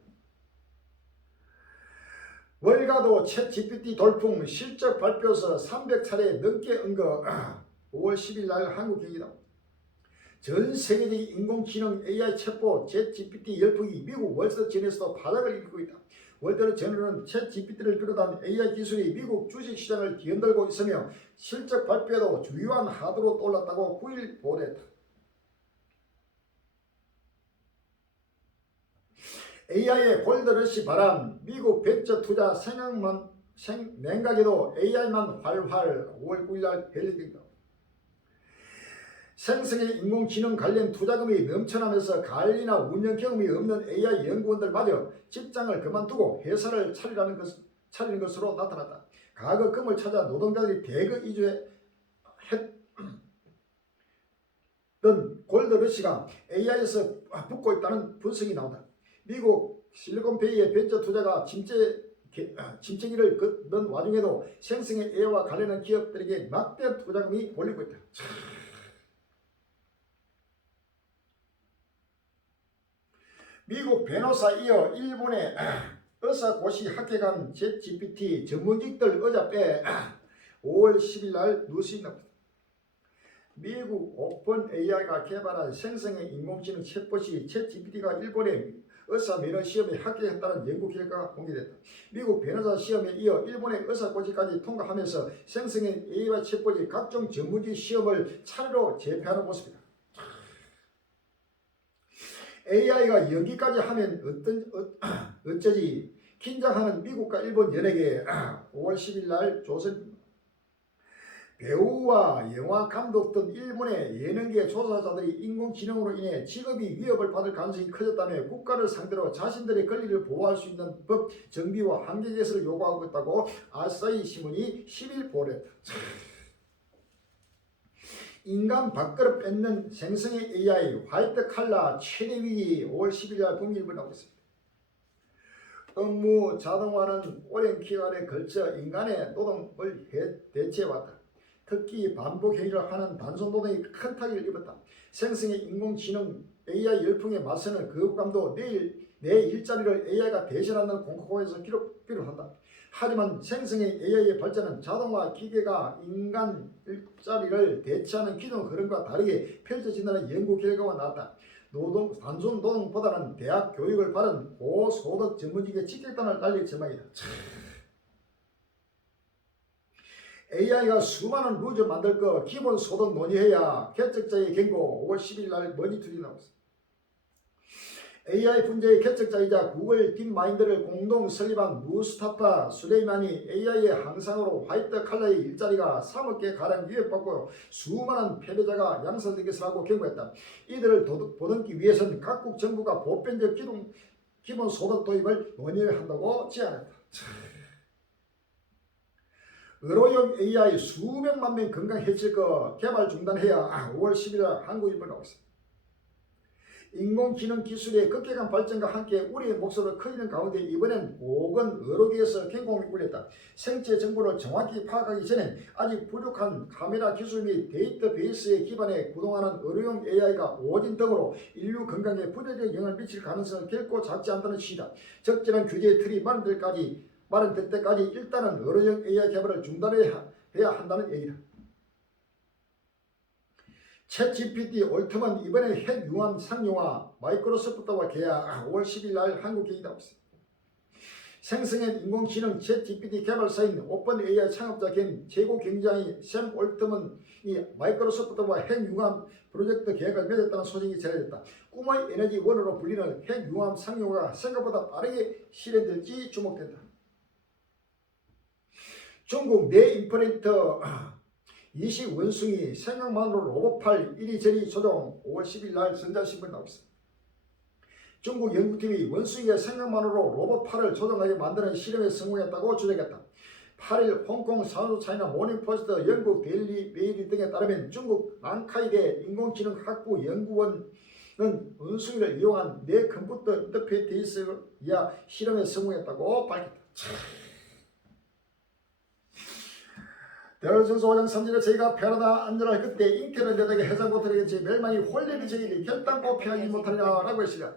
월가도 챗 GPT 돌풍 실적 발표서 300차례 넘게 언급 5월 10일 날 한국 경기다. 전 세계적인 인공지능 AI 챗봇 챗 GPT 열풍이 미국 월스트리트에서도 파장을 일으키고 있다. 월스트리트는 챗 GPT를 비롯한 AI 기술이 미국 주식시장을 뒤흔들고 있으며 실적 발표에도 주요한 하도로 떠올랐다고 9일 보도했다. AI의 골드러시 바람, 미국 벤처 투자 냉각에도 AI만 활활 5월 9일 날 벨리딩다. 생성의 인공지능 관련 투자금이 넘쳐나면서 관리나 운영 경험이 없는 AI 연구원들마저 직장을 그만두고 회사를 차리는 것으로 나타났다. 과거 금을 찾아 노동자들이 대거 이주했던 골드러시가 AI에서 붙고 있다는 분석이 나온다. 미국 실리콘밸리의 벤처 투자가 침체기를 걷는 와중에도 생성의 AI와 관련한 기업들에게 막대한 투자금이 몰리고 있다. 미국 변호사 이어 일본의 의사고시 합격한 챗 GPT 전문직들 어젯밤에 5월 10일 날 뉴스에 나옵니다. 미국 오픈 AI가 개발한 생성의 인공지능 챗봇이 챗 GPT가 일본의 의사 면허 시험에 합격했다는 연구 결과가 공개됐다. 미국 변호사 시험에 이어 일본의 의사고시까지 통과하면서 생성의 AI와 챗봇이 각종 전문직 시험을 차례로 제패하는 모습이다. AI가 연기까지 하면 어쩌지 긴장하는 미국과 일본 연예계 5월 10일 날 조선 배우와 영화 감독 등 일본의 예능계 조사자들이 인공지능으로 인해 직업이 위협을 받을 가능성이 커졌다며 국가를 상대로 자신들의 권리를 보호할 수 있는 법 정비와 한계 개선을 요구하고 있다고 아사히 신문이 10일 보도했다. 인간 밥그릇 뺏는 생성의 AI 화이트 칼라 최대 위기 5월 10일 날 국민일보 나오고 있습니다. 업무 자동화는 오랜 기간에 걸쳐 인간의 노동을 대체해왔다. 특히 반복 행위를 하는 단순 노동이 큰 타격을 입었다. 생성의 인공지능 AI 열풍에 맞서는 거부감도 내 일자리를 AI가 대신한다는 공포에서 필요하다. 하지만 생성의 AI의 발전은 자동화 기계가 인간 일자리를 대체하는 기존 흐름과 다르게 펼쳐진다는 연구 결과가 나왔다. 단순 노동보다는 대학 교육을 받은 고소득 전문직의 직격탄을 날릴 전망이다. AI가 수많은 루저 만들 거 기본소득 논의해야 개척자의 경고 5월 10일 날 머니투리 나왔습니다. AI 분야의 개척자이자 구글 딥마인드를 공동 설립한 무스타파 수레이만이 AI의 항상으로 화이트 칼라의 일자리가 3억 개 가량 위협받고 수많은 패배자가 양산될 것이라고 경고했다. 이들을 보듬기 위해서는 각국 정부가 보편적 기본소득 도입을 논의한다고 제안했다. 의료용 AI 수백만 명 건강 해칠 거 개발 중단해야 5월 10일 한국일보 나오고 있습니다. 인공지능 기술의 급격한 발전과 함께 우리의 목소리가 커지는 가운데 이번엔 보건 의료계에서 경고음이 울렸다. 생체 정보를 정확히 파악하기 전엔 아직 부족한 카메라 기술 및 데이터베이스에 기반해 구동하는 의료용 AI가 오진 등으로 인류 건강에 부정적 영향을 미칠 가능성을 결코 작지 않다는 시다. 적절한 규제의 틀이 마련될 때까지 일단은 의료용 AI 개발을 중단해야 한다는 얘기다. 챗GPT 올트먼 이번에 핵융합 상용화 마이크로소프트와 계약 5월 10일 날 한국경이 나오고 있습니다. 생성형 인공지능 챗GPT 개발사인 오픈AI 창업자 겸 최고 경쟁자인 샘 올트먼이 마이크로소프트와 핵융합 프로젝트 계약을 맺었다는 소식이 전해졌다. 꿈의 에너지 원으로 불리는 핵융합 상용화가 생각보다 빠르게 실현될지 주목된다. 중국 내 임플란트 이식 원숭이 생각만으로 로봇팔 이리저리 조종 5월 10일 날 전자신문 나오고 있습니다. 중국 연구팀이 원숭이의 생각만으로 로봇팔을 조종하게 만드는 실험에 성공했다고 주장했다. 8일 홍콩 사우스차이나 모닝포스트, 영국 데일리 메일 등에 따르면 중국 난카이대 인공지능 학부 연구원은 원숭이를 이용한 내 컴퓨터 인터페이스야 실험에 성공했다고 밝혔다. 대열전소 5장 3절에 저희가 패하다 안전할 그때 인태는 내게 해상고들에게 제 멸망이 홀리는 저희들이 결단코 피하지 못하리라 라고 했으랴.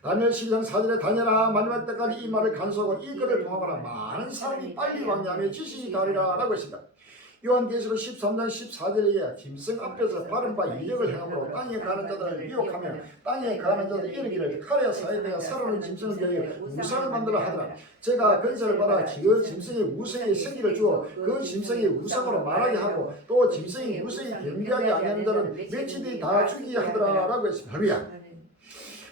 다니엘 12장 4절에 다니엘아 마지막 때까지 이 말을 간수하고 이 글을 봉합하라. 많은 사람이 빨리 왕래하며 지식이 다리라 라고 했습니다. 요한계시록 13장 14절에 짐승 앞에서 바른 바 이적을 행함으로 땅에 가는 자들을 미혹하며 땅에 가는 자들 이르기를 칼에 사이되어 살아오는 짐승을 위하여 우상을 만들어 하더라. 제가 건설을 받아 그 짐승의 우상에 생기를 주어 그 짐승의 우상으로 말하게 하고 또 짐승의 우상이 경배하게 아니하는 자는 며칠 뒤 다 죽이게 하더라 라고 했습니다. 할렐루야.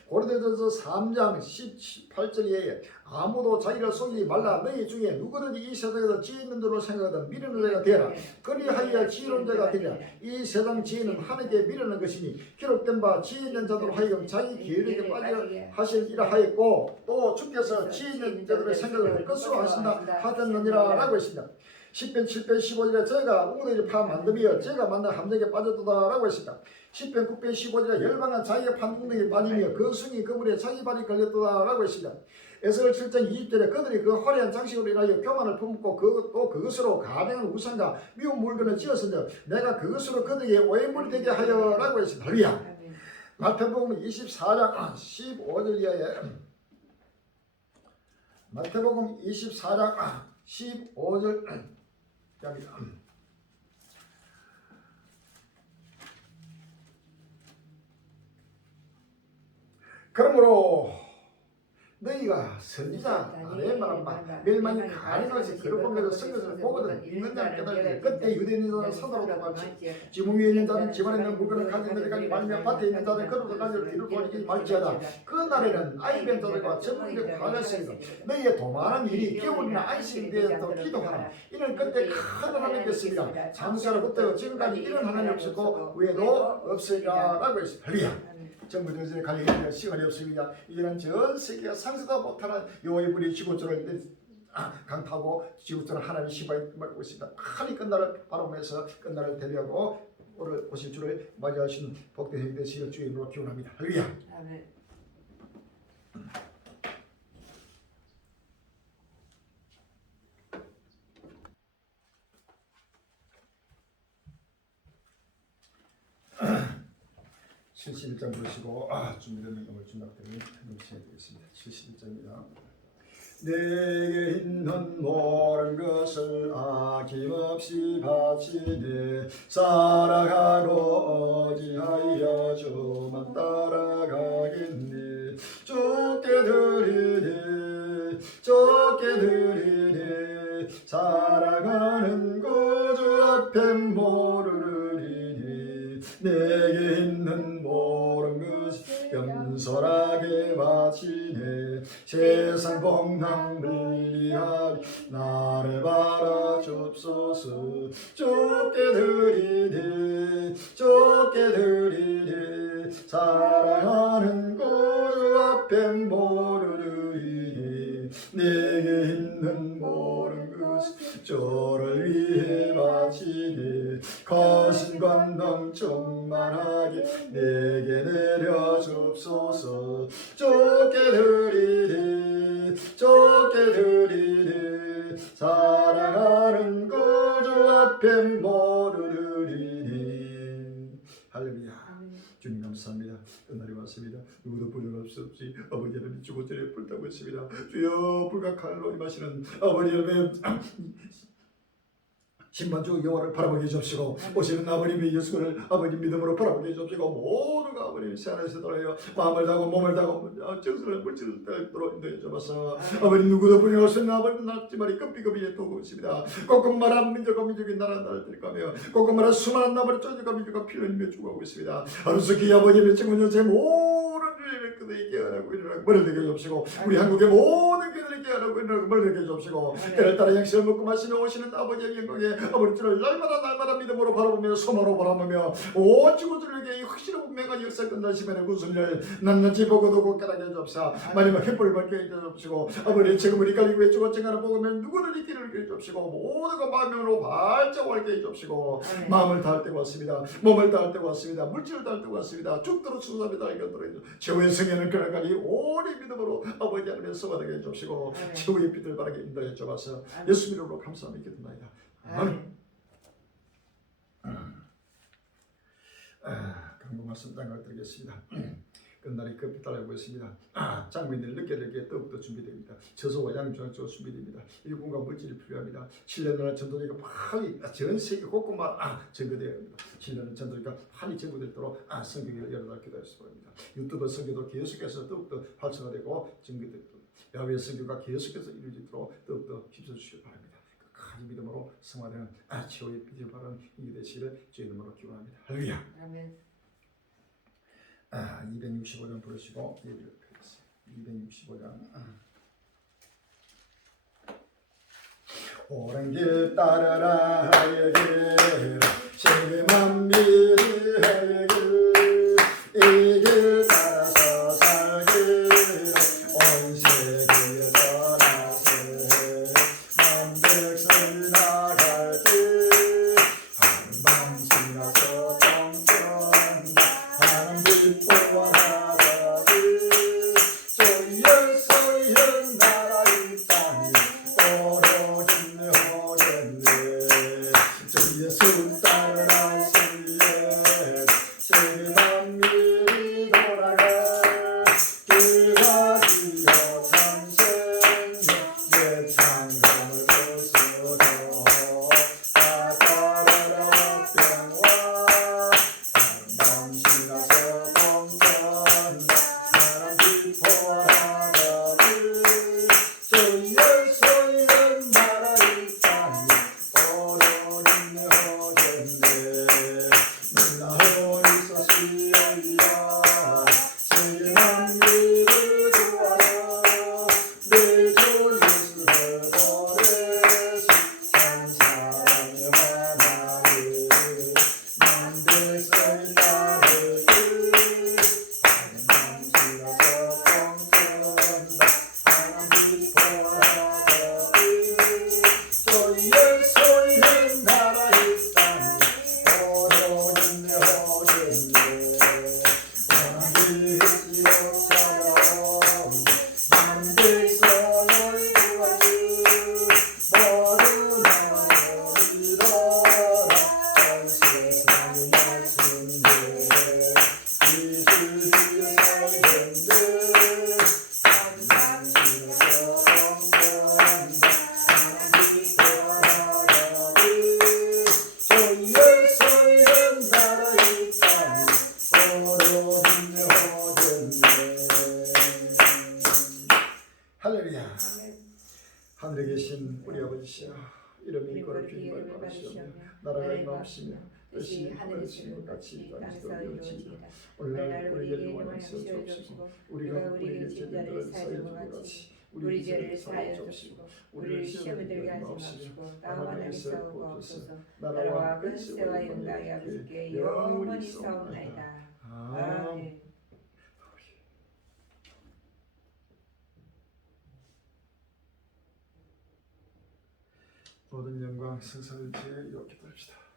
고린도전서 3장 18절에 아무도 자기를 속이지 말라. 너희 중에 누구든지 이 세상에서 지혜 있는 줄로 생각하든 미련한 자가 되라. 그리하여 지혜로운 자가 되리라. 이 세상 지혜는 하늘께 미련한 것이니 기록된 바 지혜 있는 자들로 하여금 자기 계율에 빠지게 하시리라 하였고 또 주께서 지혜 있는 자들의 생각을 끝으로 하신다 하셨느니라 라고 했습니다. 10편 7편 15절에 저희가 웅덩이를 파 만듦이여 제가 만든 함정에 빠졌도다 라고 했습니다. 10편 9편 15절에 열방한 자기가 판 웅덩이에 빠지며 그 승이 그물에 자기 발이 걸렸도다 라고 했습니다. 에스겔 7장 20절에 그들이 그 화려한 장식으로 인하여 교만을 품고 또 그것으로 가증한 우상과 미운 물건을 지었으며 내가 그것으로 그들에게 오해물이 되게 하여 라고 했습니다. 할렐루야. 마태복음 24장 15절 이하에 마태복음 24장 15절 여기다. 그러므로 너희가 선지자 아래에 말한 바 멸망이 가는 것이 그릇 보면서 성경을 보거든 읽는 자는 깨달으리. 그때 유대인들은 사도로 똑같이 지붕 위에 있는 자는 집안에 있는 물건을 가지는 데까지 말며 밭에 있는 자는 그릇을 가지고 뒤를 보이지 말지어다. 그 날에는 아이벤 자들과 전문적 과거였습니다. 너희의 도만한 일이 겨울이나 안식일에 대해서 기도하라. 이는 그때 큰 하나님께습니다. 창세로부터 지금까지 이런 하나님이 없었고 후에도 없으리라 라고 했습니다. 할렐루야. 전부 전세에 갈 얘기가 시간이 없습니다. 이제는 전 세계가 상상도 못하는 여호와의 불이 지구촌을 강타하고 지구촌을 하나님이 심판하고 있습니다. 하나님 끝날을 바라보면서 끝날을 대비하고 오늘 오실 주를 맞이하신 복된 행위 되시기를 주의 이름으로 기원합니다. 할렐루야. 아멘. 칠 71장 부르시고 준비된 음악을 준비하도록 해주셔야 되겠습니다. 71장입니다. 내게 있는 모든 것을 아낌없이 바치네 살아가고 어찌하여 주만 따라가겠니 주께 드리니 살아가는 구주 앞에 모르리니 내게 있는 모든 것을 겸손하게 바치네 세상 복랑 불리하리 나를 바라 줍소서 주께 드리니 사랑하는 구주 앞에 모르리니 내게 있는 모든 것을 주를 위해 바치니 거신 권능 충만하게 내게 내려줍소서 주께 드리니 사랑하는 구주 앞에 모르리니 할렐루야. 주님 감사합니다. 끝날이 왔습니다. 누구도 부정할 수 없이 아버지 하나님 주고전에 불타고 있습니다. 주여 불과 칼로 임하시는 아버지 하나님 신만주 여호와를 바라보게 해주시고 오시는 아버님의 예수를 아버님 믿음으로 바라보게 해주시고 모두가 아버님 새하늘에서 돌아요 마음을 다하고 몸을 다하고 정신을 물질을 다하도록 인도해 주옵소서. 아버님 누구도 부정할 수 없는 아버님 날지말이 급비급이 도고 있습니다. 꼭꼭 민족과 민족이 나라를 드릴까며 꼭꼭 말한 수많은 나무를 쫀족과 민족과 피를 흘리며 죽어가고 있습니다. 하루속히 아버님의 증언 전체 모든 주님의 그들이 깨어나고 일어나고 머리를 되게 해주시고 우리 한국의 모든 교회들이 깨어나고 일어나고 머리를 되게 해주시고 때를 따라 양식을 먹고 마시며 오시는 아버지의 영광에 아버지 주를 날마다 믿음으로 바라보며 소망으로 바라보며 온 지구들에게 이 확실한 분명한 역사 끝나시면 구순을 낱낱이 보고도 곧 깨닫게 해주옵사. 마지막 햇불을 밝게 해주옵시고 아버지 지금은 이깔리고 외치고 쟁하는 보고면 누구를 이기를 해주옵시고 모두가 마음으로 발짝 활게 해주옵시고 마음을 다할 때가 왔습니다. 몸을 다할 때가 왔습니다. 물질을 다할 때가 왔습니다. 죽도록 수사비 다할 것들을 해주옵시고 최후의 승리는 그날까지 오래 믿음으로 아버지 하나님의 서가되게 해주옵시고 최후의 빛을 바라게 인도해 주옵소서. 예수 이름으로 감사함이 기도나이다. 아멘. 강구 말씀 장을 드리겠습니다. 끝날이 급히 따라오고 있습니다. 장민들 늦게되게 더욱더 준비됩니다. 저소와 양조가 준비됩니다. 일꾼과 물질이 필요합니다. 7년을 전도자가 빨리 전 세계 곳곳만 전거되어야 합니다. 7년은 전도자가 빨리 전거되도록 성경을 열어달라 기도했습니다. 유튜브 선교도 계속해서 더욱더 활성화되고 전거되도록 야외 선교가 계속해서 이루어지도록 더욱더 힘써주시기 바랍니다. 큰 믿음으로 성화되는 최후의 빛을 바라는 힘이 되시기를 주의 이름으로 기원합니다. 할렐루야. 아멘. 265장 부르시고 예배를 드리겠습니다. 265장 오랜 길 따르라 하의 길 심한 미리 하의 길이 길 따라서 살기를 온 세계에 떠나세 만백성이 나갈 길 한밤 지나서 똥쩐다 하는 빛보와 나가들 소연 나라 이 땅이 오로지 오겠네 저 예수 따라 시에 세만 미리 돌아가 길가 지어 찬생여 내 창감을 부수고 따따라라 병와 한밤 지나서 똥쩐다 사람 비포하다비 나라가 임하옵시며 뜻이 하늘에서 것 같이 땅에서 이루어지이다. 오늘날 우리에게 용을 주옵시고 우리가 우리에게 죄인들을 사하여 것 같이 우리 죄를 사하여 주옵시고 우리를 시험에 들게 하지 마시고 다만 에게서 구하옵소서. 나라와 권세와 영광이 아버지께 영원히 싸움나이다. 아멘. 모든 영광 승선을 지혜 이렇게 봅시다.